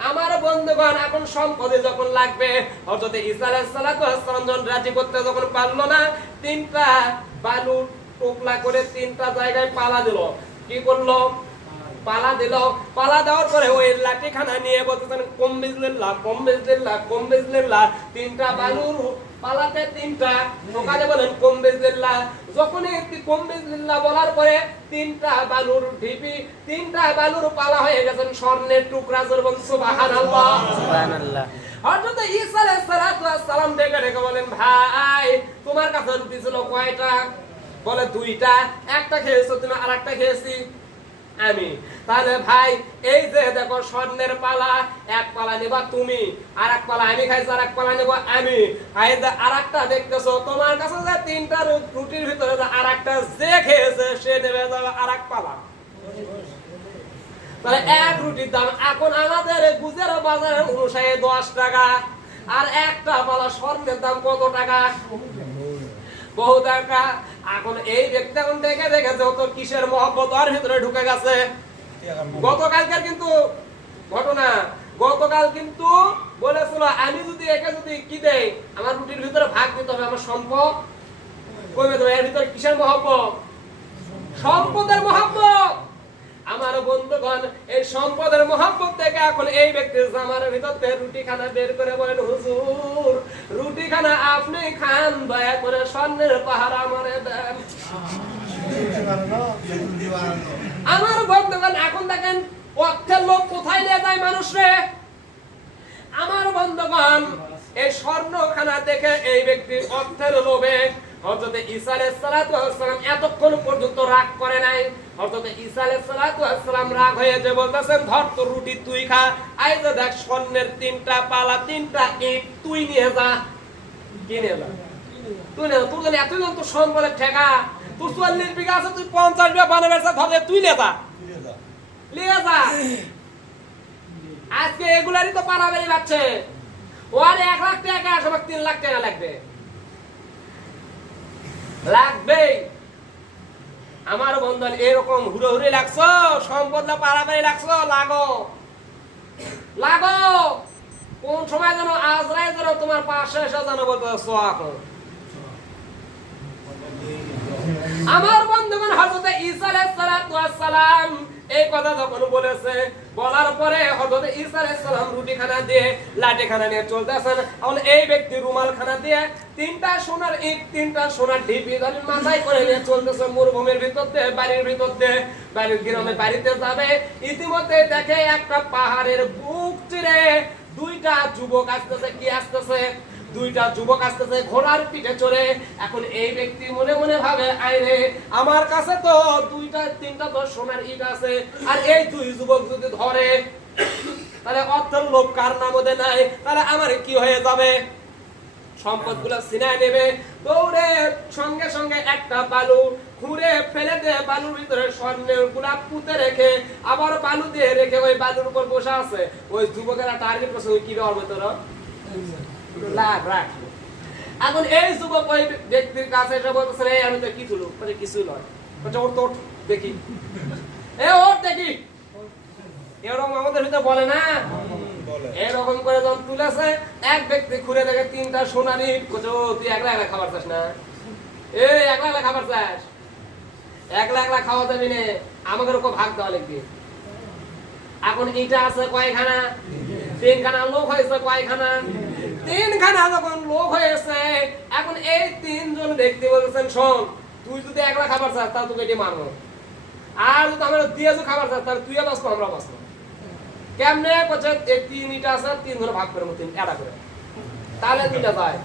আমার বন্ধুগণ এখন সম্পদে যখন লাগবে, হযরত ঈসা আলাইহিস সালাম যখন রাজি করতে যখন পারলো না, 3টা বালু টোপলা করে 3টা জায়গায় পালা দিল। কি করলো? পালা দিল। পালা দেওয়ার পরে ওই লাঠিখানা নিয়ে বলতেছেন কুমবিল্লাহ কুমবিল্লাহ কুমবিল্লাহ, 3টা বালুর পালাতে 3টা সকালে বলেন কুমবিল্লাহ। যখনই একটি কুমবিল্লাহ বলার পরে 3টা বালুর ঢিপি, 3টা বালুর পালা হয়ে গেছেন স্বর্ণের টুকরা। জোরবন সুবহানাল্লাহ সুবহানাল্লাহ। হযরত ঈসা আলাইহিস সালাম ডেকে বলেন ভাই, তোমার কাছে রুটি ছিল কয়টা? বলে 2টা। একটা খেয়েছো তুমি, আরেকটা খেয়েছি আমি। তাহলে ভাই এই যে দেখো স্বর্ণের পালা, এক পালা নেবা তুমি, আর এক পালা আমি খাইছি, আর এক পালা নেব আমি। আর আরেকটা দেখতেছো তোমার কাছে যে 3টা রুটির ভিতরে আরেকটা যে খেয়েছে সে নেবে যাবে আরেক পালা। তাহলে এক রুটির দাম এখন আমাদের গুজের বাজারে অনুসারে 10 টাকা, আর একটা পালা স্বর্ণের দাম কত টাকা? বহু টাকা। এখন এই ব্যক্তি এখন দেখে দেখেছে ও তো কিসের মহব্বত ওর ভিতরে ঢুকে গেছে। গতকালকের কিন্তু ঘটনা, গতকাল কিন্তু বলেছিল আমি যদি একে যদি কি দেই আমার রুটির ভিতরে ভাগ দিতে হবে, আমার সম্পদ কমে যাবে। এর ভিতরে কিসের মহব্বত? সম্পদের মহব্বত। আমার বন্ধুগণ, এই সম্পদের মহব্বত থেকে এখন এই ব্যক্তির জামার ভিতর থেকে রুটি খানা বের করে বলেন, হুজুর রুটি খানা আপনি খান, দয়া করে স্বর্ণের পাহাড় আমারে দেন। আমার বন্ধুগণ, এখন দেখেন অর্থের লোক কোথায় নিয়ে যায় মানুষরে। আমার বন্ধুগণ, এই স্বর্ণখানা দেখে এই ব্যক্তির অর্থের লোভে হযরত ঈসা আলাইহিস সালাতু ওয়াস সালাম এতক্ষণ পর্যন্ত রাগ করে নাই। হযরত ঈসা আলাইহিস সালাতু ওয়াস সালাম রাগ হয়ে যে বলতেছেন, ধর তো রুটি তুই খা, আই যে দেখ স্বর্ণের 3টা পালা 3টা ইট তুই নিয়ে যা। কি নিয়ে যা? তুই না, তুই জানি এতজন তো সম্পদের ঠেকা, তুই 40 বিঘা আছে, তুই 50 বিঘা বানাবের সাথে ধরে তুই নিয়ে যা, নিয়ে যা। আজকে এগুলারই তো পারাবারি বাচ্চে। ওর 1 লাখ টাকা সবার 3 লাখ টাকা লাগবে, লাগবে। আমার বন্ধন এরকম হুড়োহুড়ি লাগছো, সম্পদ না পারাবারি লাগছো, লাগো লাগো। কোন সময় যেন আজরাইল যেন তোমার পাশে এসে যেন বলতেছো এখন। আমার বন্ধুগণ, হযরত ঈসা আলাইহিস সালাতু ওয়াস সালাম এই কথা যখন বলেছে, বলার পরে হযরত ঈসা আলাইহিস সালাম রুটি খানা দিয়ে লাঠি খানা নিয়ে চলতেছেন। এখন এই ব্যক্তি রুমাল খানা দিয়ে 3টা সোনার ইট 3টা সোনার ঢিপি ধরে মাথায় করে নিয়ে চলতেছে মরুভূমির ভিতর দিয়ে, বাড়ির ভিতর দিয়ে, বাড়ির গ্রামে বাড়িতে যাবে। ইতিমধ্যে দেখে একটা পাহাড়ের বুক চিরে 2টা যুবক আসতেছে। কি আসতেছে? 2টা যুবক আসতেছে ঘোড়ার পিঠে চড়ে। এখন এই ব্যক্তি মনে মনে ভাবে, আইরে আমার কাছে তো 2টা 3টা তো সোনার ইট আছে, আর এই 2 যুবক যদি ধরে তাহলে অর্থের লোভ কার নামে নাই, তাহলে আমার কি হয়ে যাবে? সম্পদগুলো ছিনায় নেবে। দৌড়ে সঙ্গে সঙ্গে একটা বালু খুঁড়ে ফেলে দিয়ে বালুর ভিতরে স্বর্ণের গুলা পুঁতে রেখে আবার বালু দিয়ে রেখে ওই বালুর উপর বসে আছে। ওই যুবকেরা টার্গেট করছে ওই কি দেওয়ার ভিতরে লাভ রাখবো। এখন এই যুবক ওই ব্যক্তির কাছে এসে বলতেছে, আমি তো কিছু লোক মানে কিছু নয়, ওর তো দেখি, ওর দেখি। এরকম আমাদের ভিতরে বলে না, এরকম করে যখন তুলেছে এক ব্যক্তি ঘুরে দেখে 3টা সোনার ইট। তুই একলা একলা খাবার চাস না? একলা একলা খাবার চাস? একলা একলা খাওয়া যাবি না, আমাদের ওকে ভাগ দেওয়া লাগবে। এখন এটা আছে কয়খানা? 3খানা। লোক হয়েছে কয়খানা? 3খানা। যখন লোক হয়েছে, এখন এই 3 জন ব্যক্তি বলছেন, শোন তুই যদি একলা খাবার চাস তাহলে তোকে এটি মারবো, আর যদি আমরা দিয়ে খাবার চাস তাহলে তুইও বাঁচবো আমরা বাঁচবো। কেমনে? বলছে 3 ইটা আছে, 3 ধরে ভাগ করে 3 এটা করে, তাহলে 2টা যায়।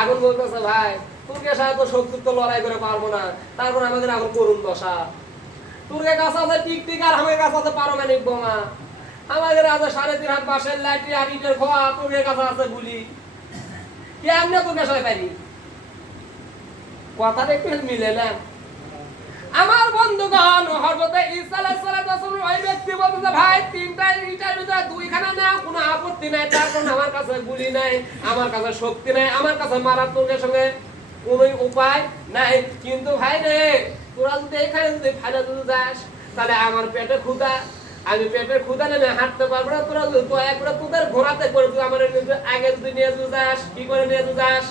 এখন বলতেছে, ভাই তুর্কের সাথে তো শত্রু তো লড়াই করে পারবো না, তারপর আমাদের এখন করুন দশা। তুর্কের কাছে আছে টিকটিক, আর আমাদের কাছে আছে পারমাণবিক বোমা, আমাদের আছে 3.5 হাত বাঁশের লাঠি আর ইটের খোয়া, তুর্কের কাছে আছে গুলি। কেমনে তুর্কের সাথে পারি? কথাটা একটু মিলে না। আমার বন্ধুগণ, হযরত ঈসা আলাইহিস সালাতু ওয়াস সালাম ওই ব্যক্তি বলতেছে, ভাই 3টা ইটার ভিতরে 2খানা নাও, কোনো আপত্তি নাই, তার কারণ আমার কাছে গুলি নাই, আমার কাছে শক্তি নাই, আমার কাছে মারার তোর সঙ্গে কোনো উপায় নাই। কিন্তু ভাই রে, তোরা যদি এখানে যদি ফাইলে যদি যাস তাহলে আমার পেটে ক্ষুধা, আমি পেটের ক্ষুধা নেমে হাঁটতে পারবো না। তোরা যদি দয়া করে তোদের ঘোরাতে করে তুই আমার আগে যদি নিয়ে যাস, কি করে নিয়ে যাস?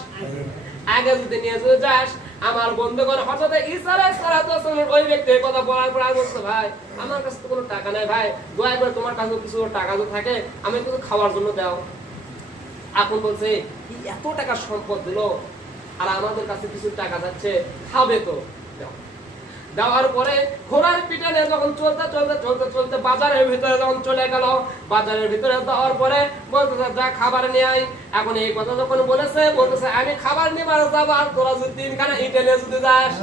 আগে যদি নিয়ে যাস। আমার বন্ধুগণ, হযরত ঈসা আলাইহিস সালাতু ওয়াস সালাম ওই ব্যক্তির কথা বলার পর আর বলছে, ভাই আমার কাছে তো কোনো টাকা নাই, ভাই দয়া করে তোমার কাছে কিছু টাকা যদি থাকে আমি কিছু খাওয়ার জন্য দাও। এখন বলছে, এত টাকা সম্পদ দিলো আর আমাদের কাছে কিছু টাকা যাচ্ছে, খাবে তো দাও। দেওয়ার পরে ঘোড়ার পিঠে নিয়ে যখন চলতে চলতে চলতে চলতে বাজারের ভিতরে যখন চলে গেল, বাজারের ভিতরে যাওয়ার পরে বলতেছে, যা খাবার নিয়ে আয়। এখন এই কথা যখন বলেছে, বলতেছে আমি খাবার নিবার যাবো, আর তোরা যদি 3খানা ইট এনে যদি যাস,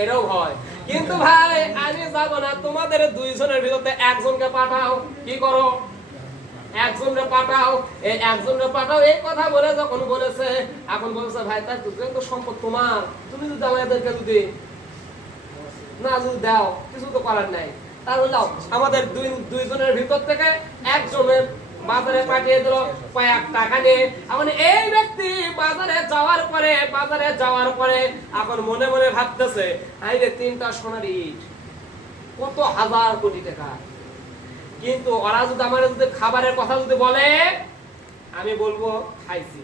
এটাও হয়। কিন্তু ভাই আমি যাবো না, তোমাদের 2 জনের ভিতরে 1 জনকে পাঠাও। কি করো? 1 জনকে পাঠাও, এই 1 জনকে পাঠাও। এই কথা বলে যখন বলেছে, এখন বলছে, ভাই তাই তো সম্পদ তোমার, তুমি যদি আমাদেরকে যদি না যদি দাও কিছু তো করার নাই, তাহলে দাও। আমাদের 2 জনের ভিতর থেকে 1 জনের বাজারে পাঠিয়ে দিল কয়েক টাকা নিয়ে। এখন এই ব্যক্তি বাজারে যাওয়ার পরে এখন মনে মনে ভাবতেছে এই যে 3টা সোনার ইট কত হাজার কোটি টাকা, কিন্তু ওরা যদি আমার যদি খাবারের কথা যদি বলে আমি বলবো খাইছি।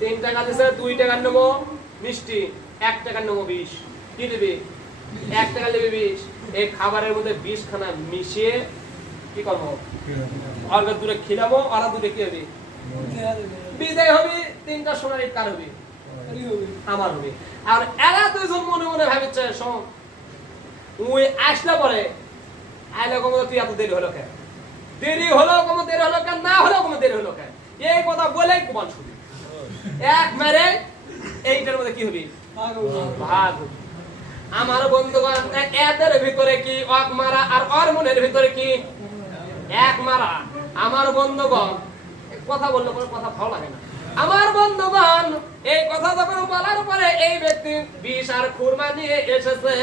3 টাকা দিছে, 2 টাকার নেবো মিষ্টি, 1 টাকার নেবো বিষ। কি দিবি? 1 টাকা দিবি বিষ। এই খাবারের মধ্যে 20 খানা মিশিয়ে কি করবো? অর্ঘ দূরে খিলাবো, ওরা দূরে কি হবে? বিদায় হবে। 3টা সোনার ইট কার হবে? আমার হবে। আর এরা দুইজন মনে মনে ভাবিচ্ছে শোন ওই আসলে পরে আইলে কম তুই এত দেরি হলো কেন, দেরি হলো কম দেরি হলো কেন, না হলো কম দেরি হলো কেন, এই কথা বলেই কুমান শুনি এক মেরে এইটার মধ্যে কি হবি? ভাগ হবি। আমার বন্ধুগণ এদের ভিতরে কি এক মারা আর ওর মনের ভিতরে কি এক মারা। আমার বন্ধুগণ কথা বললে পরে কথা ভালো লাগে না। আমার বন্ধুগণ এই কথা যখন বলার পরে এই ব্যক্তি বিষ আর খুরমা নিয়ে এসেছে,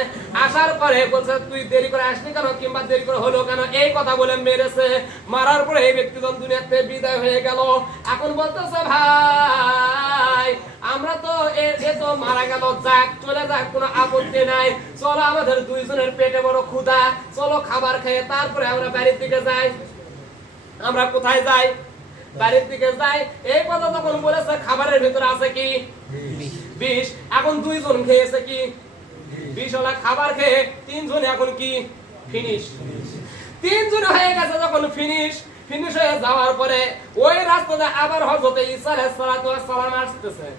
আসার পরে বলছে তুই দেরি করে আসলি কেন, কিংবা দেরি করে হলো কেন, এই কথা বলে মেরেছে। মারার পরে এই ব্যক্তি যখন দুনিয়াতে বিদায় হয়ে গেল, এখন বলতেছে ভাই আমরা তো এ তো মারা গেল, যাক চলে যাক, কোনো আপত্তি নাই, চলো আমাদের দুইজনের পেটে বড় ক্ষুধা, চলো খাবার খেয়ে তারপরে আমরা বাড়ির দিকে যাই। আমরা কোথায় যাই? বাড়ির দিকে যাই। এই কথা তখন বলেছে খাবারের ভিতরে আছে কি বিষ। এখন 2 জন খেয়েছে কি বিষওয়ালা খাবার খেয়ে 3 জন এখন কি ফিনিশ। 3 জন হয়ে গেছে যখন ফিনিশ হয়ে যাওয়ার পরে ওই রাস্তাতে আবার হযরত ঈসা আলাইহিস সালাম আসতেছে।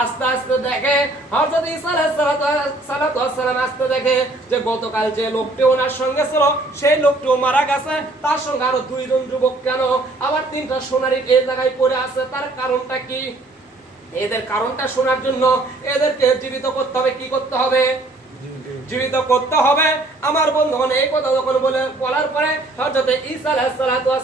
আস্তে আস্তে দেখে হযরত ঈসা আলাইহিস সালাম আস্তে দেখে যে গতকাল যে লোকটি ওনার সঙ্গে ছিল সেই লোকটিও মারা গেছে, তার সঙ্গে আরো 2 জন যুবক কেন আবার 3টা সোনার ইট এই জায়গায় পড়ে আছে, তার কারণটা কি? এদের কারণটা শোনার জন্য এদেরকে জীবিত করতে হবে। কি করতে হবে? জীবিত করতে হবে। আমার বন্ধুগণ এই কথা যখন বলার পরে হযরত ঈসা আলাইহিস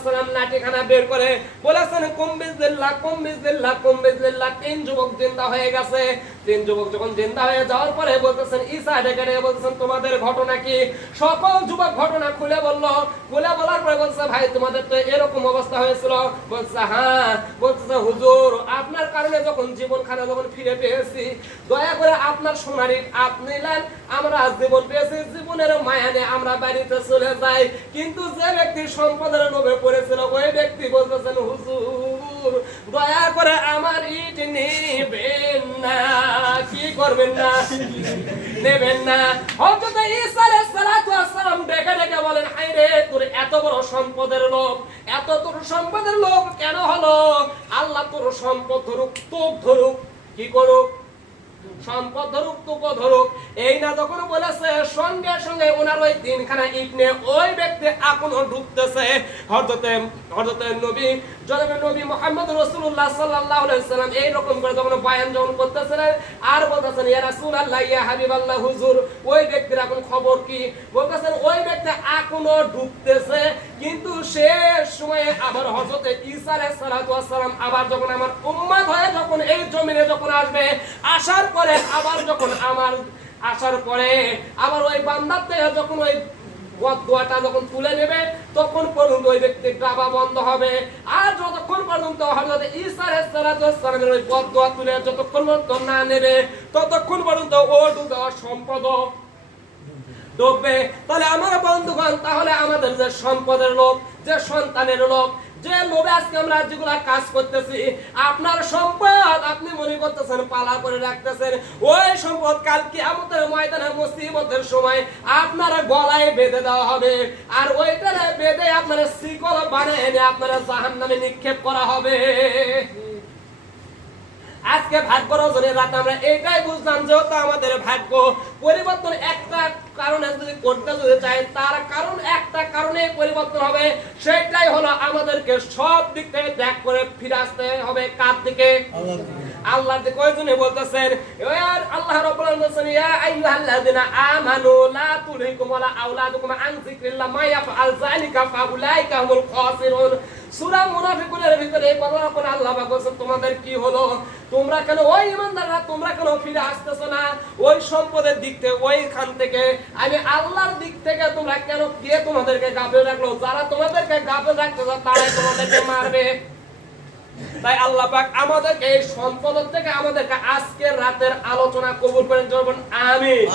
সালাম লাঠিখানা বের করে বলেছেন কুম বিসমিল্লাহ কুম বিসমিল্লাহ কুম বিসমিল্লাহ। 3 যুবক জিন্দা হয়ে গেছে। 3 যুবক যখন জিন্দা হয়ে যাওয়ার পরে বলতেছেন ঈসা ডেকে ডেকে বলতেছেন তোমাদের ঘটনা কি? সকল যুবক ঘটনা খুলে বলল। খুলে বলার পরে বলছে ভাই তোমাদের তো এরকম অবস্থা হয়েছিল। বলছে হ্যাঁ। বলতেছে হুজুর আপনার কারণে যখন জীবনখানা যখন ফিরে পেয়েছি, দয়া করে আপনার সোনার ইট আপনি নিলেন, আমরা জীবন পেয়েছি, জীবনের মায়া নিয়ে আমরা বাড়িতে চলে যাই। কিন্তু যে ব্যক্তি সম্পদের লোভে পড়েছিল ওই ব্যক্তি বলতেছেন হুজুর দয়া করে আমার ইট নেবেন না। কি করবেন না? নেবেন না। হযরত ঈসা আলাইহিস সালাম ডেকে ডেকে বলেন হায়রে তোর এত বড় সম্পদের লোভ, এত তোর সম্পদের লোভ কেন হলো? আল্লাহ তোর সম্পদ ধরুক, তোক ধরুক, কি করুক? সম্পদ ধরুক, তোকে ধরুক। এই না যখন বলেছে সঙ্গে সঙ্গে ওনার ওই 3খানা ইট নিয়ে ওই ব্যক্তি এখনো ঢুকতেছে। হযরতে নবী জনাবে নবী মুহাম্মদ রাসূলুল্লাহ সাল্লাল্লাহু আলাইহি সাল্লাম এই রকম করে যখন বয়ান যখন করতেছিলেন আর বলতেছেন ইয়া রাসূলুল্লাহ ইয়া হাবিবাল্লাহ হুজুর ওই ব্যক্তির এখন খবর কি? বলতেছেন ওই ব্যক্তি এখনো ঢুকতেছে, কিন্তু শেষ সময়ে আবার হযরত ঈসা আলাইহিস সালাম আবার যখন আমার উম্মত হয়ে যখন এই জমিনে যখন আসবে, আসার পরে আবার যখন আসার পরে আবার ওই বান্দার থেকে যখন ওই দোয়াটা যখন তুলে নেবে তখন পর্যন্ত ওই ব্যক্তির ডাবা বন্ধ হবে। আর যতক্ষণ পর্যন্ত হযরত ঈসা আলাইহিস সালামের ওই দোয়া তুলে যতক্ষণ পর্যন্ত না নেবে ততক্ষণ পর্যন্ত ও ডুবে সম্পদ ডুববে। তাহলে আমার বন্ধুগণ তাহলে আমাদের যে সম্পদের লোভ, যে সন্তানের লোভ, যে লোভে আজকে আমরা যেগুলা কাজ করতেছি, আপনার সম্পদ আপনি মনে করতেছেন পালা করে রাখতেছেন, ওই সম্পদ কাল কিয়ামতের ময়দানে মুসিবতের সময় আপনার গলায় বেঁধে দেওয়া হবে। আর ওইটারে বেঁধে আপনার শিকল বানিয়ে এনে আপনার জাহান্নামে নিক্ষেপ করা হবে। আজকে ভাগ্য রজনের রাত আমরা এটাই বুঝলাম যেহেতু আমাদের ভাগ্য পরিবর্তন একটা কারণে যদি করতে যদি চাই তার কারণ একটা কারণে পরিবর্তন হবে, সেটাই হলো আমাদেরকে সব দিক থেকে ত্যাগ করে ফিরে আসতে হবে কার দিকে? আল্লাহ যে কয়জনে বলতেছেন আল্লাহ রাব্বুল আলামিন বলেন ইয়া আইয়ুহাল্লাযিনা আমানু লা তুলহিকুম ওয়ালা আওলাদুকুম আন যিকরিল্লাহ মা ইয়াফআল যালিকা ফাউলাইকা হুমুল খাসিরুন। সূরা মুনাফিকুনের ভিতরে বলার পর আল্লাহ পাক বলেন তোমাদের কি হলো, তোমরা কেন ওই ইমানদাররা তোমরা কেন ফিরে আসতেছো না ওই সম্পদের দিক থেকে, ওইখান থেকে আমি আল্লাহর দিক থেকে তোমরা কেন, কে তোমাদেরকে গাফেল রাখলো? যারা তোমাদেরকে গাফেল রাখতেছে তারাই তোমাদেরকে মারবে। তাই আল্লাহ পাক আমাদেরকে এই সম্পদ থেকে আমাদেরকে আজকের রাতের আলোচনা কবুল করেন, বলুন আমিন।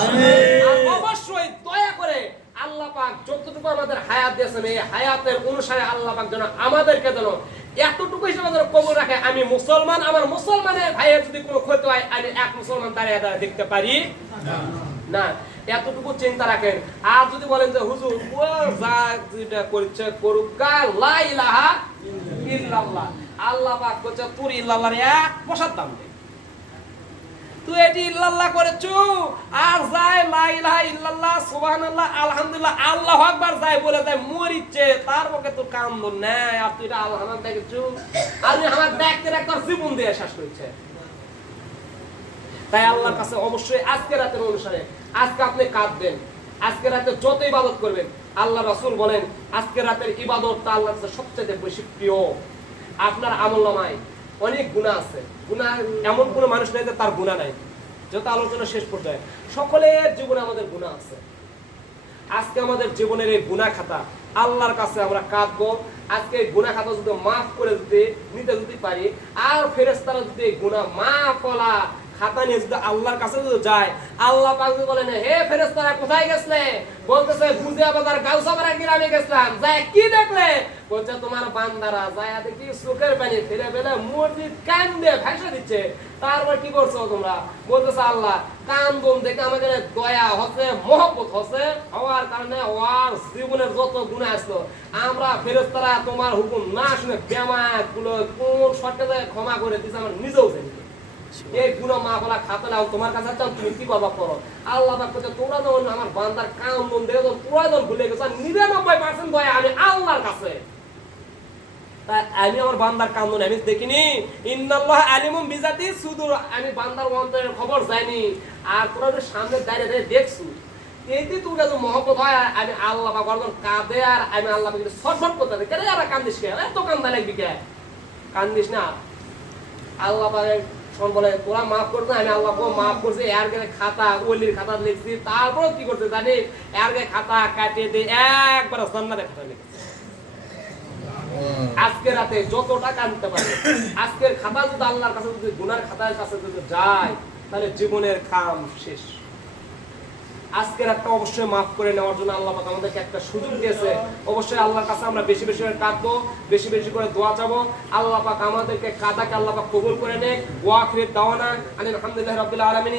আর অবশ্যই দয়া করে আল্লাহ পাক যতটুকু আমাদের হায়াত দিয়েছেন এই হায়াতের অনুসারে আল্লাহ পাক যেন আমাদেরকে যেন এতটুকু হিসেবে যেন কবুল রাখে। আমি মুসলমান, আমার মুসলমানের ভাইয়ের যদি কোনো ক্ষতি হয় আমি এক মুসলমান দাঁড়িয়ে দাঁড়িয়ে দেখতে পারি না, এতটুকু চিন্তা রাখেন। আর যদি বলেন যে হুজুর ও যা যেটা করছে করুক গা, লা ইলাহা ইল্লাল্লাহ, আল্লাহ পাক বলছে তোর ইল্লাল্লাহর এক পয়সার দাম নেই, তুই এটি ইল্লাল্লাহ করেছো আর যায় লা ইলাহা ইল্লাল্লাহ সুবহানাল্লাহ আলহামদুলিল্লাহ আল্লাহু আকবার যায় বলে যায় মরিচ্ছে, তার পক্ষে তোর কাম নাই। আর তুই এটা আল্লাহ আমার দেখেছো, আমি আমার দেখতে একবার জীবন দিয়ে শেষ করেছে। তাই আল্লাহর কাছে অবশ্যই আজকে রাতের অনুসারে আজকে আপনি কাঁদবেন, আজকে রাতে যত ইবাদত করবেন, আল্লাহ রাসূল বলেন আজকে রাতের ইবাদতটা আল্লাহর কাছে সবচেয়ে বেশি প্রিয়। আপনার আমলনামায় অনেক গুনাহ আছে, গুনাহ এমন কোনো মানুষ নেই যে তার গুনাহ নাই। যত আলোচনা শেষ পর্যায়ে সকলের জীবনে আমাদের গুনাহ আছে। আজকে আমাদের জীবনের এই গুনাহ খাতা আল্লাহর কাছে আমরা কাঁদবো। আজকে এই গুনাহ খাতা যদি মাফ করে নিতে যদি পারি, আর ফেরেশতারা যদি গুনাহ মাফ করা খাতা নিয়ে যদি আল্লাহর কাছে যদি যায়, আল্লাহ পাক বলেন হে ফেরেশতারা কোথায় গেছলে? বলতেছে গুজিয়া বাজার গাউসাপাড়া গ্রামে গেছিলাম। যায় কি দেখলে? বলছে তোমার বান্দারা যায় দেখি চোখের পানি ফেলে ফেলে মসজিদ কান্দে ভাষা দিচ্ছে। তারপর কি করছো তোমরা? বলতেছে আল্লাহ কান্দন দেখে আমাদের দয়া হচ্ছে, মহব্বত হচ্ছে, হওয়ার কারণে ওর জীবনের যত গুনাহ আসলো আমরা ফেরেশতারা তোমার হুকুম না শুনে বেমাক গুলো কোন শর্তে ক্ষমা করে দিচ্ছে আমরা নিজেও জানি। এই গুনাহ মাফ করা খাতা নাও তোমার কাছে চাও, তুমি কি করবা করো। আল্লাহ পাক বলছে তোমরা যখন আমার বান্দার কাম মন দেখে যখন পুরাতন ভুলে গেছো, 99% দয়া আমি আল্লাহর কাছে। তাই আমি আমার বান্দার কাম মন আমি দেখিনি, ইন্নাল্লাহ আলিমুম বিজাতি সুদূর, আমি বান্দার অন্তরের খবর জানি। আর তোরা যে সামনে দাঁড়িয়ে দাঁড়িয়ে দেখছো, এইতে তোর কাছে মহব্বত হয়, আমি আল্লাহ পাক যখন কাঁদে আর আমি আল্লাহ পাক ছটফট করতে থাকি, কেন আর কান্দিস কে? এত কান্দা লাগবি কে? কান্দিস না। আল্লাহ পাক বলে তোরা মাফ করতে, আমি আল্লাহ মাফ করছি। এর গায়ে খাতা ওলির খাতা লিখছি, তারপর কি করছে জানি এর গায়ে খাতা কাটিয়ে দিয়ে একবার জান্নাতে খাতা লিখছে। আজকে রাতে যতটা কাঁদতে পারে, আজকের খাতা যদি আল্লাহর কাছে যদি গুনার খাতার কাছে যদি যায়, তাহলে জীবনের কাম শেষ। আজকে রাতটা অবশ্যই মাফ করে নেওয়ার জন্য আল্লাহ পাক আমাদেরকে একটা সুযোগ দিয়েছে। অবশ্যই আল্লাহর কাছে আমরা বেশি বেশি করে কাঁদবো, বেশি বেশি করে দোয়া চাবো। আল্লাহ পাক আমাদেরকে কাঁদাকে আল্লাহ পাক কবুল করে নেক। ওয়া আখিরু দাওয়ানা আলহামদুলিল্লাহি রাব্বিল আলামিন।